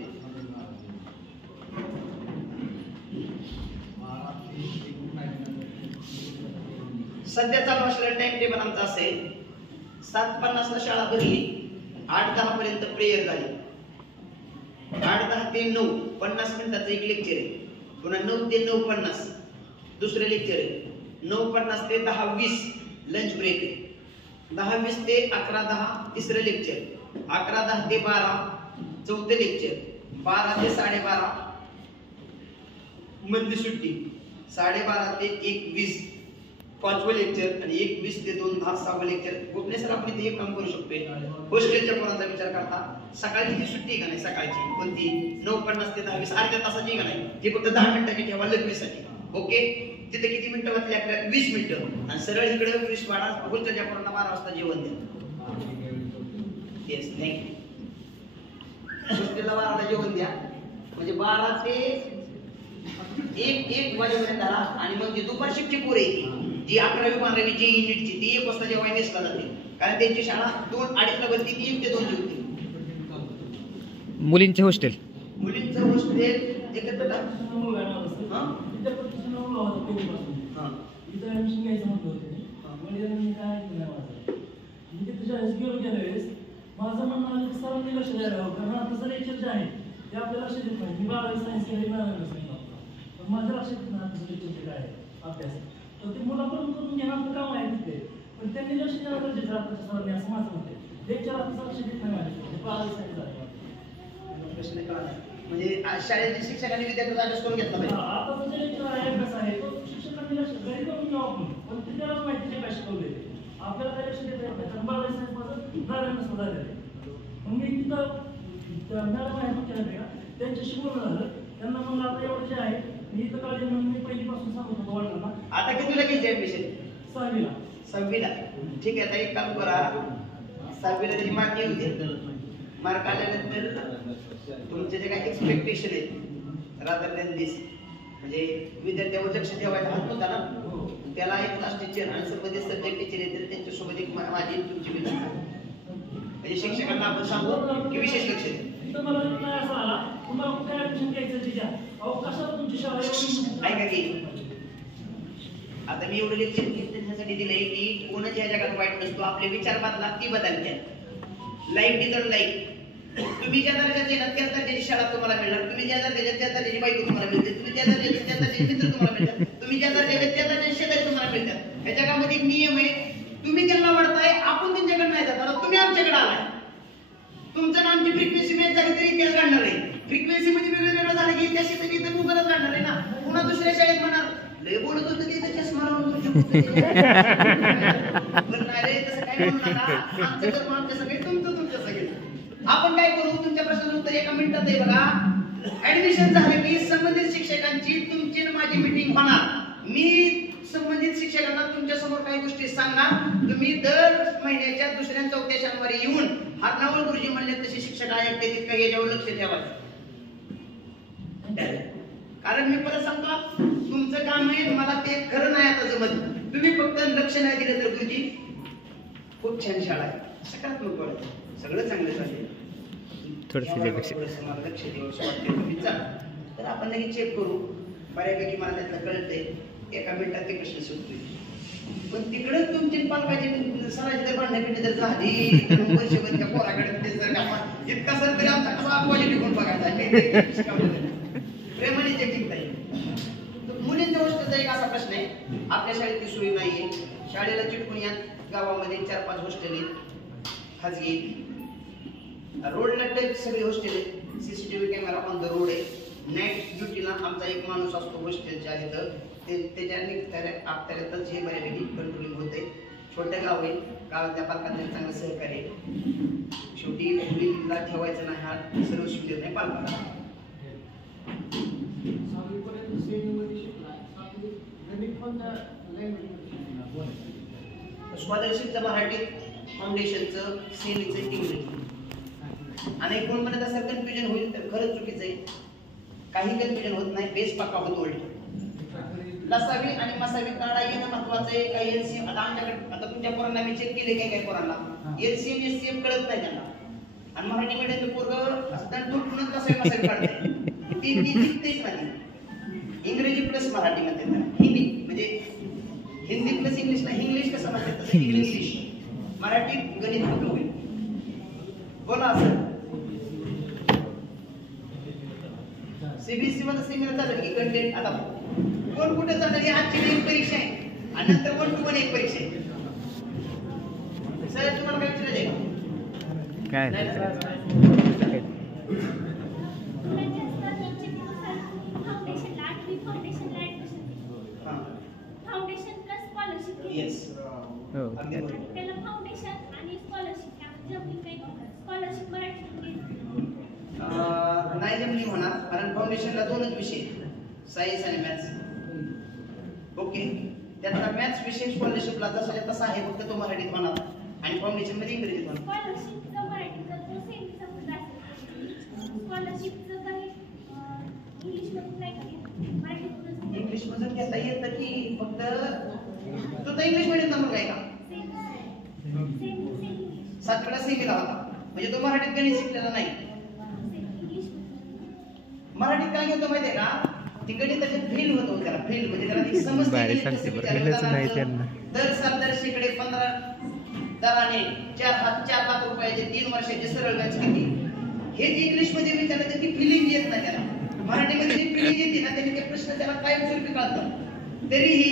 सध्या चालू असलेला टाइम टेबल आमचा असेल 7:50ला शाळा भरली, 8:10 पर्यंत प्रेयर झाली. 8:10 ते 9 50 मिनिटाचं एक लेक्चर आहे. पुन्हा 9 ते 9:50 दुसरं लेक्चर आहे. 9:50 ते 10:20 लंच ब्रेक आहे. 10:20 ते 11:10 तिसरं लेक्चर. 11:10 ते 12 चौथं लेक्चर. 12 ते 12:30 मधली सुट्टी. 12:30 ते 1:20 5वं लेक्चर. आणि 1:20 ते 2:10 6वं लेक्चर. गोपने सर आपण इथे एक काम करू शकतो, हॉस्टेलच्या पोरांचा विचार करता सकाळची जी सुट्टी का नाही, सकाळची कोणती 9:50 ते 10:20 अर्ध्या तासाची का नाही, ती फक्त 10 मिनिटाची ठेवा लघवीसाठी. ओके, तिथे किती मिनिटं वाचली आपल्याला? 20 मिनिटं. आणि सरळ इकडे 20 वाढा. हॉस्टेलच्या पोरांना 12 वाजता जेवण द्या. Yes, thank you. हॉस्टेलला 12ला जेवण द्या, म्हणजे 12 ते 1 वाजेपर्यंत धरा. आणि मग जी दुपार शिफ्टची पोरं आहे जी 11वी 12वी जी युनिटची, ती 1 वाजता जेवायला नेसला जाते. कारण त्यांची शाळा 2:30ला भरती, ती 1 ते 2 जेवते. मुलींचे हॉस्टेल एकत्र माझं म्हणणं सर्वांनी लक्ष द्यायला हवं. कारण आता जर लेक्चर जे आहे ते आपल्याला लक्ष देत नाही. मी 12वी सायन्स केली, पण माझ्या लक्षात येत नाही आता लेक्चर काय आहे अभ्यास. तर ते मुलापर्यंत करून घेणं आपलं काम आहे तिथे, पण त्यांनी लक्ष द्यायला गरजेचं आताच्या सर्वांनी, असं माझं म्हणते. लेक्चर आता लक्ष देत नाही माझ्या 12वी सायन्स आहे. प्रश्न कळला म्हणजे शाळेतील शिक्षकांनी विद्यार्थ्यांचा अभ्यास करून घेतला पाहिजे. आता जे लेक्चर आहे अभ्यास आहे तो शिक्षकांनी लक्ष घरी करून घ्यावं आपण, पण ते त्याला माहिती जे काय शिकवले आपल्याला काय लक्ष देत नाही. कारण 12वी सायन्स माझं 12वी झालेलं आहे. मग मी तिथं मॅडम आहे तुमच्या त्यांच्याशी बोलणं झालं. त्यांना म्हणलं आता एवढं जे आहे मी इथं काळजी म्हणून मी पहिलीपासून सांगत होतो वडिलांना. आता कितीला घ्यायची ऍडमिशन? 6वीला. ठीक आहे, आता एक काम करा, 6वीला त्याची मार्क येऊ दे. मार्क आल्यानंतर तुमचे जे काही एक्सपेक्टेशन आहेत रादर दॅन दिस, म्हणजे विद्यार्थ्यावर लक्ष ठेवायचा हात होता ना, त्याला एक क्लास टीचर आणि सर्व सब्जेक्ट टीचर येतील, त्यांच्यासोबत एक माझी तुमची विनंती, म्हणजे शिक्षकांना आपण सांगू की विशेष लक्ष द्या. ऐका की आता मी एवढं लेक्चर त्याच्यासाठी दिलंय की कोणाच्या जगात वाईट नसतो, आपले विचार बदला ती बदलते. Life deserve life. तुम्ही ज्या दर्जाचे ना त्या दर्जाची शाळा तुम्हाला मिळणार, तुम्ही ज्या दर्जाचे त्या दर्जाची बायको तुम्हाला मिळते, तुम्ही ज्या दर्जाचे त्या दर्जाचे मित्र तुम्हाला मिळतात, तुम्ही ज्या दर्जाचे त्या दर्जाचे शेजारी तुम्हाला मिळतात. या जगामध्ये एक नियम आहे, तुम्ही त्यांना वाढताय, आपण त्यांच्याकडे नाही जात. आता तुम्ही आमच्याकडे आलाय, तुमचं नामची फ्रिक्वेन्सी मॅच झाली तरी इतिहास काढणार आहे. फ्रिक्वेन्सी मध्ये वेगळं झालं की इतिहास इथं मुगलच काढणार आहे ना. पुन्हा दुसऱ्या शाळेत म्हणणार लय बोलत होतं तिथं चष्मा लावून नाही रे, तसं काय म्हणू नका. आमचं धर्म आमच्या सगळे, तुमचं तुमच्या सगळे. आपण काय करू, तुमच्या प्रश्नाचं उत्तर 1 मिनिटात आहे बघा. ऍडमिशन झालं की संबंधित शिक्षकांची तुमची माझी मीटिंग होणार. मी संबंधित शिक्षकांना तुमच्या समोर काही गोष्टी सांगा. तुम्ही दर महिन्याच्या दुसऱ्या चौथ्या शनिवारी येऊन हातनावर गुरुजी म्हणले तसे शिक्षक आहेत ते काही याच्यावर लक्ष ठेवायचं. कारण मी परत सांगतो तुमचं काम आहे, मला ते खरं नाही आता जमत. तुम्ही फक्त लक्ष नाही दिलं तर गुरुजी खूप छान शाळा आहे, सकारात्मक बोलायचं, सगळं चांगलं चालेल, मला लक्ष देऊ वाटते तुम्ही जा तर आपण लगेच चेक करू. बऱ्यापैकी मला त्यातलं कळतंय, एका मिनिटात ते प्रश्न सुटतोय. पण तिकडं तुमची पालकाची सराची जर भांडण्यापिंडी जर झाली तर वर्षभर त्या पोराकडे ते जर इतका सर तरी आमचा कसा पॉझिटिव्ह कोण बघायचा प्रेमाने चेकिंग नाही. मुलींच्या गोष्टीचा एक असा प्रश्न आहे, आपल्या शाळेत ती सोयी नाहीये. शाळेला चिटकून या गावामध्ये 4-5 हॉस्टेल आहेत खाजगी, रोडला टच सगळी हॉस्टेल आहेत, CCTV camera on the road आहे. नाईट ड्युटीला आमचा एक माणूस असतो हॉस्टेलच्या तिथं, त्याच्याने आपल्यातच हे बऱ्यापैकी कंट्रोलिंग होते. छोटं गाव आहे, गावातल्या पालकांना चांगलं सहकार्य आहे. शेवटी मुलीला ठेवायचं नाही हा सर्व शिकले नाही पालकांना. स्कॉलरशिपचं मराठीत, फाउंडेशनचं, सेमीचं इंग्रजी. आणि कोण म्हणत असं कन्फ्युजन होईल तर खरंच चुकीचं आहे. काही कन्फ्युजन होत नाही, बेस पक्का होतो. लसावी आणि मसावी काढा येणं महत्वाचं आहे. काही एलसीएम आता आमच्याकडे आता तुमच्या पोरांना मी चेक केले काय पोरांना एलसीएम एससीएम कळत नाही त्यांना. आणि मराठी मीडियमचं पोरग असताना तुटूनच लसावी मसावी काढते तेच नाही. इंग्रजी प्लस मराठी म्हणते त्याला, हिंदी म्हणजे हिंदी प्लस इंग्लिश नाही, इंग्लिश कसं म्हणतात तसं इंग्लिश. मराठीत गणित कुठं होईल बोला असं. सीबीएसई मध्ये सेमिनार चालेल की कंटेंट आता कोण कुठे चालेल. आजची एक परीक्षा आहे आणि नंतर 1 to 1 एक परीक्षा आहे. सर तुम्हाला काय विचारायचं आहे काय येस हो त्याला फाउंडेशन आणि स्कॉलरशिप स्कॉलरशिप मराठी नाही जमली होणार कारण फाउंडेशनला 2च विषय, सायन्स आणि मॅथ्स. ओके, त्यातला मॅथ्स विषय स्कॉलरशिपला जसा तसा आहे, फक्त तो मराठीत होणार आणि फाउंडेशन मध्ये इंग्रजीत होणार. स्कॉलरशिपचं मराठीचं तो सेमीचा मुद्दा असेल, स्कॉलरशिपचं काही इंग्लिशमधून नाही काही मराठीतूनच इंग्लिश मधून घेता येतं की फक्त तो तर इंग्लिश मीडियम नंबर काय का सेमी 7वीला सेमीला होता म्हणजे तो मराठीत गणित शिकलेला नाही. मराठीत काय घेतो माहितीये का, ती गणिताची फील्ड होतो, त्याला फील्ड म्हणजे त्याला ती समजते. दर साल दर शेकडे 15 दराने 4 लाख रुपयाचे 3 वर्षाचे सरळ व्याज किती हे जे इंग्लिश मध्ये विचारलं तर ती फिलिंग येत नाही त्याला. मराठीमध्ये जी फिलिंग येते ना त्याने ते प्रश्न त्याला कायमस्वरूपी कळतात. तरीही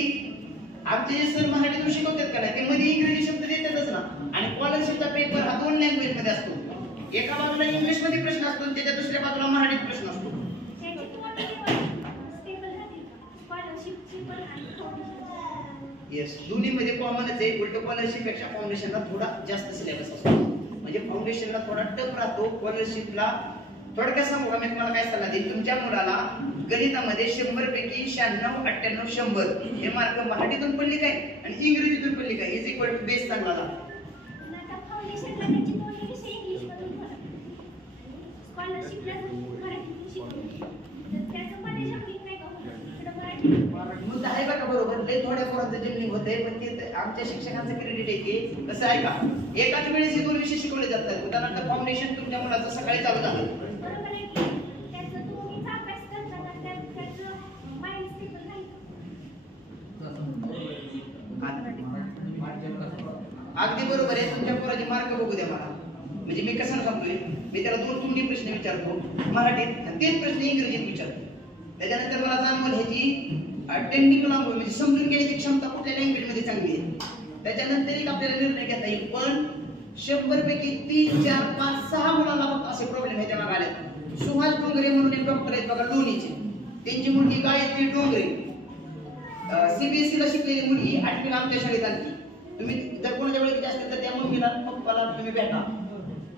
आमचे जे सर मराठीतून शिकवतात का ते मध्ये इंग्रजी शब्द देतातच ना. आणि स्कॉलरशिपचा पेपर हा 2 लँग्वेज मध्ये असतो. एका बाजूला इंग्लिश मध्ये प्रश्न असतो आणि त्याच्या दुसऱ्या बाजूला मराठीत प्रश्न असतो. येस, दोन्ही मध्ये कॉमनच आहे. उलट स्कॉलरशिप पेक्षा फाउंडेशनला थोडा जास्त सिलेबस असतो. म्हणजे फाउंडेशनला थोडा टफ राहतो, स्कॉलरशिपला थोडक्यात सांगू का मी तुम्हाला काय सल्ला देईन. तुमच्या मुलाला गणितामध्ये 100 पैकी 96, 98, 100 हे मार्क मराठीतून पडले काय आणि इंग्रजीतून पडले काय इज इक्वल टू बेस चांगला झाला. मुद्दा आहे बघा बरोबर. लय थोड्या पोरांचं जेवलिंग होतंय पण ते आमच्या शिक्षकांचं क्रेडिट आहे की कसं आहे का एकाच वेळेस हे 2 विषय शिकवले जातात. उदाहरणार्थ फाउंडेशन तुमच्या मुलाचं सकाळी चालू झालं अगदी बरोबर आहे. तुमच्या पोराचे मार्क बघू द्या मला. म्हणजे मी कसं सांगतोय, मी त्याला 2 तोंडी प्रश्न विचारतो मराठीत आणि 3 प्रश्न इंग्रजीत विचारतो. त्याच्यानंतर मला जाणवलं ह्याची टेक्निकल लँग्वेज म्हणजे समजून घ्यायची क्षमता कुठल्या लँग्वेज मध्ये चांगली आहे. त्याच्यानंतर एक आपल्याला निर्णय घेता येईल. पण 100 पैकी 3, 4, 5, 6 मुलांना फक्त असे प्रॉब्लेम ह्याच्या मागे आले. सुहास डोंगरे म्हणून एक डॉक्टर आहेत बघा लोणीचे, त्यांची मुलगी गायत्री डोंगरे सीबीएसई ला शिकलेली मुलगी 8वीला आमच्या शाळेत आली. तुम्ही जर कोणाच्या वेळेस असतील तर त्या मुलगीला पप्पाला तुम्ही भेटा.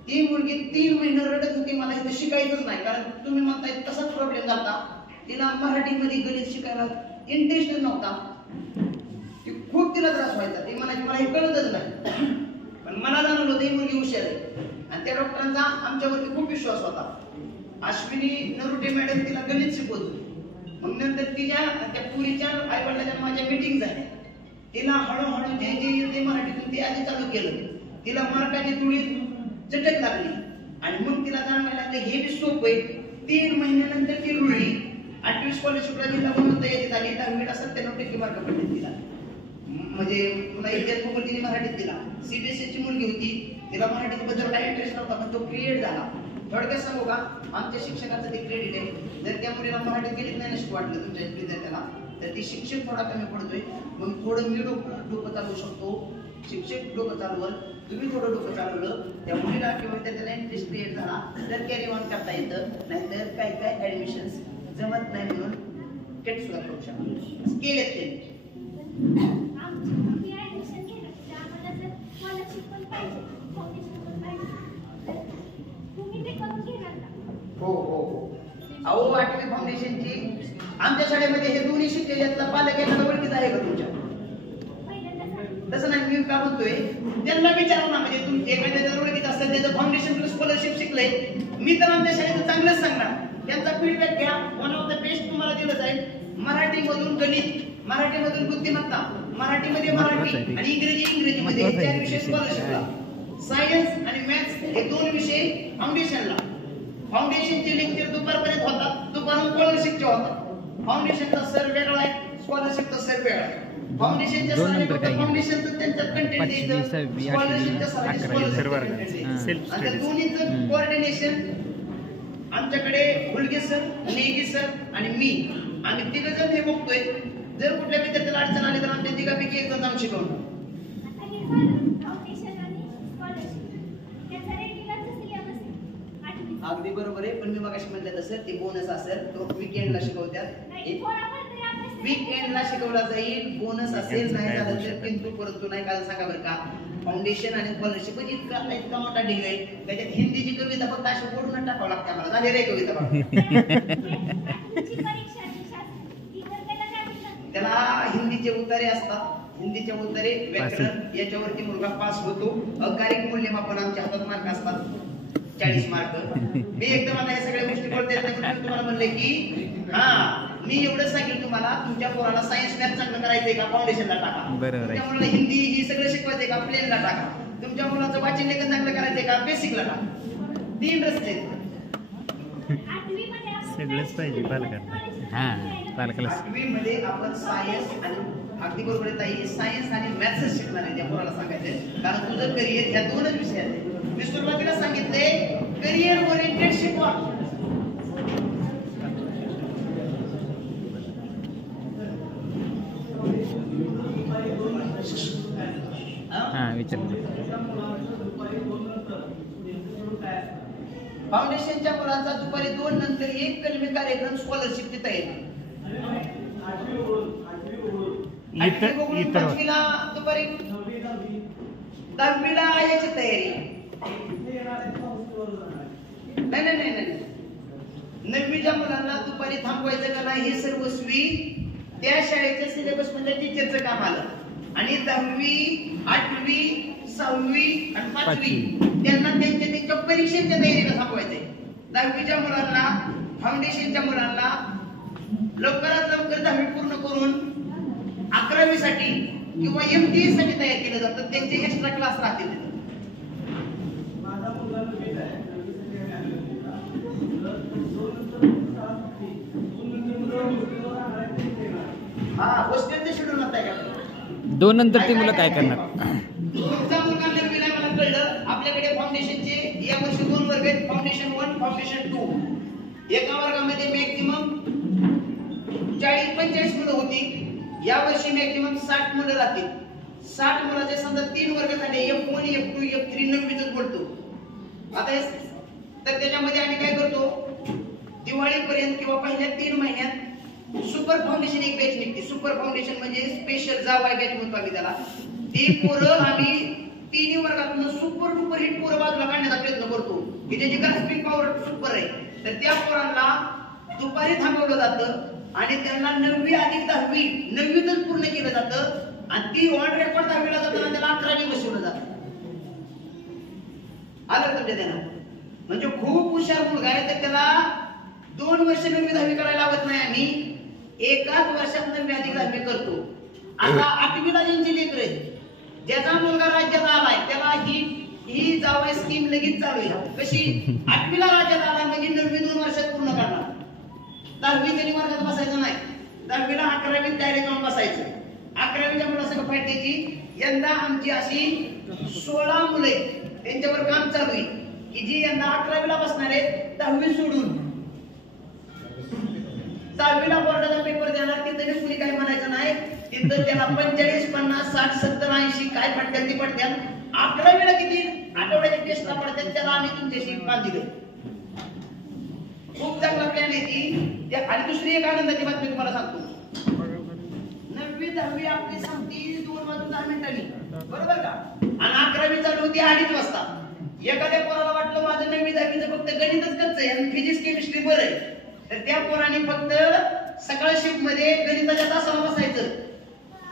ती मुलगी 3 महिने रडत होती, मला इथे शिकायचंच नाही. कारण तुम्ही म्हणताय तसाच प्रॉब्लेम झाला. तिला मराठीमध्ये गणित शिकायला इंटरेस्ट नव्हता. ती खूप तिला त्रास व्हायचा. ती म्हणायची मला हे कळतच नाही, पण मला जाणवलं होतं ही मुलगी हुशार आहे. आणि त्या डॉक्टरांचा आमच्यावरती खूप विश्वास होता. अश्विनी नरुटे मॅडम तिला गणित शिकवत होती. मग नंतर त्या पुरीच्या आईवडिलाच्या माझ्या मीटिंग झाल्या. तिला हळूहळू जे जे येते मराठीतून ते आधी चालू केलं. तिला मार्काची तुळी चटक लागली आणि मग तिला जाणवायला लागलं हे बी सोपं आहे. 3 महिन्यानंतर ती रुळली. 8वी स्कॉलरशिपला जिल्हा बनवता येत आली. 10वीला 97% मार्क पडले तिला. म्हणजे पुन्हा इतिहास भूगोल तिने मराठीत दिला. सीबीएसईची मुलगी होती, तिला मराठीबद्दल काही इंटरेस्ट नव्हता, पण तो क्रिएट झाला. थोडक्यात सांगू का, आमच्या शिक्षकाचं ते क्रेडिट आहे. जर त्या मुलीला मराठीत गेलीच नाही नसतं वाटलं तुमच्या विद्यार्थ्याला, तर ती शिक्षक थोडा कमी पडतोय. मग थोडं मी डोकं चालवू शकतो, शिक्षक डोकं चालवल, तुम्ही थोडं डोकं चालवलं, त्या मुलीला किंवा विद्यार्थ्याला इंटरेस्ट क्रिएट झाला तर कॅरी ऑन करता येतं. नाहीतर काय काय ऍडमिशन्स जमत नाही म्हणून केट सुद्धा करू शकतो. केलेत ते हो हो हो. अहो 8वी फाउंडेशनची आमच्या शाळेमध्ये हे दोन्ही शिकलेल्यातला पालक एखादा ओळखीचा आहे का तुमच्या? तसं नाही, मी का म्हणतोय त्यांना विचारू ना. म्हणजे तुमचे एखाद्या ओळखीत असेल त्याचं फाउंडेशन स्कॉलरशिप शिकलंय, मी तर आमच्या शाळेचं चांगलंच सांगणार. त्यांचा फीडबॅक घ्या. वन ऑफ द बेस्ट तुम्हाला दिलं जाईल. मराठीमधून गणित, मराठीमधून बुद्धिमत्ता, मराठीमध्ये मराठी आणि इंग्रजीमध्ये हे 4 विषय स्कॉलरशिपला. सायन्स आणि मॅथ्स हे 2 विषय फाउंडेशनला. फाउंडेशनचे लेक्चर दुपारपर्यंत होतात, दुपारून स्कॉलरशिपचे होतात. फाउंडेशनचा सर वेगळा आहे, स्कॉलरशिपचा सर वेगळा आहे. फाउंडेशनच्या फाउंडेशनचं त्यांचं कंटेंट येतं, स्कॉलरशिपच्या सरांनी दोन्हीचं कोऑर्डिनेशन आमच्याकडे हुलगे सर, नेगी सर आणि मी, आम्ही 3 जण हे बघतोय. जर कुठल्या विद्यार्थ्याला अडचण आली तर आमच्या 3पैकी 1 जण जाऊन शिकवणार. अगदी बरोबर आहे, पण मी मगाशी म्हटलं तसं ते बोनस असेल तो वीकेंडला शिकवतात. वीकेंडला शिकवला जाईल, बोनस असेल. नाही झालं तर किंतु परंतु नाही. कारण सांगा बरं का, फाउंडेशन आणि स्कॉलरशिप इतका मोठा ढिग आहे. त्याच्यात हिंदीची कविता फक्त अशी बोलून टाकावं लागते आम्हाला. झाली रे कविता त्याला हिंदीचे उतारे असतात. हिंदीचे उतारे, व्याकरण याच्यावरती मुलगा पास होतो. अकारिक मूल्यमापन आमच्या हातात मार्क असतात 40 मार्क. मी एकदम आता या सगळ्या गोष्टी बोलते तुम्हाला म्हणले की मी एवढं सांगेल तुम्हाला, तुमच्या पोराला सायन्स मॅथ चांगलं करायचंय का फाउंडेशनला टाका. तुमच्या मुलाला हिंदी ही सगळं शिकवायचंय का प्लेनला टाका. तुमच्या मुलाचं वाचन लेखन चांगलं करायचंय का बेसिकला टाका. 3 रस्ते सगळंच पाहिजे पालकांना. पालकाला 8वी मध्ये आपण सायन्स आणि अगदी बरोबर आहे ताई, सायन्स आणि मॅथ्स शिकणार आहे त्या पोराला सांगायचंय. कारण तुझं करिअर ह्या 2च विषयात आहे. मी सुरुवातीला सांगितले करिअर ओरिएंटेड शिकवा. फाउंडेशनच्या मुलांचा दुपारी 2 नंतर 1 कलमी कार्यक्रम स्कॉलरशिपची तयारी. दुपारी 10वीला याची तयारी. नाही 9वीच्या मुलांना दुपारी थांबवायचं का नाही हे सर्वस्वी त्या शाळेच्या सिलेबस मध्ये टीचरचं काम आलं. आणि 10वी, 8वी, 6वी आणि 5वी त्यांना त्यांच्या परीक्षेच्या तयारीला थांबवायचंय. 10वीच्या मुलांना, फाउंडेशनच्या मुलांना लवकरात लवकर 10वी पूर्ण करून 11वी साठी किंवा MTS साठी तयार केलं जातं. त्यांचे एक्स्ट्रा क्लास राहतील. हॉस्टेलचं शेड्यूल नव्हतं का? 2 नंतर ती मुलं काय करणार? तुमचा मुलगा 9वीला मला कळलं. आपल्याकडे फाउंडेशनचे या वर्षी 2 वर्ग आहेत, फाउंडेशन 1, फाउंडेशन 2. एका वर्गामध्ये मॅक्झिमम 40-45 मुलं होती. या वर्षी मॅक्झिमम 60 मुलं राहतील. 60 मुलाचे समजा 3 वर्ग झाले, F1, F2, F3 9वीच बोलतो. आता तर त्याच्यामध्ये आम्ही काय करतो, दिवाळीपर्यंत किंवा पहिल्या 3 महिन्यात सुपर फाउंडेशन एक बॅच निघते. सुपर फाउंडेशन म्हणजे स्पेशल जावाय बॅच म्हणतो आम्ही त्याला. ती पोरं आम्ही 3 वर्गातून सुपर डुपर हिट पोरं बाजूला काढण्याचा प्रयत्न करतो की त्याची ग्रास्पिंग पॉवर सुपर आहे. तर त्या पोरांना दुपारी थांबवलं जातं आणि त्यांना 9वी अधिक 10वी 9वीतच पूर्ण केलं जातं. आणि ती ऑन रेकॉर्ड 10वीला जाताना त्याला 11वी बसवलं जातं. आलं तुमच्या ध्यानात? म्हणजे खूप हुशार मुलगा आहे तर त्याला 2 वर्ष 9वी 10वी करायला लावत नाही आम्ही, एकाच वर्षात 9वी अधिक 10वी करतो. आता 8वीला ज्यांची लेकर आहेत, ज्याचा मुलगा राज्यात आलाय त्याला ही जावाय स्कीम लगेच चालू आहे. कशी? 8वीला राज्यात आलाय म्हणजे 9वी 2 वर्षात पूर्ण करणार. 10वी त्यांनी वर्गात बसायचं नाही, 10वीला 11वीत डायरेक्ट जाऊन बसायचं. 11वीच्या मुलासंग फायद्याची यंदा आमची अशी 16 मुलं आहेत त्यांच्यावर काम चालू आहे की जी यंदा 11वीला बसणार आहेत 10वी सोडून. 10वीला बोर्डाचा पेपर देणार तिथे कुणी काही म्हणायचं नाही, तिथं त्याला 45, 50, 60, 70, 80 काय पडतात ते पडतात. 11वीला किती आठवड्याच्या टेस्टला पडतात त्याला आम्ही तुमच्याशी बांधिले. खूप चांगला प्लॅन आहे ती. आणि दुसरी एक आनंदाची बातमी तुम्हाला सांगतो. 9वी 10वी आपली संपती 2 वाजून 10 मिनिटांनी, बरोबर का? आणि 11वी चालू होती 2:30 वाजता. एखाद्या पोराला वाटलं माझं 9वी 10वीचं फक्त गणितच कच्चं आहे आणि फिजिक्स केमिस्ट्री बरं आहे, तर त्या पोराने फक्त सकाळ शिफ्ट मध्ये गणिताच्या तासाला बसायचं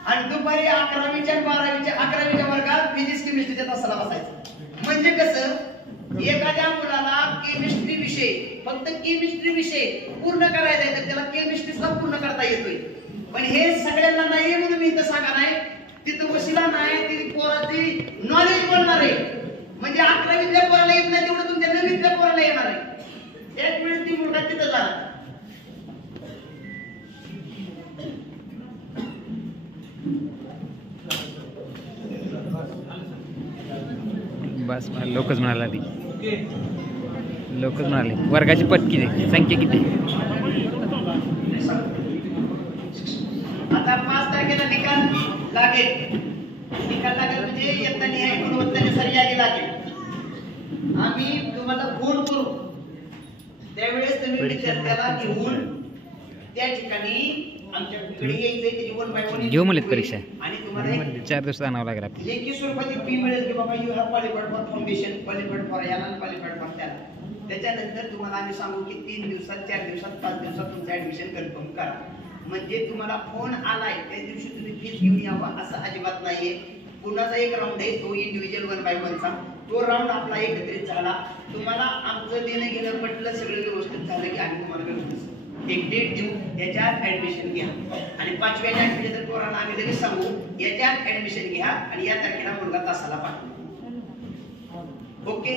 आणि दुपारी 11वीच्या 12वीच्या 11वीच्या वर्गात फिजिक्स केमिस्ट्रीच्या तासाला बसायचं. म्हणजे कसं? एखाद्या मुलाला केमिस्ट्री विषय फक्त केमिस्ट्री विषय पूर्ण करायचा आहे तर त्याला केमिस्ट्रीचा पूर्ण करता येतोय. पण हे सगळ्यांना नाही म्हणून मी इथं सांगा नाही, तिथं वशिला नाही, ती पोराची नॉलेज बोलणार आहे. म्हणजे 11वीतल्या पोराला येत नाही तेवढं तुमच्या 9वीतल्या पोराला येणार आहे. एक वेळेस ती मुलगा तिथं जाणार. बस लोकच म्हणाला ती, लोकच म्हणाले वर्गाची पट किती संख्या किती. आता 5 तारखेला निकाल लागेल. निकाल लागेल म्हणजे इयत्ता निहाय गुणवत्तेनुसार यादी लागेल. आम्ही तुम्हाला फोन करू, त्यावेळेस तुम्ही विद्यार्थ्याला घेऊन त्या ठिकाणी आमच्याकडे यायचंय. त्याची 1 by 1 घेऊ म्हणलेत परीक्षा आणि तुम्हाला 4 दिवस आणावं लागेल आपल्याला. लेखी स्वरूपाची फी मिळेल की बाबा you have qualified for foundation, qualified for याला, क्वालिफाईड फॉर त्याला. त्याच्यानंतर तुम्हाला आम्ही सांगू की 3 दिवसात 4 दिवसात 5 दिवसात तुमचं ऍडमिशन कन्फर्म करा. म्हणजे तुम्हाला फोन आलाय त्या दिवशी तुम्ही फीस घेऊन यावं असं अजिबात नाहीये. कुणाचा एक राऊंड आहे तो इंडिव्हिज्युअल 1 by 1 चा, तो राऊंड आपला एकत्रित झाला. तुम्हाला आमचं देणं घेणं पटलं, सगळं व्यवस्थित झालं की आम्ही तुम्हाला व्यवस्थित एक डेट देऊ, याच्यात ऍडमिशन घ्या. आणि 5व्या ऍडमिशन पोरांना आम्ही लगेच सांगू याच्यात ऍडमिशन घ्या आणि या तारखेला मुलगा तासाला पाठवा. ओके.